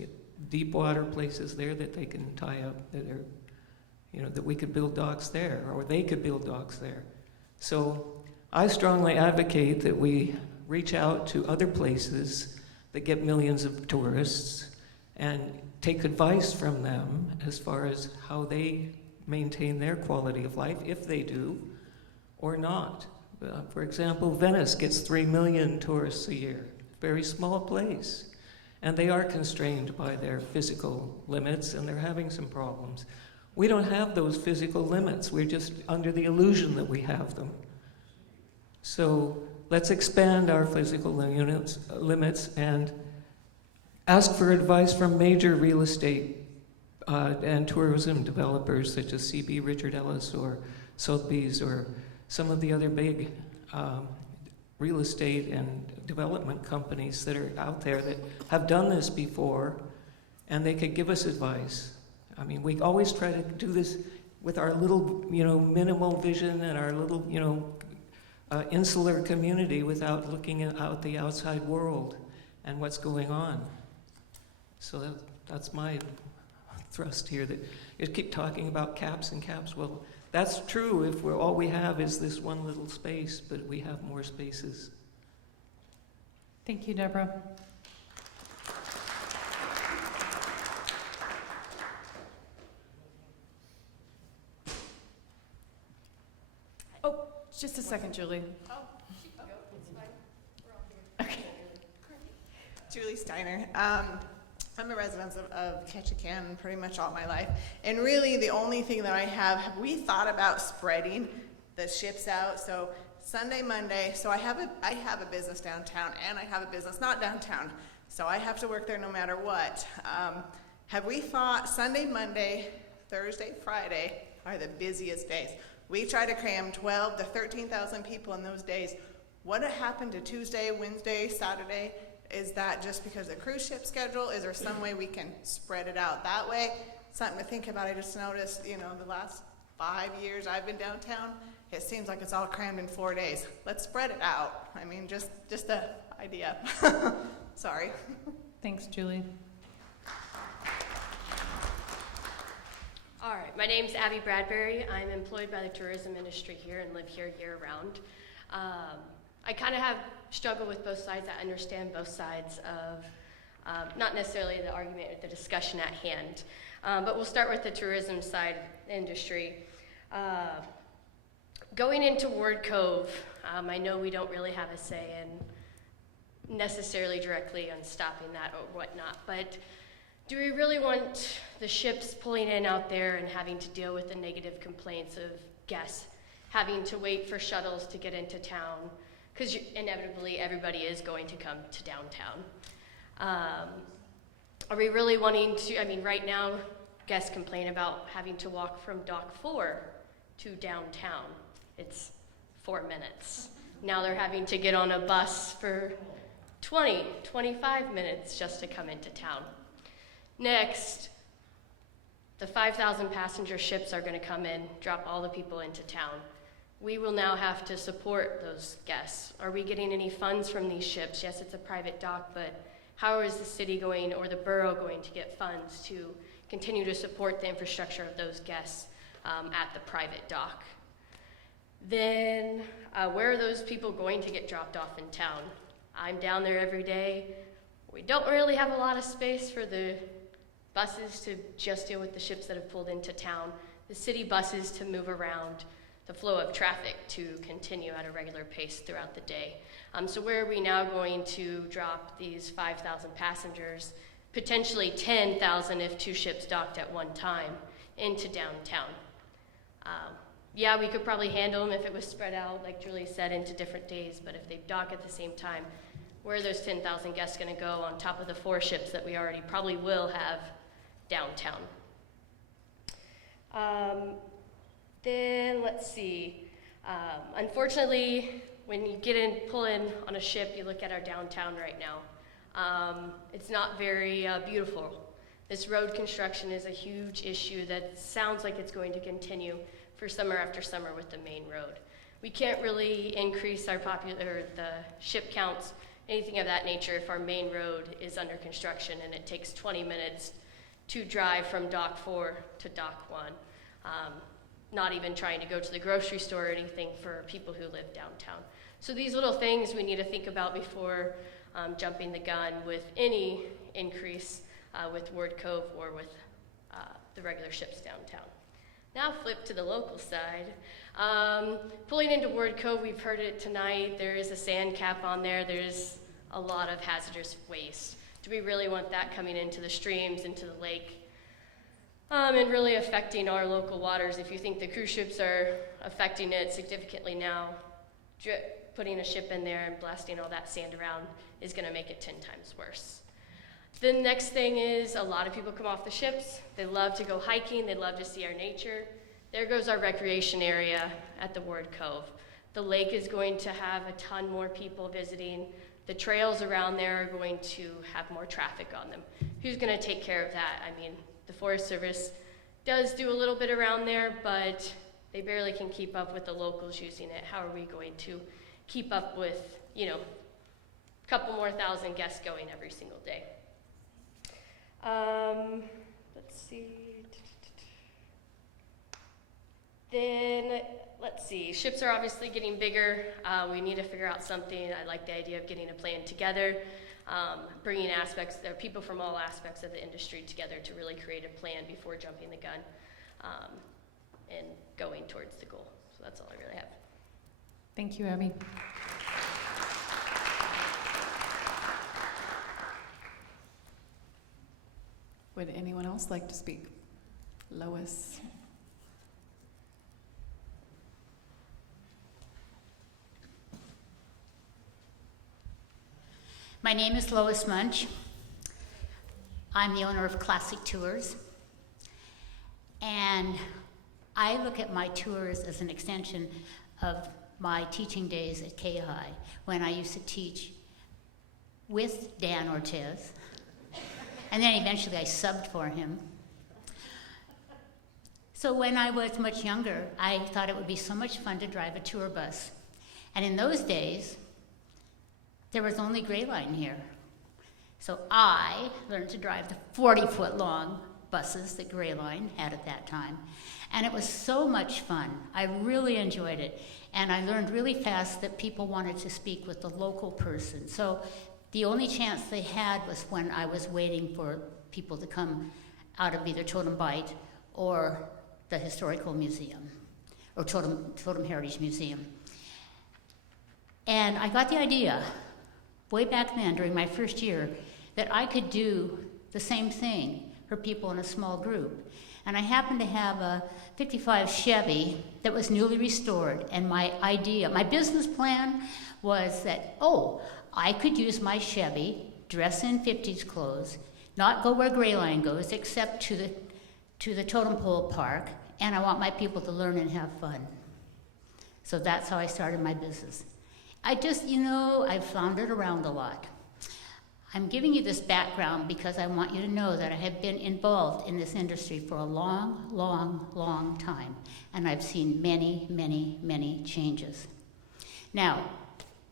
deep water places there that they can tie up that are, that we could build docks there, or they could build docks there. So I strongly advocate that we reach out to other places that get millions of tourists and take advice from them as far as how they maintain their quality of life, if they do or not. For example, Venice gets 3 million tourists a year, very small place. And they are constrained by their physical limits and they're having some problems. We don't have those physical limits. We're just under the illusion that we have them. So let's expand our physical limits and ask for advice from major real estate and tourism developers such as CB Richard Ellis or Sotheby's or some of the other big real estate and development companies that are out there that have done this before, and they could give us advice. I mean, we always try to do this with our little, minimal vision and our little, insular community without looking out the outside world and what's going on. So that's my thrust here, that you keep talking about caps and caps. Well, that's true if all we have is this one little space, but we have more spaces. Thank you, Deborah. Oh, just a second, Julie. Oh, she can go. It's fine. We're all here. Okay. Julie Steiner. I'm a resident of Ketchikan pretty much all my life. And really the only thing that have we thought about spreading the ships out? So Sunday, Monday, so I have a business downtown and I have a business not downtown. So I have to work there no matter what. Have we thought Sunday, Monday, Thursday, Friday are the busiest days? We try to cram 12 to 13,000 people in those days. What happened to Tuesday, Wednesday, Saturday? Is that just because of the cruise ship schedule? Is there some way we can spread it out that way? Something to think about. I just noticed, the last 5 years I've been downtown, it seems like it's all crammed in 4 days. Let's spread it out. I mean, just an idea. Sorry. Thanks, Julie. All right, my name's Abby Bradbury. I'm employed by the tourism industry here and live here year-round. I kind of have struggled with both sides. I understand both sides of not necessarily the argument or the discussion at hand, but we'll start with the tourism side of the industry. Going into Ward Cove, I know we don't really have a say in necessarily directly on stopping that or whatnot, but do we really want the ships pulling in out there and having to deal with the negative complaints of guests having to wait for shuttles to get into town? Because inevitably everybody is going to come to downtown. Are we really wanting to, right now guests complain about having to walk from Dock 4 to downtown. It's 4 minutes. Now they're having to get on a bus for 20, 25 minutes just to come into town. Next, the 5,000 passenger ships are going to come in, drop all the people into town. We will now have to support those guests. Are we getting any funds from these ships? Yes, it's a private dock, but how is the city going or the borough going to get funds to continue to support the infrastructure of those guests at the private dock? Then, where are those people going to get dropped off in town? I'm down there every day. We don't really have a lot of space for the buses to just deal with the ships that have pulled into town, the city buses to move around, the flow of traffic to continue at a regular pace throughout the day. So where are we now going to drop these 5,000 passengers, potentially 10,000 if 2 ships docked at one time, into downtown? Yeah, we could probably handle them if it was spread out, like Julie said, into different days, but if they dock at the same time, where are those 10,000 guests gonna go on top of the 4 ships that we already probably will have downtown? Then let's see. Unfortunately, when you pull in on a ship, you look at our downtown right now. It's not very beautiful. This road construction is a huge issue that sounds like it's going to continue for summer after summer with the main road. We can't really increase the ship counts, anything of that nature, if our main road is under construction and it takes 20 minutes to drive from Dock 4 to Dock 1. Not even trying to go to the grocery store or anything for people who live downtown. So these little things we need to think about before jumping the gun with any increase with Ward Cove or with the regular ships downtown. Now flip to the local side. Pulling into Ward Cove, we've heard it tonight, there is a sand cap on there, there's a lot of hazardous waste. Do we really want that coming into the streams, into the lake? And really affecting our local waters. If you think the cruise ships are affecting it significantly now, putting a ship in there and blasting all that sand around is gonna make it 10 times worse. The next thing is a lot of people come off the ships, they love to go hiking, they love to see our nature. There goes our recreation area at the Ward Cove. The lake is going to have a ton more people visiting. The trails around there are going to have more traffic on them. Who's gonna take care of that? I mean, the Forest Service does do a little bit around there, but they barely can keep up with the locals using it. How are we going to keep up with, a couple more thousand guests going every single day? Let's see. Then, let's see. Ships are obviously getting bigger. We need to figure out something. I like the idea of getting a plan together. Bringing people from all aspects of the industry together to really create a plan before jumping the gun and going towards the goal. So that's all I really have. Thank you, Abby. Would anyone else like to speak? Lois. My name is Lois Munch. I'm the owner of Classic Tours. And I look at my tours as an extension of my teaching days at K-High, when I used to teach with Dan Ortiz. And then eventually I subbed for him. So when I was much younger, I thought it would be so much fun to drive a tour bus. And in those days, there was only Gray Line here. So I learned to drive the 40-foot long buses that Gray Line had at that time. And it was so much fun. I really enjoyed it. And I learned really fast that people wanted to speak with the local person. So the only chance they had was when I was waiting for people to come out of either Totem Bite or the Historical Museum, or Totem Heritage Museum. And I got the idea, way back then during my first year, that I could do the same thing for people in a small group. And I happened to have a 55 Chevy that was newly restored, and my idea, my business plan was that, I could use my Chevy, dress in 50s clothes, not go where Gray Line goes, except to the Totem Pole Park, and I want my people to learn and have fun. So that's how I started my business. I just, I've floundered around a lot. I'm giving you this background because I want you to know that I have been involved in this industry for a long, long, long time, and I've seen many, many, many changes. Now,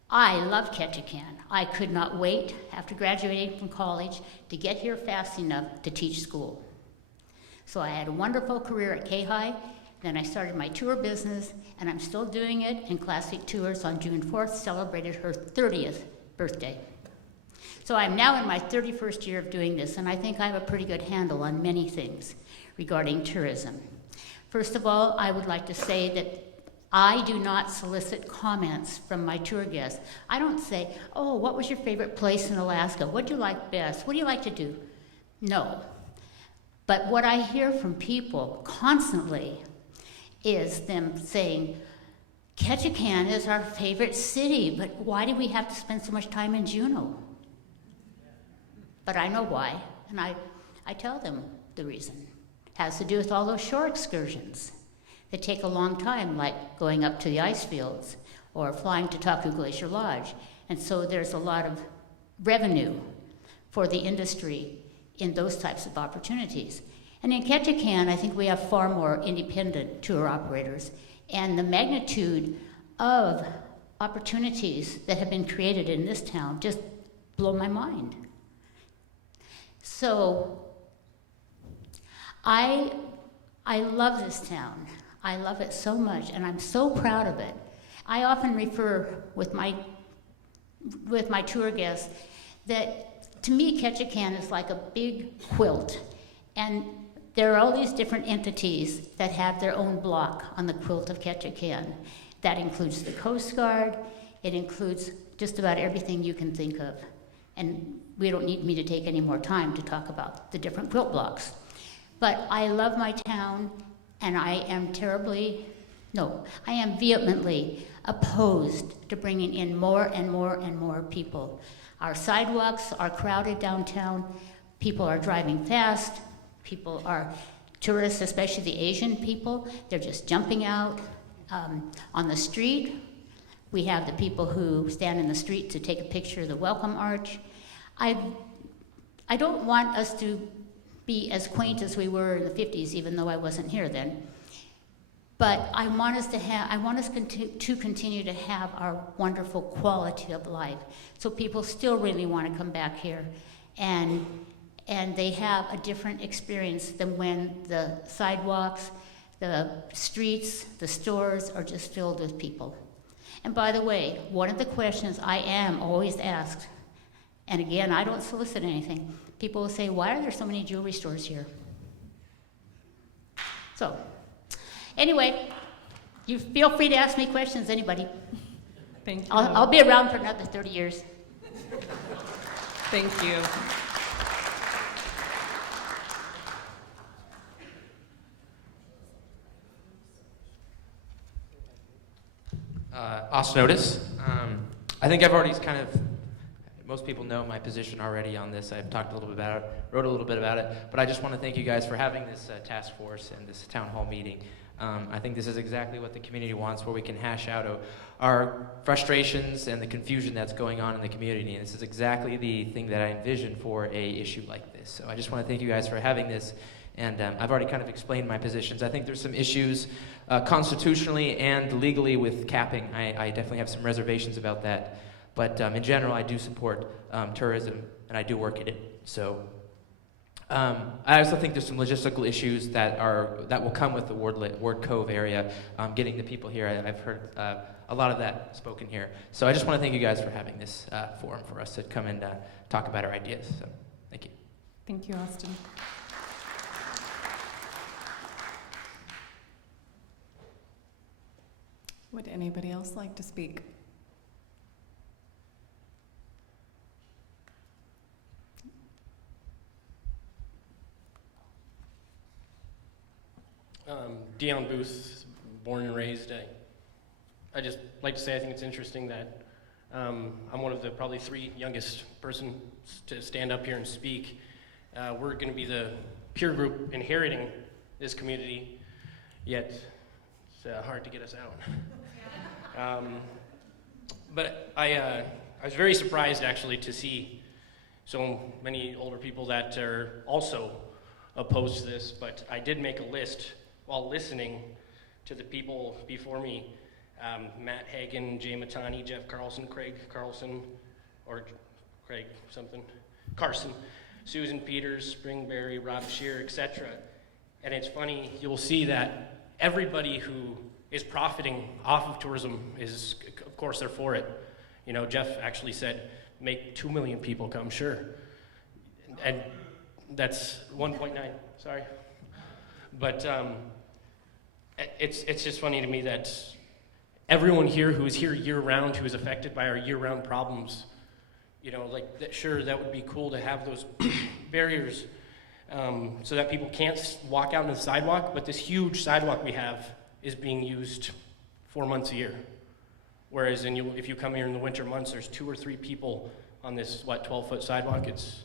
I love Ketchikan. I could not wait after graduating from college to get here fast enough to teach school. So I had a wonderful career at K-High, then I started my tour business, and I'm still doing it, and Classic Tours on June 4th celebrated her 30th birthday. So I'm now in my 31st year of doing this, and I think I have a pretty good handle on many things regarding tourism. First of all, I would like to say that I do not solicit comments from my tour guests. I don't say, what was your favorite place in Alaska? What do you like best? What do you like to do? No. But what I hear from people constantly is them saying, Ketchikan is our favorite city, but why do we have to spend so much time in Juneau? But I know why, and I tell them the reason. It has to do with all those shore excursions that take a long time, like going up to the ice fields or flying to Taku Glacier Lodge. And so there's a lot of revenue for the industry in those types of opportunities. And in Ketchikan, I think we have far more independent tour operators, and the magnitude of opportunities that have been created in this town just blow my mind. So I love this town. I love it so much, and I'm so proud of it. I often refer with my tour guests that to me Ketchikan is like a big quilt, and there are all these different entities that have their own block on the quilt of Ketchikan. That includes the Coast Guard, it includes just about everything you can think of. And we don't need me to take any more time to talk about the different quilt blocks. But I love my town, and I am vehemently opposed to bringing in more and more and more people. Our sidewalks are crowded downtown, people are driving fast, tourists, especially the Asian people, they're just jumping out. On the street, we have the people who stand in the street to take a picture of the Welcome Arch. I don't want us to be as quaint as we were in the 50s, even though I wasn't here then. But I want us to continue to have our wonderful quality of life. So people still really want to come back here, and they have a different experience than when the sidewalks, the streets, the stores are just filled with people. And by the way, one of the questions I am always asked, and again, I don't solicit anything, people will say, why are there so many jewelry stores here? So, anyway, you feel free to ask me questions, anybody. Thank you. I'll be around for another 30 years. Thank you. Osnotis. I think I've already most people know my position already on this. I've talked a little bit about it, wrote a little bit about it, but I just want to thank you guys for having this task force and this town hall meeting. I think this is exactly what the community wants, where we can hash out our frustrations and the confusion that's going on in the community. And this is exactly the thing that I envisioned for a issue like this. So I just want to thank you guys for having this. And I've already kind of explained my positions. I think there's some issues constitutionally and legally with capping. I definitely have some reservations about that. But in general, I do support tourism, and I do work at it. So I also think there's some logistical issues that will come with the Ward Cove area, getting the people here. I've heard a lot of that spoken here. So I just want to thank you guys for having this forum for us to come and talk about our ideas. So thank you. Thank you, Austin. Would anybody else like to speak? Dion Booth, born and raised. I just like to say I think it's interesting that I'm one of the probably 3 youngest persons to stand up here and speak. We're going to be the peer group inheriting this community, yet it's hard to get us out. But I was very surprised actually to see so many older people that are also opposed to this, but I did make a list while listening to the people before me, Matt Hagen, Jay Mitani, Jeff Carlson, Craig Carlson, or Craig something, Carson, Susan Peters, Springberry, Rob Shear, etc. And it's funny, you'll see that everybody who is profiting off of tourism is, of course, they're for it. You know, Jeff actually said, make 2 million people come, sure. And that's 1.9, sorry. But it's just funny to me that everyone here who is here year-round, who is affected by our year-round problems, you know, like, sure, that would be cool to have those barriers so that people can't walk out on the sidewalk, but this huge sidewalk we have is being used 4 months a year. Whereas if you come here in the winter months, there's 2 or 3 people on this, 12-foot sidewalk. It's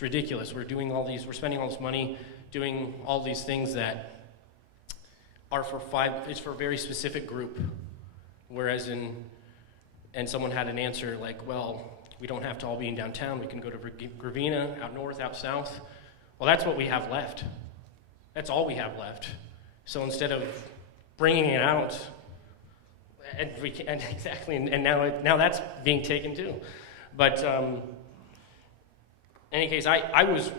ridiculous. We're spending all this money doing all these things that are it's for a very specific group. Whereas and someone had an answer like, well, we don't have to all be in downtown. We can go to Gravina, out north, out south. Well, that's what we have left. That's all we have left. So instead of bringing it out, and now that's being taken too. But in any case, I was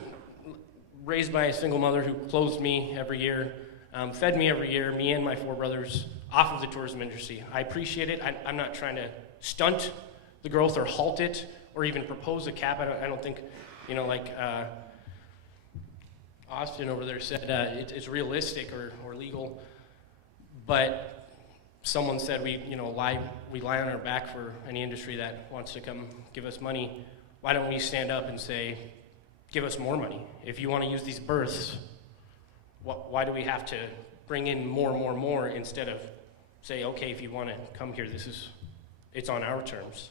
raised by a single mother who clothed me every year, fed me every year, me and my 4 brothers, off of the tourism industry. I appreciate it. I'm not trying to stunt the growth or halt it or even propose a cap. I don't think, you know, like Austin over there said, it's realistic or legal. But someone said we lie on our back for any industry that wants to come give us money. Why don't we stand up and say, give us more money? If you want to use these berths, why do we have to bring in more instead of say, okay, if you want to come here, it's on our terms.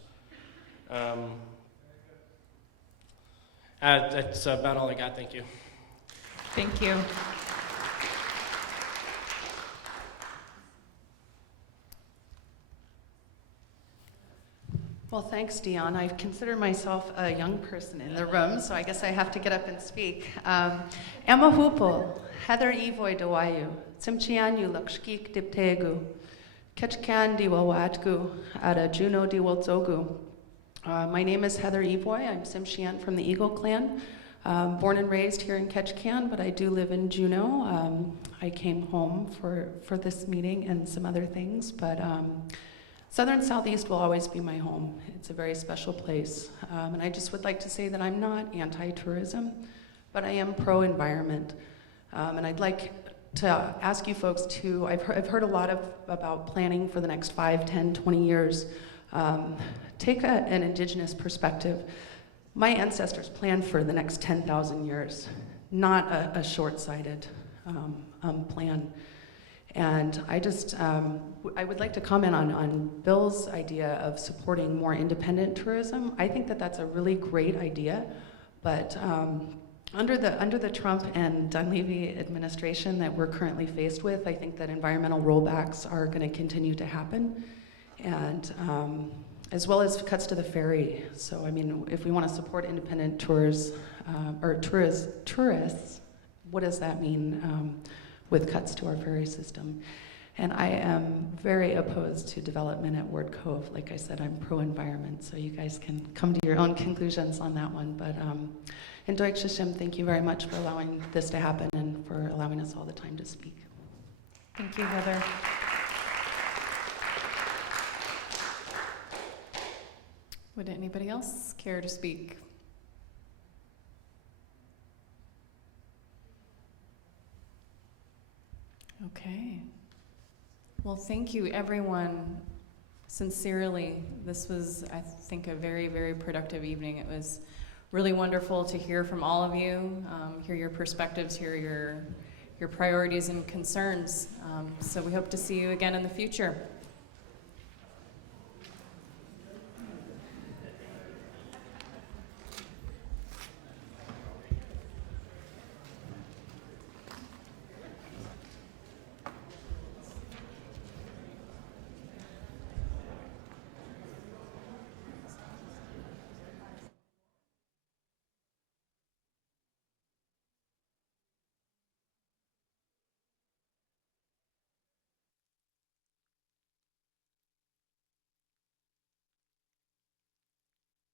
That's about all I got. Thank you. Thank you. Well, thanks, Dion. I consider myself a young person in the room, so I guess I have to get up and speak. Emma Hupel, Heather Evoy Dawayu, Simchianyu Lakshkik Diptegu, Ketchikan Diwawatgu, Ada Juno Diwalzogu. My name is Heather Evoy. I'm Simchian from the Eagle Clan. Born and raised here in Ketchikan, but I do live in Juneau. I came home for this meeting and some other things, but Southern Southeast will always be my home. It's a very special place. And I just would like to say that I'm not anti-tourism, but I am pro-environment. And I'd like to ask you folks to, I've heard a lot about planning for the next 5, 10, 20 years. Take an indigenous perspective. My ancestors planned for the next 10,000 years, not a short-sighted plan. And I just, I would like to comment on Bill's idea of supporting more independent tourism. I think that that's a really great idea, but under the Trump and Dunleavy administration that we're currently faced with, I think that environmental rollbacks are going to continue to happen, and as well as cuts to the ferry. So, I mean, if we want to support independent tours or tourists, what does that mean with cuts to our ferry system? And I am very opposed to development at Ward Cove. Like I said, I'm pro-environment, so you guys can come to your own conclusions on that one. But in Deutsche Stimme, thank you very much for allowing this to happen and for allowing us all the time to speak. Thank you, Heather. Would anybody else care to speak? Okay. Well, thank you, everyone. Sincerely, this was, I think, a very, very productive evening. It was really wonderful to hear from all of you, hear your perspectives, hear your priorities and concerns. So we hope to see you again in the future.